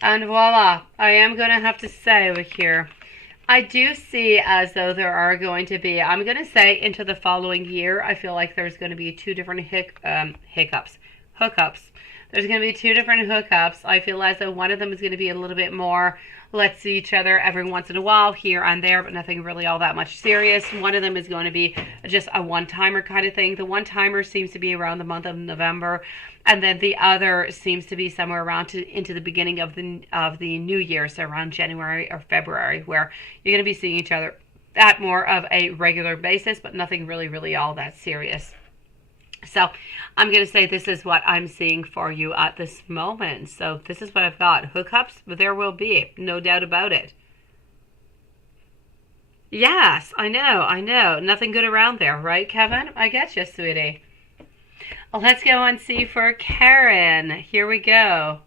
And voila, I am going to have to say over here, I do see as though there are going to be, I'm going to say into the following year, I feel like there's going to be two different hookups. There's going to be two different hookups. I feel as though one of them is going to be a little bit more, let's see each other every once in a while here and there, but nothing really all that much serious. One of them is going to be just a one-timer kind of thing. The one-timer seems to be around the month of November, and then the other seems to be somewhere around into the beginning of the new year, so around January or February, where you're going to be seeing each other at more of a regular basis, but nothing really all that serious. So I'm going to say this is what I'm seeing for you at this moment. So this is what I've got. Hookups, there will be, no doubt about it. Yes, I know. Nothing good around there, right, Kevin? I get you, sweetie. Well, let's go and see for Karen. Here we go.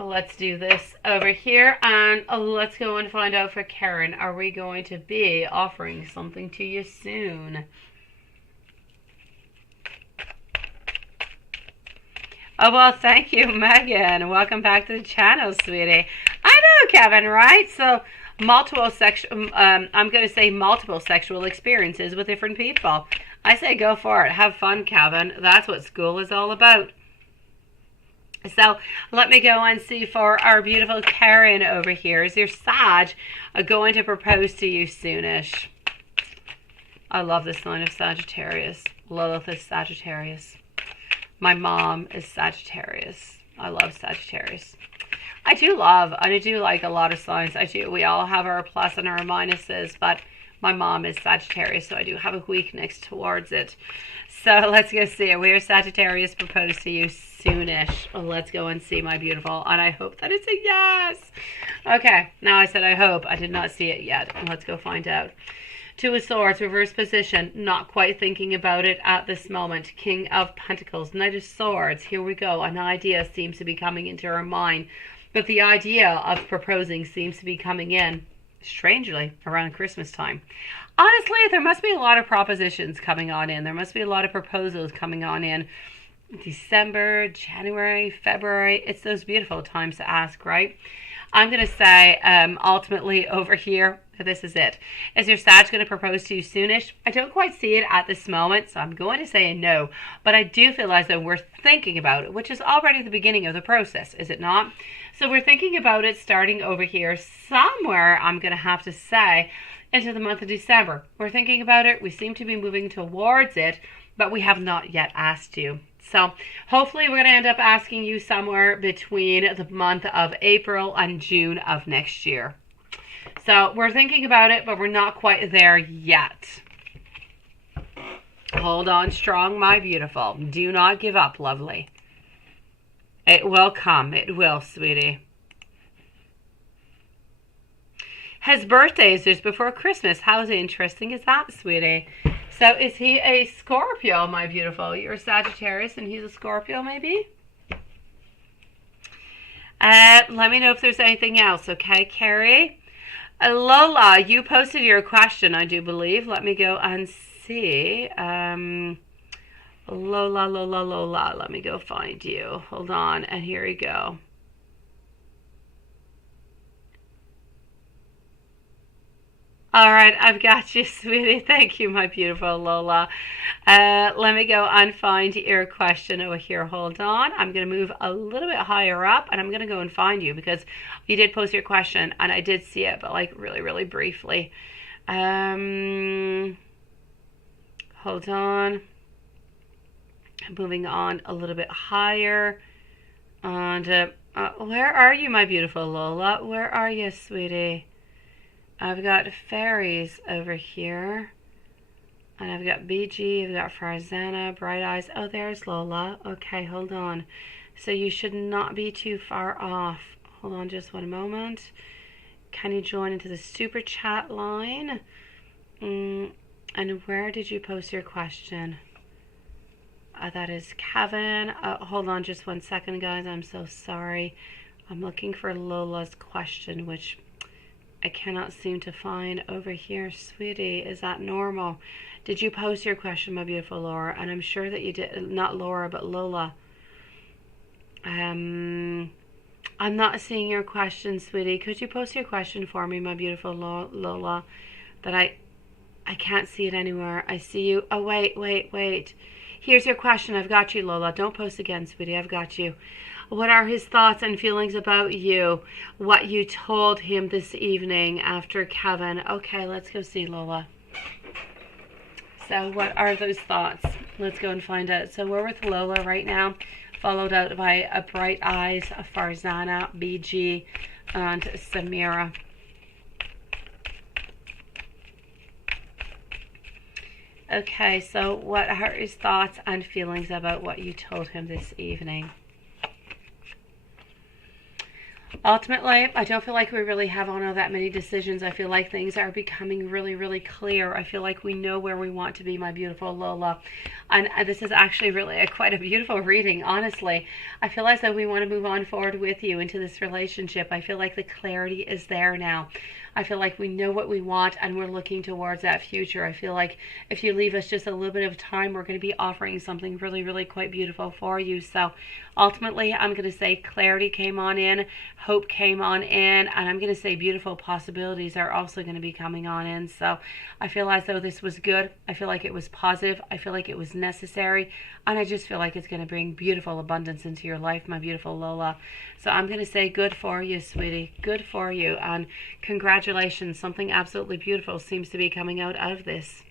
Let's do this over here, and let's go and find out for Karen. Are we going to be offering something to you soon? Oh, well, thank you, Megan. Welcome back to the channel, sweetie. I know, Kevin, right? So, I'm going to say multiple sexual experiences with different people. I say go for it. Have fun, Kevin. That's what school is all about. So let me go and see for our beautiful Karen over here. Is your Sag going to propose to you soonish? I love this sign of Sagittarius. Lilith is Sagittarius. My mom is Sagittarius. I love Sagittarius. I do like a lot of signs. We all have our plus and our minuses, but my mom is Sagittarius, so I do have a weakness towards it. So let's go see. Where Sagittarius proposed to you soonish? Let's go and see, my beautiful. And I hope that it's a yes. Okay, now I said I hope. I did not see it yet. Let's go find out. Two of Swords, reverse position. Not quite thinking about it at this moment. King of Pentacles, Knight of Swords. Here we go. An idea seems to be coming into our mind. But the idea of proposing seems to be coming in, strangely, around Christmas time. Honestly, there must be a lot of propositions coming on in. There must be a lot of proposals coming on in December, January, February. It's those beautiful times to ask, right? I'm going to say, ultimately over here, this is it. Is your Sag going to propose to you soonish? I don't quite see it at this moment, so I'm going to say no. But I do feel as though we're thinking about it, which is already the beginning of the process, is it not? So we're thinking about it starting over here somewhere, I'm going to have to say, into the month of December. We're thinking about it. We seem to be moving towards it, but we have not yet asked you. So hopefully we're going to end up asking you somewhere between the month of April and June of next year. So we're thinking about it, but we're not quite there yet. Hold on strong, my beautiful. Do not give up, lovely. It will come. It will, sweetie. His birthday is just before Christmas. How interesting is that, sweetie? So is he a Scorpio, my beautiful? You're a Sagittarius and he's a Scorpio, maybe? Let me know if there's anything else, okay, Carrie? Lola, you posted your question, I do believe. Let me go and see. Lola. Let me go find you. Hold on, and here we go. All right, I've got you, sweetie. Thank you, my beautiful Lola. Let me go and find your question over here. Hold on. I'm going to move a little bit higher up, and I'm going to go and find you because you did post your question, and I did see it, but like really, really briefly. Hold on. I'm moving on a little bit higher. And where are you, my beautiful Lola? Where are you, sweetie? I've got fairies over here. And I've got BG, I've got Farzana, Bright Eyes. Oh, there's Lola. Okay, hold on. So you should not be too far off. Hold on just one moment. Can you join into the super chat line? And where did you post your question? That is Kevin. Hold on just 1 second, guys. I'm so sorry. I'm looking for Lola's question, which I cannot seem to find over here. Sweetie, is that normal? Did you post your question, my beautiful Laura? And I'm sure that you did. Not Laura, but Lola. I'm not seeing your question, sweetie. Could you post your question for me, my beautiful Lola? That I can't see it anywhere. I see you. Oh, wait. Here's your question. I've got you, Lola. Don't post again, sweetie. I've got you. What are his thoughts and feelings about you? What you told him this evening after Kevin? Okay, let's go see Lola. So what are those thoughts? Let's go and find out. So we're with Lola right now, followed out by a Bright Eyes, a Farzana, BG, and Samira. Okay, so what are his thoughts and feelings about what you told him this evening? Ultimately, I don't feel like we really have on all that many decisions. I feel like things are becoming really, really clear. I feel like we know where we want to be, my beautiful Lola. And this is actually really quite a beautiful reading, honestly. I feel as though we want to move on forward with you into this relationship. I feel like the clarity is there now. I feel like we know what we want and we're looking towards that future. I feel like if you leave us just a little bit of time, we're going to be offering something really, really quite beautiful for you. So ultimately, I'm going to say clarity came on in, hope came on in, and I'm going to say beautiful possibilities are also going to be coming on in. So I feel as though this was good. I feel like it was positive. I feel like it was necessary. And I just feel like it's going to bring beautiful abundance into your life, my beautiful Lola. So I'm going to say good for you, sweetie. Good for you. And congratulations. Something absolutely beautiful seems to be coming out of this.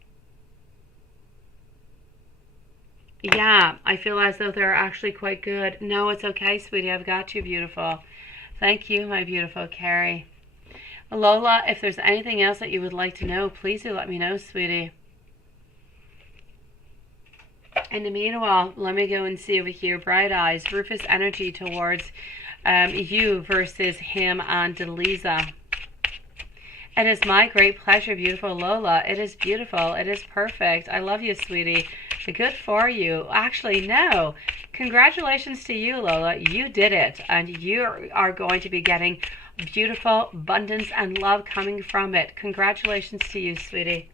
Yeah, I feel as though they're actually quite good. No, it's okay, sweetie. I've got you, beautiful. Thank you, my beautiful Carrie. Lola, if there's anything else that you would like to know, please do let me know, sweetie. In the meanwhile, let me go and see over here. Bright eyes, Rufus energy towards you versus him and Delisa. It is my great pleasure, beautiful Lola. It is beautiful. It is perfect. I love you, sweetie. Good for you. Actually, no. Congratulations to you, Lola. You did it. And you are going to be getting beautiful abundance and love coming from it. Congratulations to you, sweetie.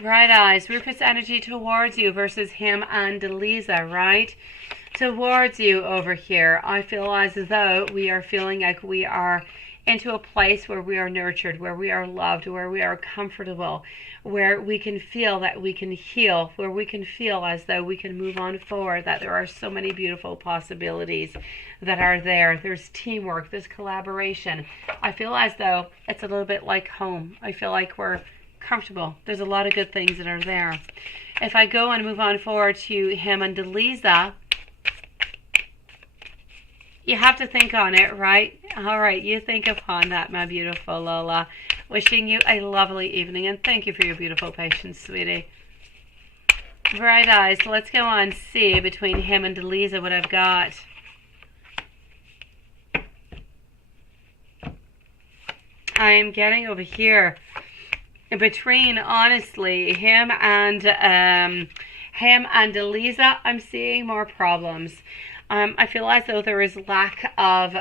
Bright eyes, Rufus energy towards you versus him and Delisa, right? Towards you over here. I feel as though we are feeling like we are into a place where we are nurtured, where we are loved, where we are comfortable, where we can feel that we can heal, where we can feel as though we can move on forward, that there are so many beautiful possibilities that are there. There's teamwork, there's collaboration. I feel as though it's a little bit like home. I feel like we're comfortable. There's a lot of good things that are there. If I go and move on forward to him and Delisa, you have to think on it, right? All right, you think upon that, my beautiful Lola. Wishing you a lovely evening, and thank you for your beautiful patience, sweetie. Bright eyes, let's go on see between him and Delisa what I've got. I am getting over here between, honestly, him and Delisa, I'm seeing more problems. I feel as though there is lack of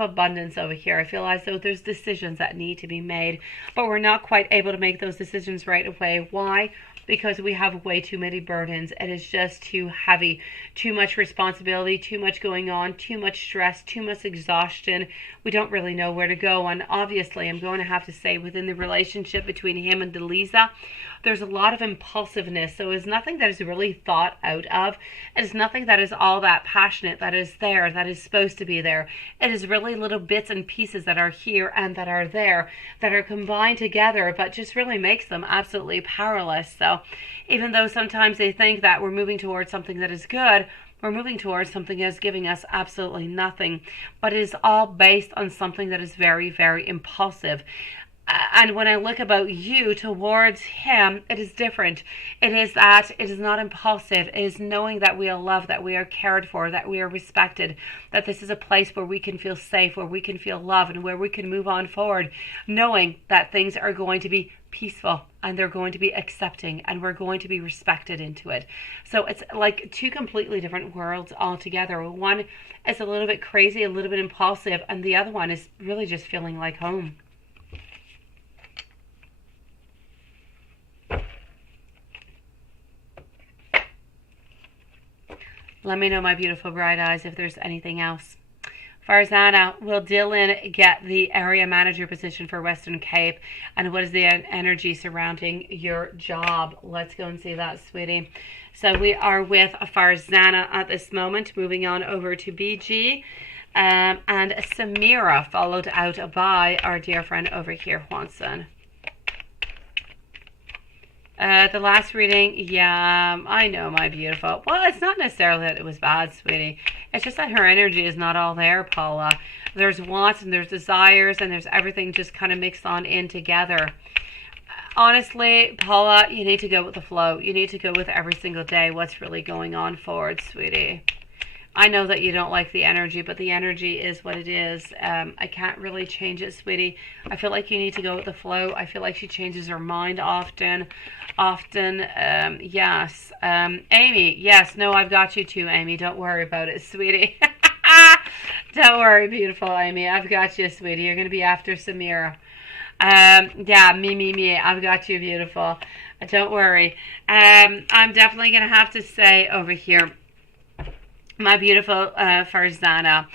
abundance over here. I feel as though there's decisions that need to be made, but we're not quite able to make those decisions right away. Why? Because we have way too many burdens. It is just too heavy, too much responsibility, too much going on, too much stress, too much exhaustion. We don't really know where to go. And obviously, I'm going to have to say within the relationship between him and Delisa, there's a lot of impulsiveness. So it's nothing that is really thought out of. It is nothing that is all that passionate, that is there, that is supposed to be there. It is really little bits and pieces that are here and that are there, that are combined together, but just really makes them absolutely powerless. So even though sometimes they think that we're moving towards something that is good, we're moving towards something that is giving us absolutely nothing. But it is all based on something that is very, very impulsive. And when I look about you towards him, it is different. It is that it is not impulsive. It is knowing that we are loved, that we are cared for, that we are respected, that this is a place where we can feel safe, where we can feel love, and where we can move on forward, knowing that things are going to be peaceful and they're going to be accepting and we're going to be respected into it. So it's like two completely different worlds altogether. One is a little bit crazy, a little bit impulsive, and the other one is really just feeling like home. Let me know, my beautiful bright eyes, if there's anything else. Farzana, will Dylan get the area manager position for Western Cape? And what is the energy surrounding your job? Let's go and see that, sweetie. So we are with Farzana at this moment. Moving on over to BG. And Samira, followed out by our dear friend over here, Juanson. The last reading, yeah, I know, my beautiful. Well, it's not necessarily that it was bad, sweetie. It's just that her energy is not all there, Paula. There's wants and there's desires and there's everything just kind of mixed on in together. Honestly, Paula, you need to go with the flow. You need to go with every single day what's really going on forward, sweetie. I know that you don't like the energy, but the energy is what it is. I can't really change it, sweetie. I feel like you need to go with the flow. I feel like she changes her mind often. Yes. Amy, yes. No, I've got you too, Amy. Don't worry about it, sweetie. Don't worry, beautiful Amy. I've got you, sweetie. You're going to be after Samira. Yeah, me. I've got you, beautiful. Don't worry. I'm definitely going to have to say over here, my beautiful Farzana,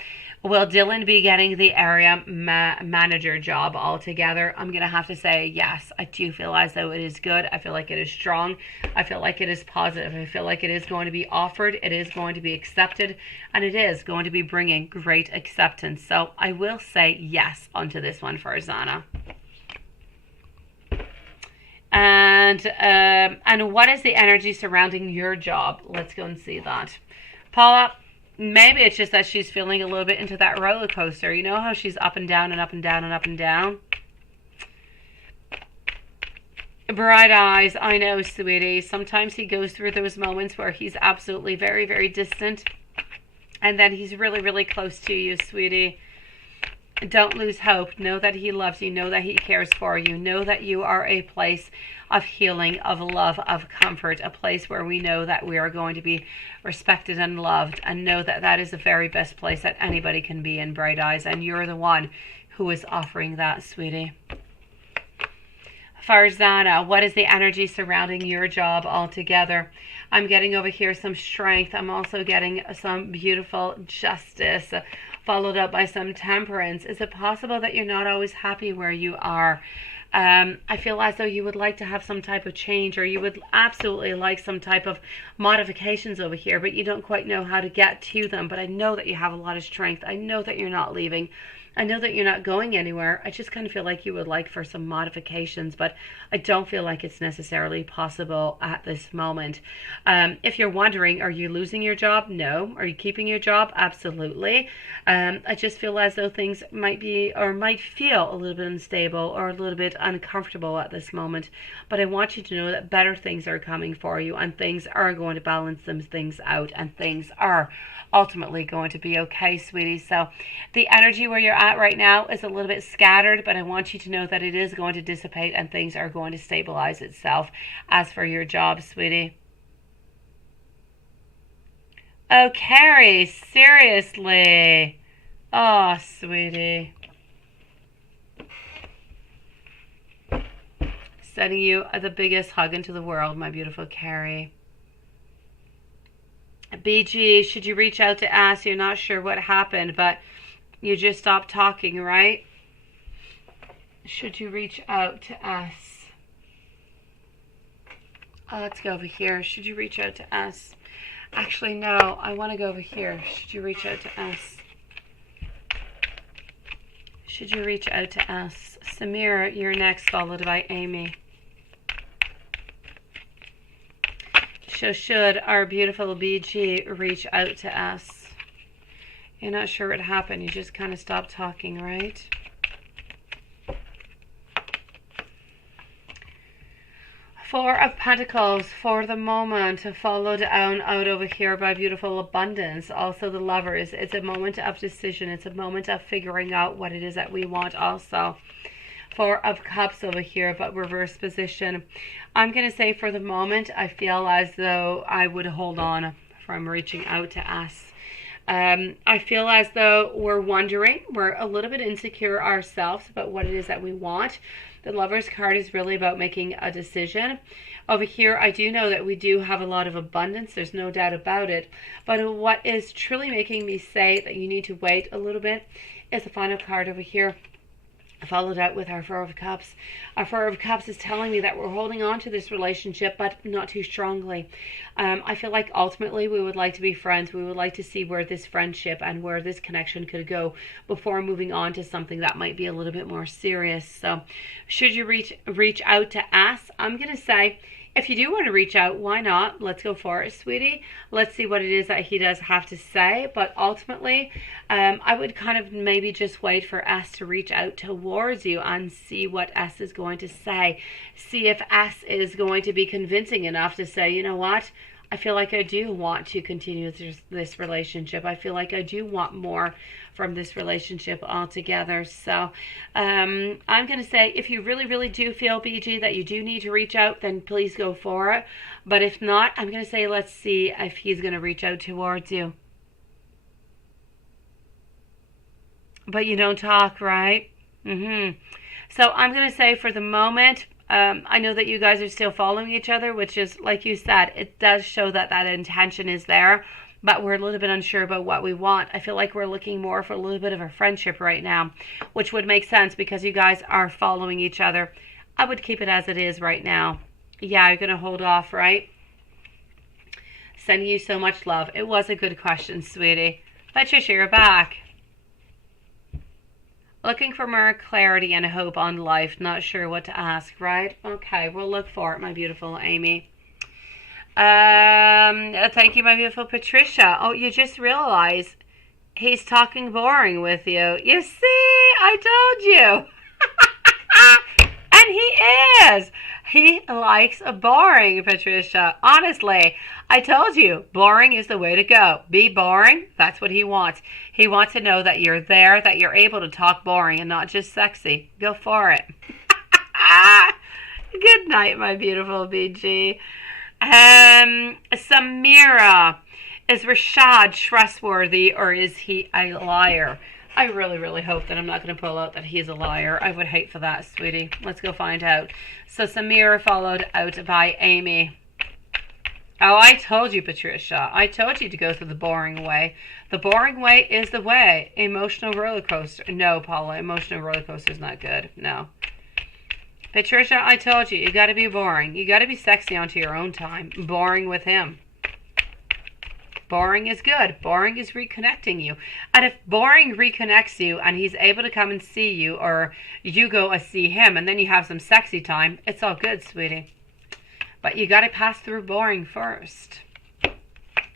will Dylan be getting the area manager job altogether? I'm going to have to say yes. I do feel as though it is good. I feel like it is strong. I feel like it is positive. I feel like it is going to be offered. It is going to be accepted. And it is going to be bringing great acceptance. So I will say yes onto this one, Farzana. And what is the energy surrounding your job? Let's go and see that. Paula, maybe it's just that she's feeling a little bit into that roller coaster. You know how she's up and down and up and down and up and down? Bright eyes, I know, sweetie. Sometimes he goes through those moments where he's absolutely very, very distant. And then he's really, really close to you, sweetie. Don't lose hope. Know that he loves you. Know that he cares for you. Know that you are a place of healing, of love, of comfort, a place where we know that we are going to be respected and loved, and know that that is the very best place that anybody can be in, Bright Eyes, and you're the one who is offering that, sweetie. Farzana, what is the energy surrounding your job altogether? I'm getting over here some strength. I'm also getting some beautiful justice, followed up by some temperance. Is it possible that you're not always happy where you are? I feel as though you would like to have some type of change, or you would absolutely like some type of modifications over here, but you don't quite know how to get to them. But I know that you have a lot of strength. I know that you're not leaving. I know that you're not going anywhere. I just kind of feel like you would like for some modifications, but I don't feel like it's necessarily possible at this moment. If you're wondering, are you losing your job? No. Are you keeping your job? Absolutely. I just feel as though things might be, or might feel a little bit unstable or a little bit uncomfortable at this moment. But I want you to know that better things are coming for you, and things are going to balance them things out, and things are ultimately going to be okay, sweetie. So the energy where you're at right now is a little bit scattered, but I want you to know that it is going to dissipate and things are going to stabilize itself. As for your job, sweetie. Oh, Carrie, seriously. Oh, sweetie. Sending you the biggest hug into the world, my beautiful Carrie. BG, should you reach out to us? You're not sure what happened, but you just stopped talking, right? Should you reach out to us? Let's go over here. Should you reach out to us? Actually, no. I want to go over here. Should you reach out to us? Should you reach out to us? Samira, you're next, followed by Amy. So should our beautiful BG reach out to us? You're not sure what happened. You just kind of stopped talking, right? Four of Pentacles for the moment, followed down out over here by beautiful abundance. Also the Lovers. It's a moment of decision. It's a moment of figuring out what it is that we want also. Four of Cups over here, but reverse position. I'm going to say for the moment, I feel as though I would hold on from reaching out to us. I feel as though we're wondering, we're a little bit insecure ourselves about what it is that we want. The Lovers card is really about making a decision. Over here, I do know that we do have a lot of abundance. There's no doubt about it. But what is truly making me say that you need to wait a little bit is the final card over here, followed out with our Four of Cups. Our Four of Cups is telling me that we're holding on to this relationship, but not too strongly. I feel like ultimately we would like to be friends. We would like to see where this friendship and where this connection could go before moving on to something that might be a little bit more serious. So should you reach out to us? I'm going to say, if you do want to reach out, why not? Let's go for it, sweetie. Let's see what it is that he does have to say. But ultimately, I would kind of maybe just wait for S to reach out towards you and see what S is going to say. See if S is going to be convincing enough to say, you know what? I feel like I do want to continue this relationship. I feel like I do want more from this relationship altogether. So I'm going to say, if you really, really do feel, BG, that you do need to reach out, then please go for it. But if not, I'm going to say, let's see if he's going to reach out towards you. But you don't talk, right? So I'm going to say, for the moment, I know that you guys are still following each other, which is, like you said, it does show that that intention is there, but we're a little bit unsure about what we want. I feel like we're looking more for a little bit of a friendship right now, which would make sense because you guys are following each other. I would keep it as it is right now. Yeah, you're going to hold off, right? Sending you so much love. It was a good question, sweetie. Patricia, you're back. Looking for more clarity and hope on life. Not sure what to ask, right? Okay, we'll look for it, my beautiful Amy. Thank you, my beautiful Patricia. Oh, you just realized he's talking boring with you. You see, I told you. And he is. He likes a boring, Patricia. Honestly, I told you, boring is the way to go. Be boring. That's what he wants. He wants to know that you're there, that you're able to talk boring and not just sexy. Go for it. Good night, my beautiful BG. Samira, is Rashad trustworthy or is he a liar? I really, really hope that I'm not going to pull out that he's a liar. I would hate for that, sweetie. Let's go find out. So Samira followed out by Amy. Oh, I told you, Patricia. I told you to go through the boring way. The boring way is the way. Emotional roller coaster. No, Paula, emotional roller coaster is not good. No. Patricia, I told you, you got to be boring. You got to be sexy onto your own time. Boring with him. Boring is good. Boring is reconnecting you. And if boring reconnects you and he's able to come and see you, or you go and see him and then you have some sexy time, it's all good, sweetie. But you got to pass through boring first.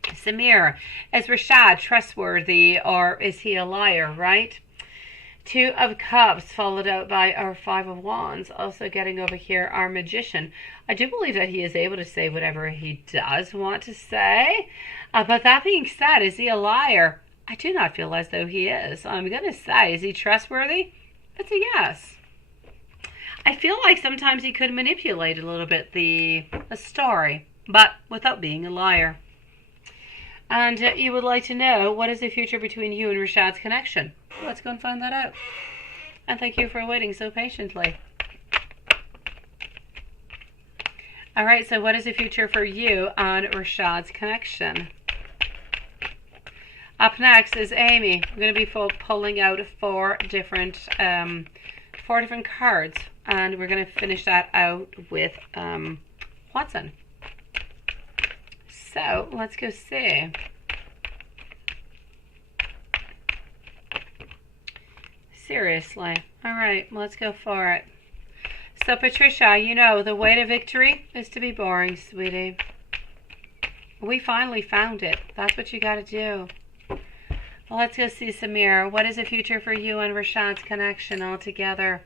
Samir, is Rashad trustworthy or is he a liar, right? Two of Cups followed out by our Five of Wands. Also getting over here our Magician. I do believe that he is able to say whatever he does want to say. But that being said, is he a liar? I do not feel as though he is. I'm going to say, is he trustworthy? It's a yes. I feel like sometimes he could manipulate a little bit the story, but without being a liar. And you would like to know, what is the future between you and Rashad's connection? Let's go and find that out. And thank you for waiting so patiently. All right, so what is the future for you and Rashad's connection? Up next is Amy. I'm going to be pulling out four different cards, and we're going to finish that out with Watson. So let's go see. Seriously. All right, let's go for it. So Patricia, you know, the way to victory is to be boring, sweetie. We finally found it. That's what you got to do. Well, let's go see Samir. What is the future for you and Rashad's connection altogether?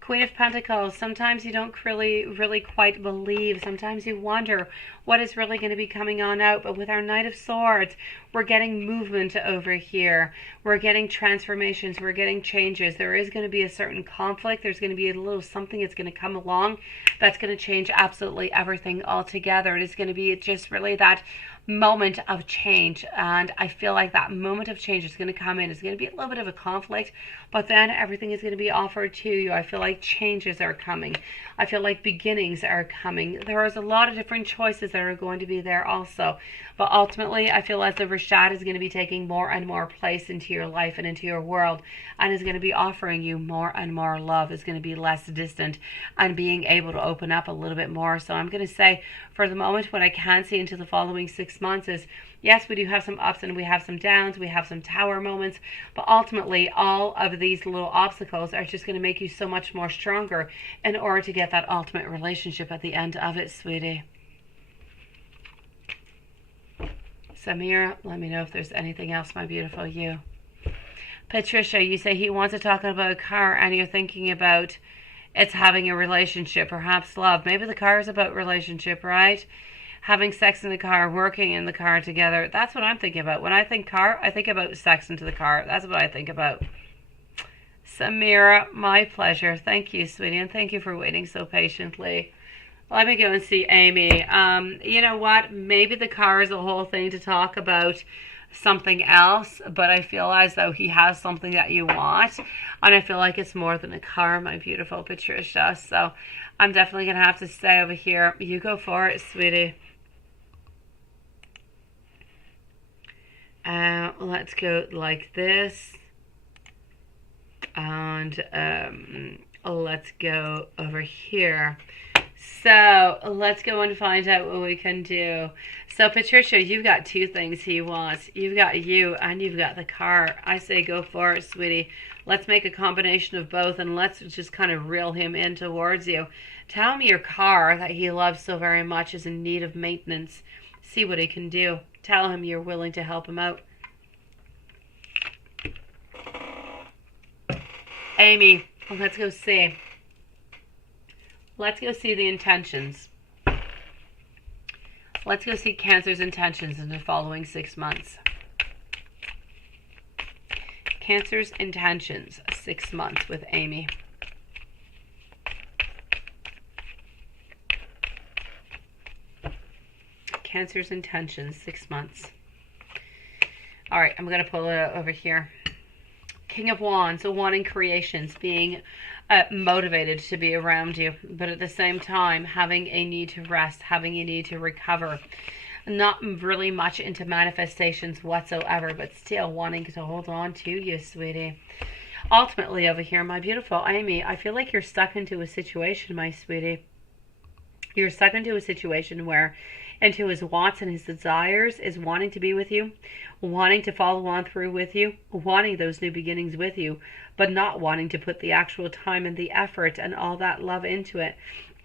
Queen of Pentacles. Sometimes you don't really quite believe. Sometimes you wonder what is really going to be coming on out. But with our Knight of Swords, we're getting movement over here. We're getting transformations. We're getting changes. There is going to be a certain conflict. There's going to be a little something that's going to come along that's going to change absolutely everything altogether. It is going to be just really that moment of change, and I feel like that moment of change is going to come in. It's going to be a little bit of a conflict, but then everything is going to be offered to you. I feel like changes are coming. I feel like beginnings are coming. There is a lot of different choices that are going to be there also, but ultimately I feel as though Rashad is going to be taking more and more place into your life and into your world, and is going to be offering you more and more love. Is going to be less distant and being able to open up a little bit more. So I'm going to say, for the moment, what I can see into the following 6 months is, yes, we do have some ups and we have some downs. We have some tower moments, but ultimately all of these little obstacles are just going to make you so much more stronger in order to get that ultimate relationship at the end of it, sweetie. Samira, let me know if there's anything else, my beautiful you. Patricia, you say he wants to talk about a car and you're thinking about it's having a relationship, perhaps love. Maybe the car is about relationship, right? having sex in the car, working in the car together. That's what I'm thinking about. When I think car, I think about sex into the car. That's what I think about. Samira, my pleasure. Thank you, sweetie, and thank you for waiting so patiently. Let me go and see Amy. You know what? Maybe the car is a whole thing to talk about something else, but I feel as though he has something that you want, and I feel like it's more than a car, my beautiful Patricia. So I'm definitely gonna have to stay over here. You go for it, sweetie. Let's go like this, and let's go over here. So let's go and find out what we can do. So Patricia, you've got two things he wants. You've got you and you've got the car. I say go for it, sweetie. Let's make a combination of both and let's just kind of reel him in towards you. Tell him your car that he loves so very much is in need of maintenance. See what he can do. Tell him you're willing to help him out. Amy, let's go see. Let's go see the intentions. Let's go see Cancer's intentions in the following 6 months. Cancer's intentions, 6 months with Amy. Cancer's intentions, 6 months. All right, I'm going to pull it over here. King of Wands, so wanting creations, being motivated to be around you, but at the same time having a need to rest, having a need to recover. Not really much into manifestations whatsoever, but still wanting to hold on to you, sweetie. Ultimately over here, my beautiful Amy, I feel like you're stuck into a situation, my sweetie. You're stuck into a situation where into his wants and his desires is wanting to be with you, wanting to follow on through with you, wanting those new beginnings with you, but not wanting to put the actual time and the effort and all that love into it,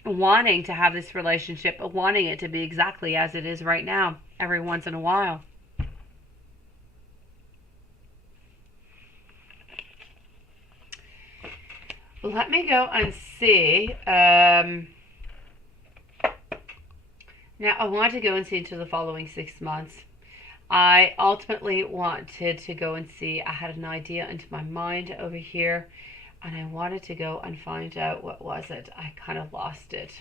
wanting to have this relationship, but wanting it to be exactly as it is right now, every once in a while. Let me go and see. Now, I want to go and see into the following 6 months. I ultimately wanted to go and see. I had an idea into my mind over here, and I wanted to go and find out what was it. I kind of lost it.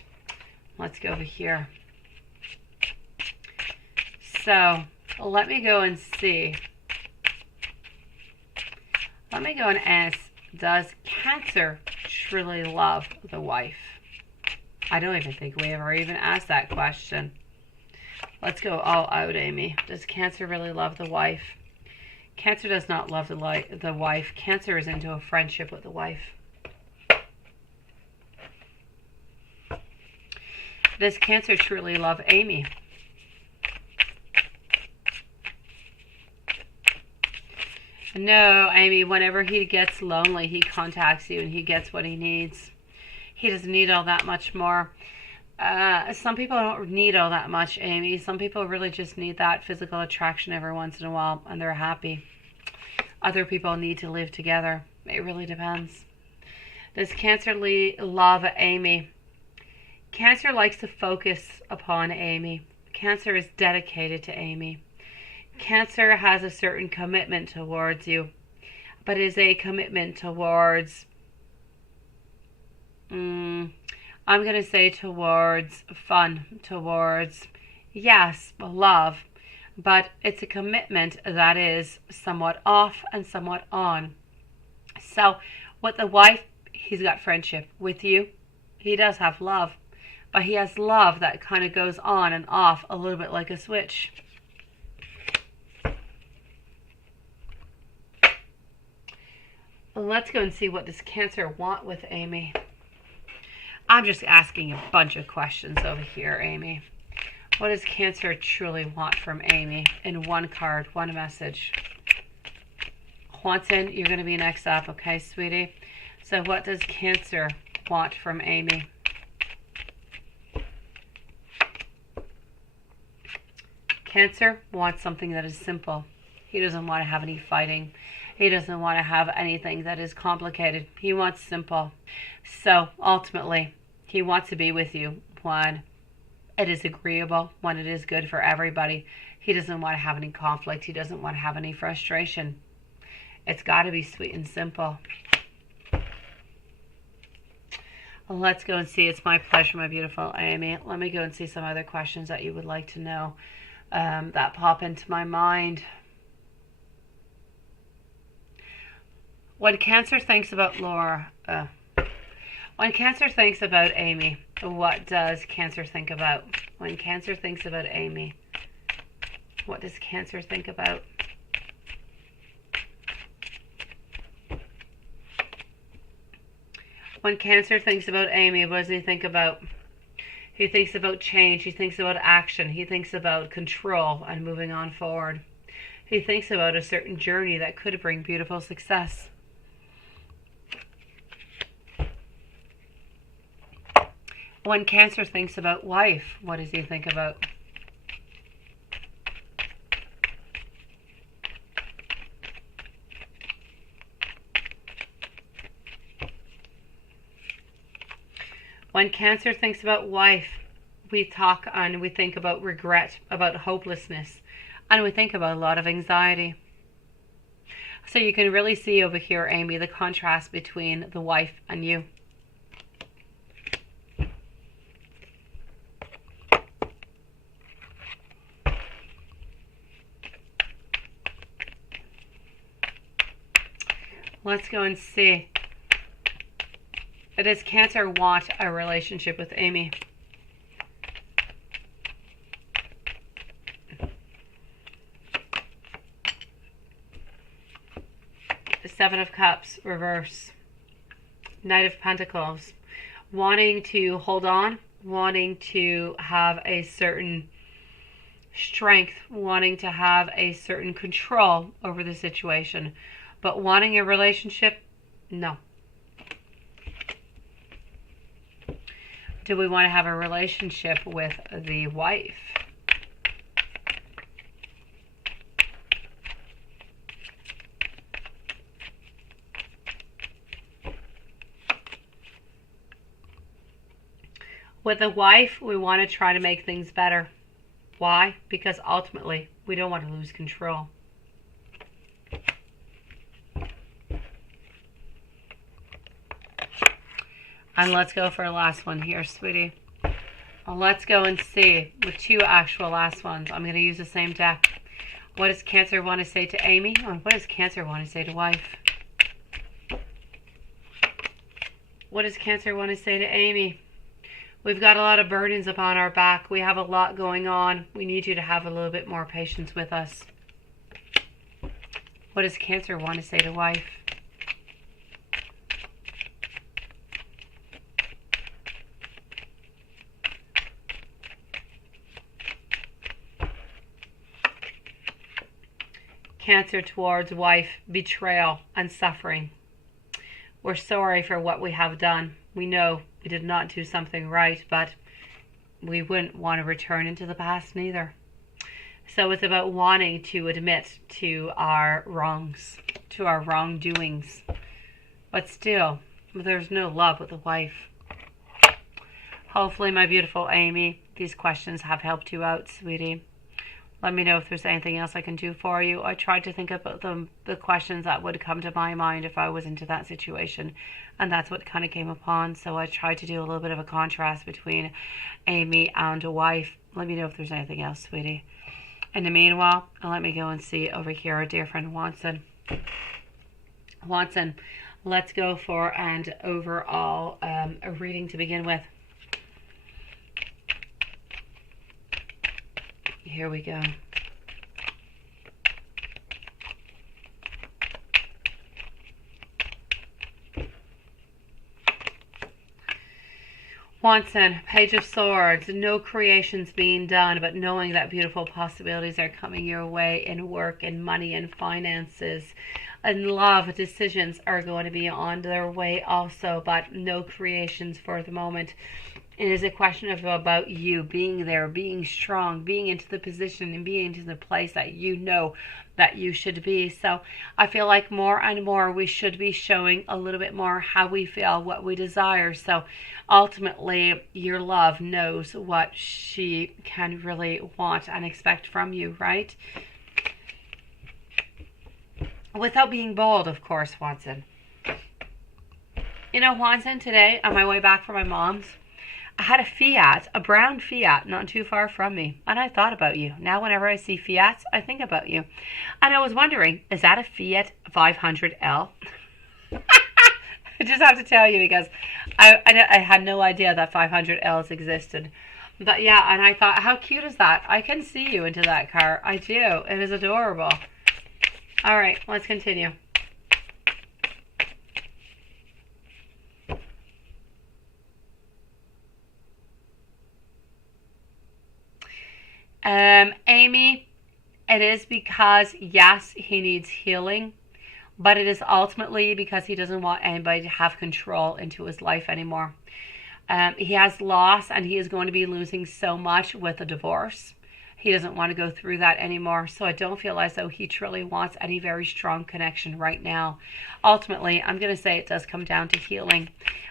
Let's go over here. So, let me go and see. Let me go and ask, does Cancer truly love the wife? I don't even think we ever even asked that question. Let's go all out, Amy. Does Cancer really love the wife? Cancer does not love the wife. Cancer is into a friendship with the wife. Does Cancer truly love Amy? No, Amy, whenever he gets lonely, he contacts you and he gets what he needs. He doesn't need all that much more. Some people don't need all that much, Amy. Some people really just need that physical attraction every once in a while, and they're happy. Other people need to live together. It really depends. Does Cancer love Amy? Cancer likes to focus upon Amy. Cancer is dedicated to Amy. Cancer has a certain commitment towards you, but is a commitment towards I'm going to say towards fun, towards, yes, love, but it's a commitment that is somewhat off and somewhat on. So with the wife, he's got friendship. With you, he does have love, but he has love that kind of goes on and off a little bit like a switch. Let's go and see what does Cancer want with Amy. I'm just asking a bunch of questions over here, Amy. What does Cancer truly want from Amy? In one card, one message. Juanson, you're going to be next up, okay, sweetie? So what does Cancer want from Amy? Cancer wants something that is simple. He doesn't want to have any fighting. He doesn't want to have anything that is complicated. He wants simple. So ultimately, he wants to be with you, one, it is agreeable, when it is good for everybody. He doesn't want to have any conflict. He doesn't want to have any frustration. It's got to be sweet and simple. Let's go and see. It's my pleasure, my beautiful Amy. Let me go and see some other questions that you would like to know that pop into my mind. When Cancer thinks about when Cancer thinks about Amy, what does Cancer think about? When Cancer thinks about Amy, what does Cancer think about? When Cancer thinks about Amy, what does he think about? He thinks about change. He thinks about action. He thinks about control and moving on forward. He thinks about a certain journey that could bring beautiful success. When Cancer thinks about wife, what does he think about? When Cancer thinks about wife, we talk and we think about regret, about hopelessness, and we think about a lot of anxiety. So you can really see over here, Amy, the contrast between the wife and you. Let's go and see. Does Cancer want a relationship with Amy? Seven of Cups, reverse. Knight of Pentacles. Wanting to hold on, wanting to have a certain strength, wanting to have a certain control over the situation. But wanting a relationship, no. Do we want to have a relationship with the wife? With the wife, we want to try to make things better. Why? Because ultimately, we don't want to lose control. And let's go for a last one here, sweetie. Let's go and see with two actual last ones. I'm going to use the same deck. What does Cancer want to say to Amy? Or what does Cancer want to say to wife? What does Cancer want to say to Amy? We've got a lot of burdens upon our back. We have a lot going on. We need you to have a little bit more patience with us. What does Cancer want to say to wife? Cancer towards wife, betrayal and suffering. We're sorry for what we have done. We know we did not do something right, but we wouldn't want to return into the past neither. So it's about wanting to admit to our wrongs, to our wrongdoings. But still, there's no love with the wife. Hopefully, my beautiful Amy, these questions have helped you out, sweetie. Let me know if there's anything else I can do for you. I tried to think about the questions that would come to my mind if I was into that situation. And that's what kind of came upon. So I tried to do a little bit of a contrast between Amy and a wife. Let me know if there's anything else, sweetie. In the meanwhile, let me go and see over here our dear friend Watson. Watson, let's go for an overall a reading to begin with. Here we go. Watson, Page of Swords, no creations being done, but knowing that beautiful possibilities are coming your way in work and money and finances. and love decisions are going to be on their way also, but no creations for the moment. It is a question of about you being there, being strong, being into the position and being into the place that you know that you should be. So I feel like more and more we should be showing a little bit more how we feel, what we desire. So ultimately your love knows what she can really want and expect from you, right? Without being bold, of course, Watson. You know, Watson, today on my way back from my mom's, I had a Fiat, a brown Fiat, not too far from me. And I thought about you. Now whenever I see Fiats, I think about you. And I was wondering, is that a Fiat 500L? I just have to tell you because I had no idea that 500Ls existed. But yeah, and I thought, how cute is that? I can see you into that car. I do. It is adorable. All right, let's continue. Amy, it is because, yes, he needs healing, but it is ultimately because he doesn't want anybody to have control into his life anymore. He has lost, and he is going to be losing so much with a divorce. He doesn't want to go through that anymore. So I don't feel as though he truly wants any very strong connection right now. Ultimately, I'm going to say it does come down to healing.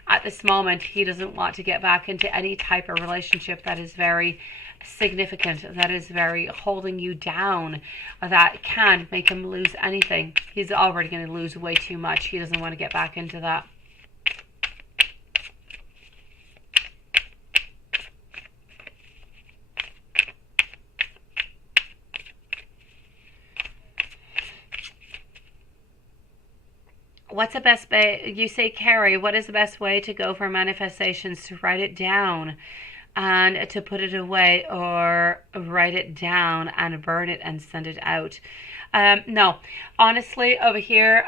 At this moment, he doesn't want to get back into any type of relationship that is very significant, that is very holding you down, that can make him lose anything. He's already going to lose way too much. He doesn't want to get back into that. What's the best way? You say, Carrie, what is the best way to go for manifestations? To write it down and to put it away, or write it down and burn it and send it out? No, honestly, over here,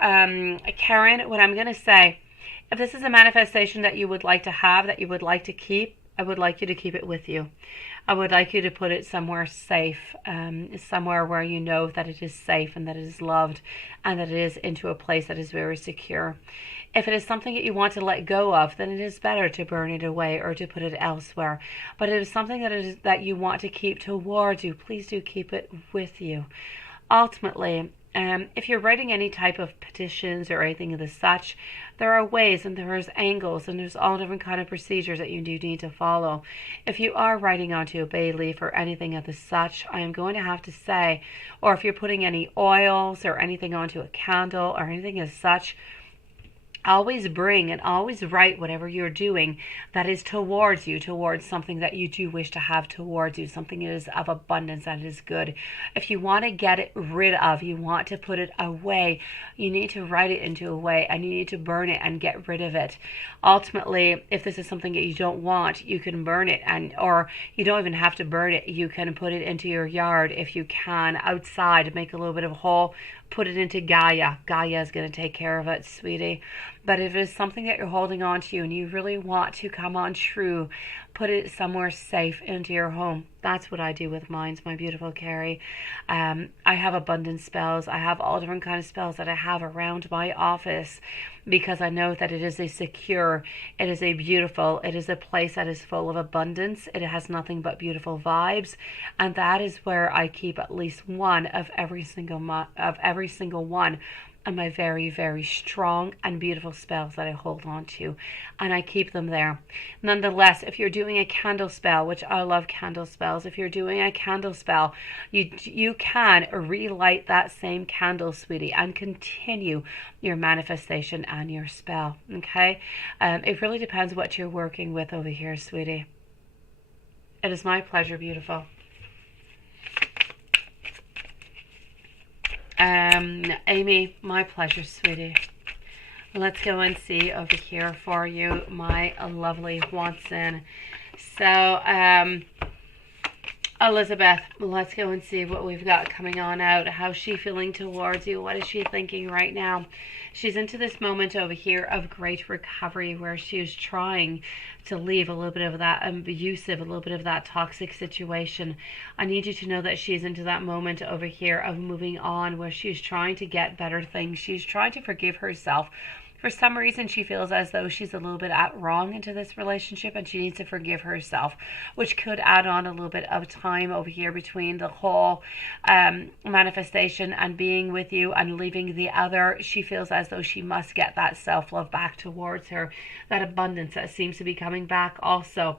Karen, what I'm going to say, if this is a manifestation that you would like to have, that you would like to keep, I would like you to keep it with you. I would like you to put it somewhere safe, somewhere where you know that it is safe and that it is loved and that it is into a place that is very secure. If it is something that you want to let go of, then it is better to burn it away or to put it elsewhere. But if it is something that you want to keep towards you, please do keep it with you. Ultimately, if you're writing any type of petitions or anything of the such, there are ways and there's angles and there's all different kind of procedures that you do need to follow. If you are writing onto a bay leaf or anything of the such, I am going to have to say, or if you're putting any oils or anything onto a candle or anything as such, always bring and always write whatever you're doing that is towards you, towards something that you do wish to have towards you, something that is of abundance, that is good. If you want to get it rid of, you want to put it away, you need to write it into a way and you need to burn it and get rid of it. Ultimately, if this is something that you don't want, you can burn it, or you don't even have to burn it. You can put it into your yard if you can, outside, make a little bit of a hole, put it into Gaia. Gaia is going to take care of it, sweetie. But if it's something that you're holding on to and you really want to come on true, put it somewhere safe into your home. That's what I do with mine, my beautiful Carrie. I have abundance spells. I have all different kind of spells that I have around my office because I know that it is a secure, it is a beautiful, it is a place that is full of abundance. It has nothing but beautiful vibes, and that is where I keep at least one of every single one and my very, very strong and beautiful spells that I hold on to, and I keep them there. Nonetheless, if you're doing a candle spell, which I love candle spells, if you're doing a candle spell, you can relight that same candle, sweetie, and continue your manifestation and your spell, okay? It really depends what you're working with over here, sweetie. It is my pleasure, beautiful. Amy, my pleasure, sweetie. Let's go and see over here for you, my lovely Watson. So, Elizabeth, let's go and see what we've got coming on out. How's she feeling towards you? What is she thinking right now? She's into this moment over here of great recovery where she is trying to leave a little bit of that abusive, a little bit of that toxic situation. I need you to know that she's into that moment over here of moving on where she's trying to get better things. She's trying to forgive herself. For some reason, she feels as though she's a little bit at wrong into this relationship and she needs to forgive herself, which could add on a little bit of time over here between the whole manifestation and being with you and leaving the other. She feels as though she must get that self-love back towards her, that abundance that seems to be coming back also.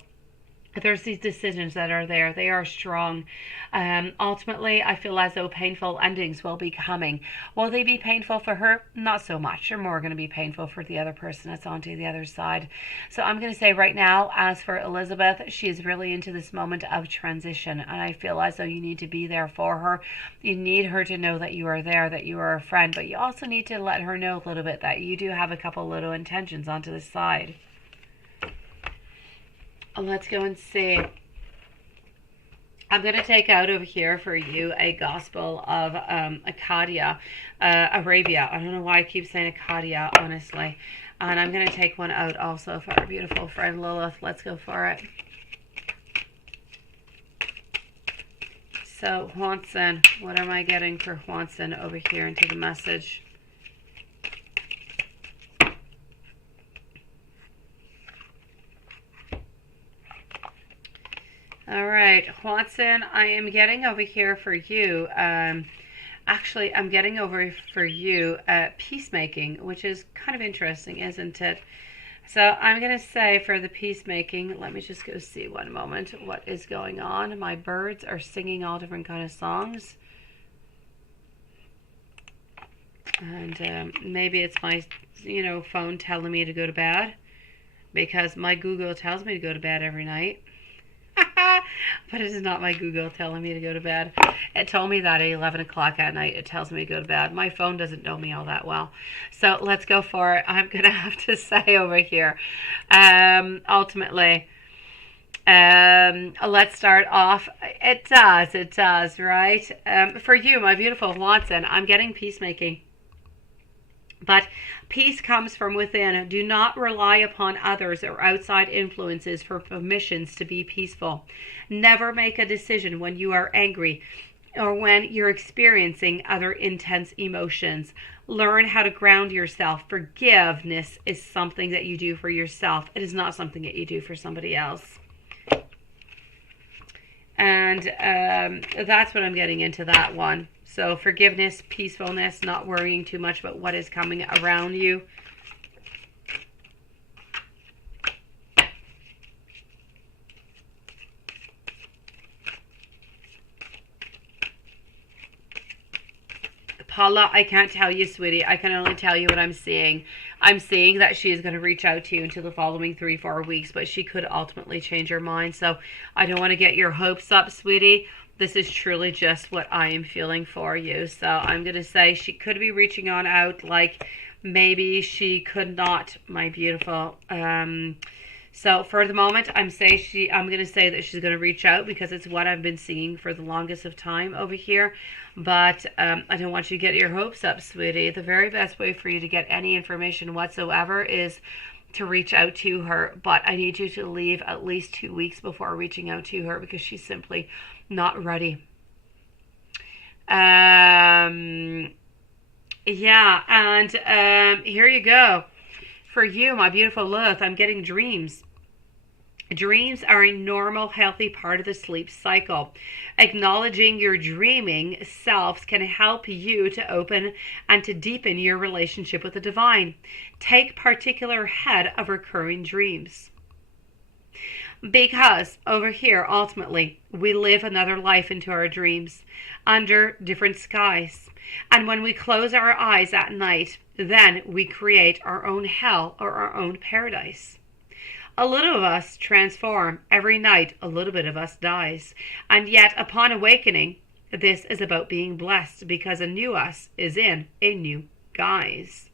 There's these decisions that are there. They are strong. Ultimately, I feel as though painful endings will be coming. Will they be painful for her? Not so much. They're more going to be painful for the other person that's onto the other side. So I'm going to say right now, as for Elizabeth, she is really into this moment of transition. And I feel as though you need to be there for her. You need her to know that you are there, that you are a friend. But you also need to let her know a little bit that you do have a couple little intentions onto the side. Let's go and see. I'm going to take out over here for you a gospel of Arabia. I don't know why I keep saying Acadia, honestly. And I'm going to take one out also for our beautiful friend Lilith. Let's go for it. So, Hwanson, what am I getting for Hwanson over here into the message? All right, Hwanson, I am getting over here for you. Actually, I'm getting over for you peacemaking, which is kind of interesting, isn't it? So I'm going to say for the peacemaking, let me just go see one moment what is going on. My birds are singing all different kind of songs. And maybe it's my, phone telling me to go to bed, because my Google tells me to go to bed every night. But it is not my Google telling me to go to bed. It told me that at 11 o'clock at night. It tells me to go to bed. My phone doesn't know me all that well. So let's go for it. I'm going to have to say over here, ultimately, let's start off. It does, right? For you, my beautiful Hwanson, I'm getting peacemaking. But peace comes from within. Do not rely upon others or outside influences for permissions to be peaceful. Never make a decision when you are angry or when you're experiencing other intense emotions. Learn how to ground yourself. Forgiveness is something that you do for yourself. It is not something that you do for somebody else. And that's what I'm getting into that one. So forgiveness, peacefulness, not worrying too much about what is coming around you. Paula, I can't tell you, sweetie. I can only tell you what I'm seeing. I'm seeing that she is going to reach out to you into the following 3-4 weeks, but she could ultimately change her mind. So I don't want to get your hopes up, sweetie. This is truly just what I am feeling for you. So I'm going to say she could be reaching on out, like maybe she could not, my beautiful. So for the moment, I'm going to say that she's going to reach out because it's what I've been seeing for the longest of time over here. But I don't want you to get your hopes up, sweetie. The very best way for you to get any information whatsoever is to reach out to her. But I need you to leave at least 2 weeks before reaching out to her because she's simply not ready. Yeah, and here you go. For you, my beautiful Lilith, I'm getting dreams. Dreams are a normal, healthy part of the sleep cycle. Acknowledging your dreaming selves can help you to open and to deepen your relationship with the divine. Take particular heed of recurring dreams. Because over here, ultimately, we live another life into our dreams under different skies. And when we close our eyes at night, then we create our own hell or our own paradise. A little of us transform. Every night, a little bit of us dies. And yet, upon awakening, this is about being blessed because a new us is in a new guise.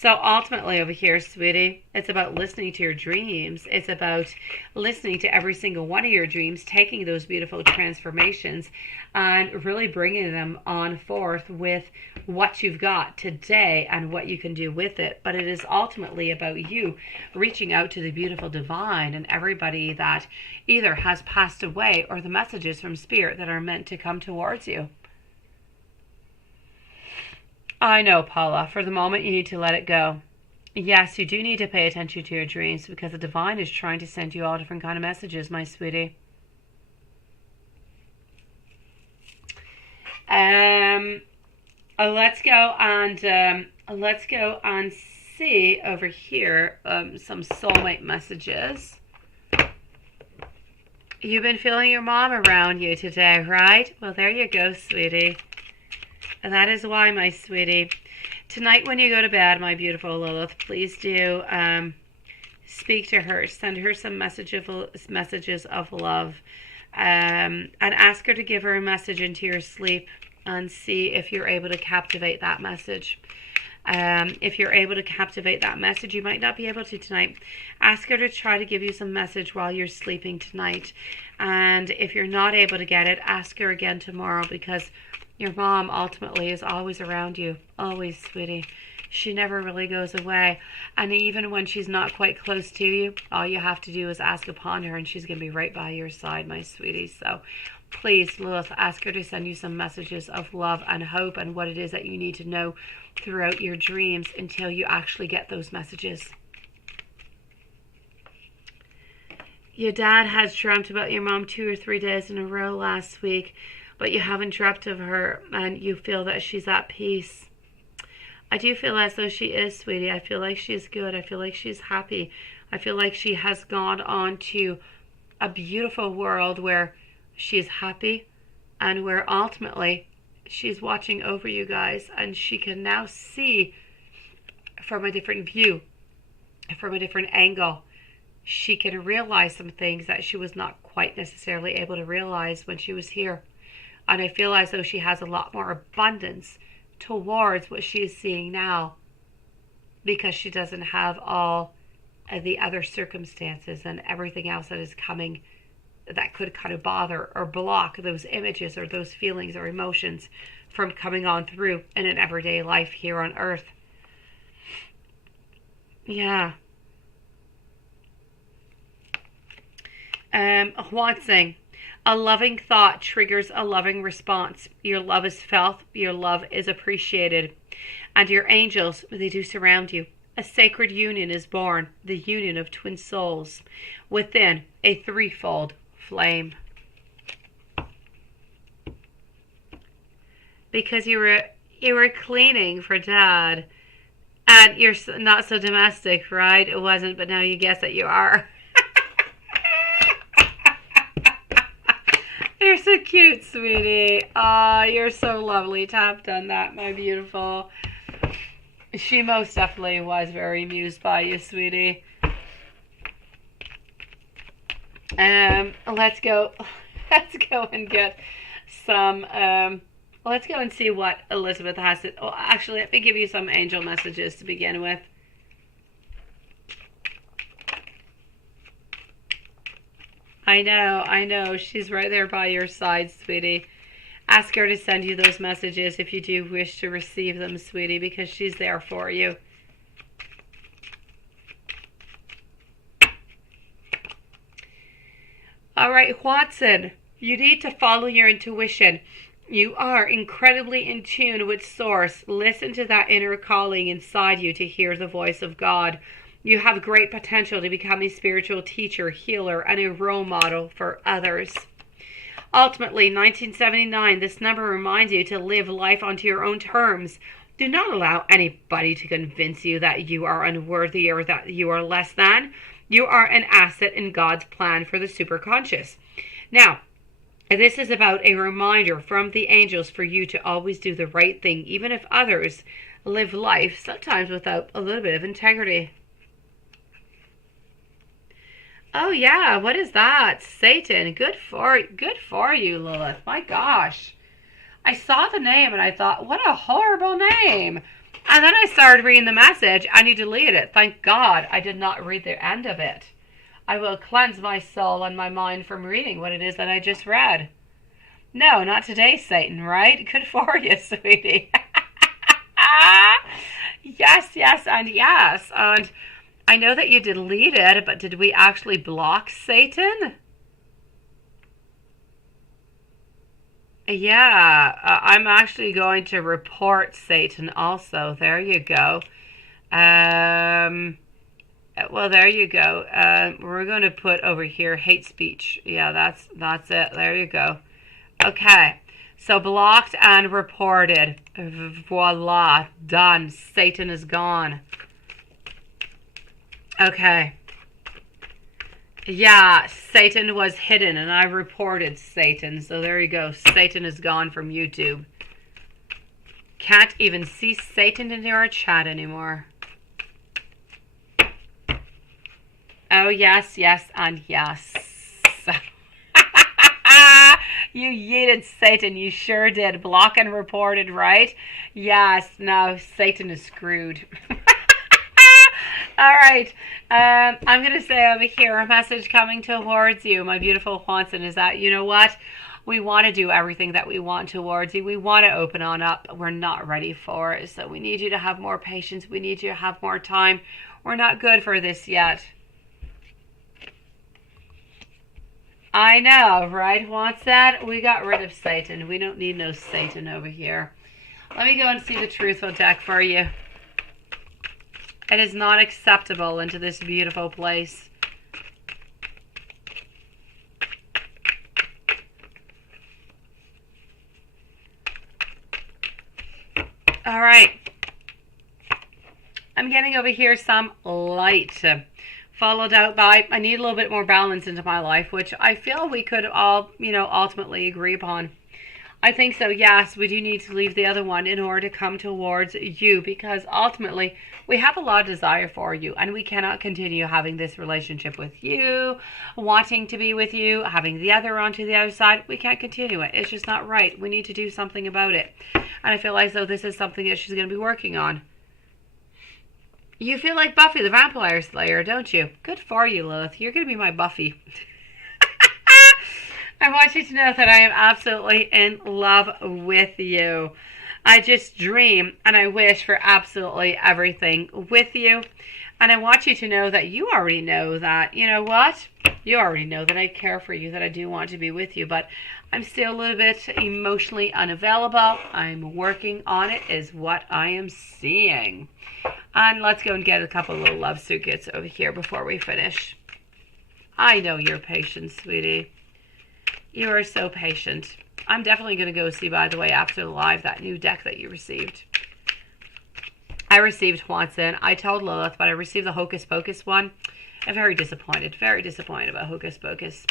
So ultimately over here, sweetie, it's about listening to your dreams. It's about listening to every single one of your dreams, taking those beautiful transformations and really bringing them on forth with what you've got today and what you can do with it. But it is ultimately about you reaching out to the beautiful divine and everybody that either has passed away or the messages from spirit that are meant to come towards you. I know, Paula. For the moment, you need to let it go. Yes, you do need to pay attention to your dreams because the divine is trying to send you all different kind of messages, my sweetie. Let's go and see over here some soulmate messages. You've been feeling your mom around you today, right? Well, there you go, sweetie. And that is why, my sweetie, tonight when you go to bed, my beautiful Lilith, please do speak to her. Send her some messages of love. And ask her to give her a message into your sleep and see if you're able to captivate that message. If you're able to captivate that message, you might not be able to tonight. Ask her to try to give you some message while you're sleeping tonight. And if you're not able to get it, ask her again tomorrow, because your mom ultimately is always around you. Always, sweetie. She never really goes away. And even when she's not quite close to you, all you have to do is ask upon her and she's going to be right by your side, my sweetie. So please, Lilith, ask her to send you some messages of love and hope and what it is that you need to know throughout your dreams until you actually get those messages. Your dad has dreamt about your mom 2 or 3 days in a row last week, but you haven't dreamt of her and you feel that she's at peace. I do feel as though she is, sweetie. I feel like she's good. I feel like she's happy. I feel like she has gone on to a beautiful world where she's happy and where ultimately she's watching over you guys, and she can now see from a different view, from a different angle. She can realize some things that she was not quite necessarily able to realize when she was here. And I feel as though she has a lot more abundance towards what she is seeing now, because she doesn't have all of the other circumstances and everything else that is coming that could kind of bother or block those images or those feelings or emotions from coming on through in an everyday life here on earth. Yeah. Watson. A loving thought triggers a loving response. Your love is felt, your love is appreciated, and your angels, they do surround you. A sacred union is born, the union of twin souls, within a threefold flame. Because you were cleaning for Dad, and you're not so domestic, right? It wasn't, but now you guess that you are. You're so cute, sweetie. Aw, you're so lovely. Tapped on that, my beautiful. She most definitely was very amused by you, sweetie. Let's go and get some, let's go and see what Elizabeth has to, oh, actually, let me give you some angel messages to begin with. I know. She's right there by your side, sweetie. Ask her to send you those messages if you do wish to receive them, sweetie, because she's there for you. All right, Watson, you need to follow your intuition. You are incredibly in tune with Source. Listen to that inner calling inside you to hear the voice of God. You have great potential to become a spiritual teacher, healer, and a role model for others. Ultimately, 1979, this number reminds you to live life onto your own terms. Do not allow anybody to convince you that you are unworthy or that you are less than. You are an asset in God's plan for the superconscious. Now, this is about a reminder from the angels for you to always do the right thing, even if others live life sometimes without a little bit of integrity. Oh yeah, what is that? Satan. Good for you, Lilith. My gosh. I saw the name and I thought, what a horrible name. And then I started reading the message and you deleted it. Thank God I did not read the end of it. I will cleanse my soul and my mind from reading what it is that I just read. No, not today, Satan, right? Good for you, sweetie. Yes, yes, and yes. And I know that you deleted, but did we actually block Satan? Yeah, I'm actually going to report Satan also. There you go. Um, well, there you go. We're going to put over here hate speech. Yeah, that's it. There you go. Okay. So blocked and reported. Voila. Done. Satan is gone. Okay. Yeah, Satan was hidden and I reported Satan. So there you go. Satan is gone from YouTube. Can't even see Satan in your chat anymore. Oh, yes, yes, and yes. You yeeted Satan. You sure did. Block and reported, right? Yes. No, Satan is screwed. All right. I'm going to say over here, a message coming towards you, my beautiful Juanson, is that, you know what? We want to do everything that we want towards you. We want to open on up. We're not ready for it. So we need you to have more patience. We need you to have more time. We're not good for this yet. I know, right? Juanson? We got rid of Satan. We don't need no Satan over here. Let me go and see the truthful deck for you. It is not acceptable into this beautiful place. All right. I'm getting over here some light. Followed out by, I need a little bit more balance into my life, which I feel we could all, ultimately agree upon. I think so, yes, we do need to leave the other one in order to come towards you, because ultimately we have a lot of desire for you and we cannot continue having this relationship with you, wanting to be with you, having the other onto the other side. We can't continue it. It's just not right. We need to do something about it. And I feel as though this is something that she's going to be working on. You feel like Buffy the Vampire Slayer, don't you? Good for you, Lilith. You're going to be my Buffy. I want you to know that I am absolutely in love with you. I just dream and I wish for absolutely everything with you. And I want you to know that you already know that, you know what? You already know that I care for you, that I do want to be with you. But I'm still a little bit emotionally unavailable. I'm working on it is what I am seeing. And let's go and get a couple of little love circuits over here before we finish. I know you're patient, sweetie. You are so patient. I'm definitely going to go see, by the way, after the live, that new deck that you received. I received Juanson. I told Lilith, but I received the Hocus Pocus one. I'm very disappointed about Hocus Pocus.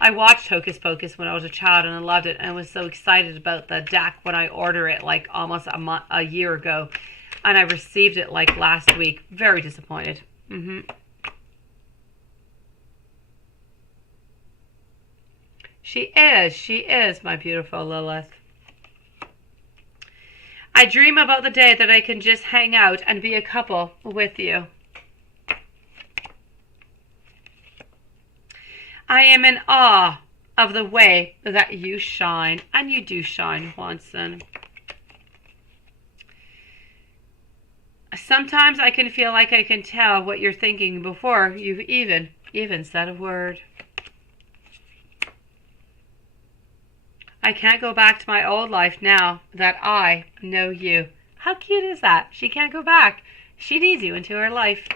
I watched Hocus Pocus when I was a child and I loved it. And I was so excited about the deck when I ordered it like almost a year ago. And I received it like last week. Very disappointed. She is, my beautiful Lilith. I dream about the day that I can just hang out and be a couple with you. I am in awe of the way that you shine. And you do shine, Juanson. Sometimes I can feel like I can tell what you're thinking before you've even said a word. I can't go back to my old life now that I know you. How cute is that? She can't go back. She needs you into her life.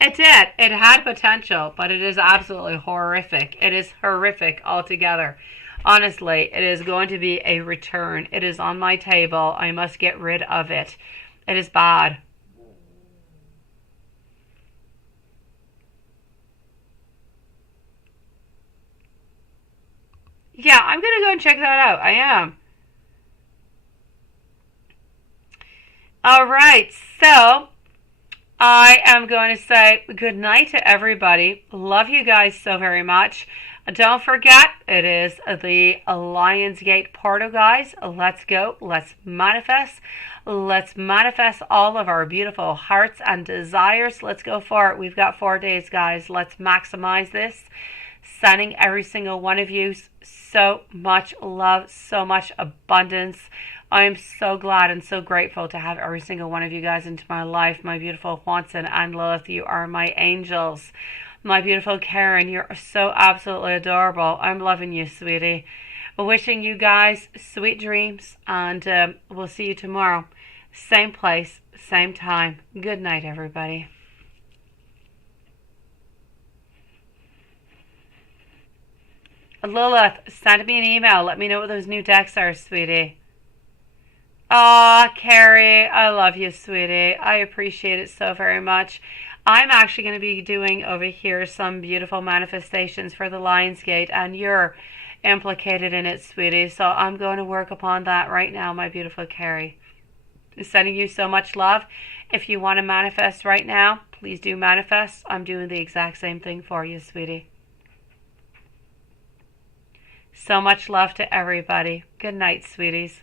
It did. It had potential, but it is absolutely horrific. It is horrific altogether. Honestly, it is going to be a return. It is on my table. I must get rid of it. It is bad. Yeah, I'm going to go and check that out. I am. All right, so I am going to say good night to everybody. Love you guys so very much. Don't forget, it is the Lionsgate portal, guys. Let's go. Let's manifest. Let's manifest all of our beautiful hearts and desires. Let's go for it. We've got 4 days, guys. Let's maximize this. Sending every single one of you so much love, so much abundance. I am so glad and so grateful to have every single one of you guys into my life. My beautiful Juanson and Lilith, you are my angels. My beautiful Karen, you're so absolutely adorable. I'm loving you, sweetie. Wishing you guys sweet dreams, and we'll see you tomorrow. Same place, same time. Good night, everybody. Lilith, send me an email. Let me know what those new decks are, sweetie. Aw, Carrie, I love you, sweetie. I appreciate it so very much. I'm actually going to be doing over here some beautiful manifestations for the Lionsgate, and you're implicated in it, sweetie. So I'm going to work upon that right now, my beautiful Carrie. Sending you so much love. If you want to manifest right now, please do manifest. I'm doing the exact same thing for you, sweetie. So much love to everybody. Good night, sweeties.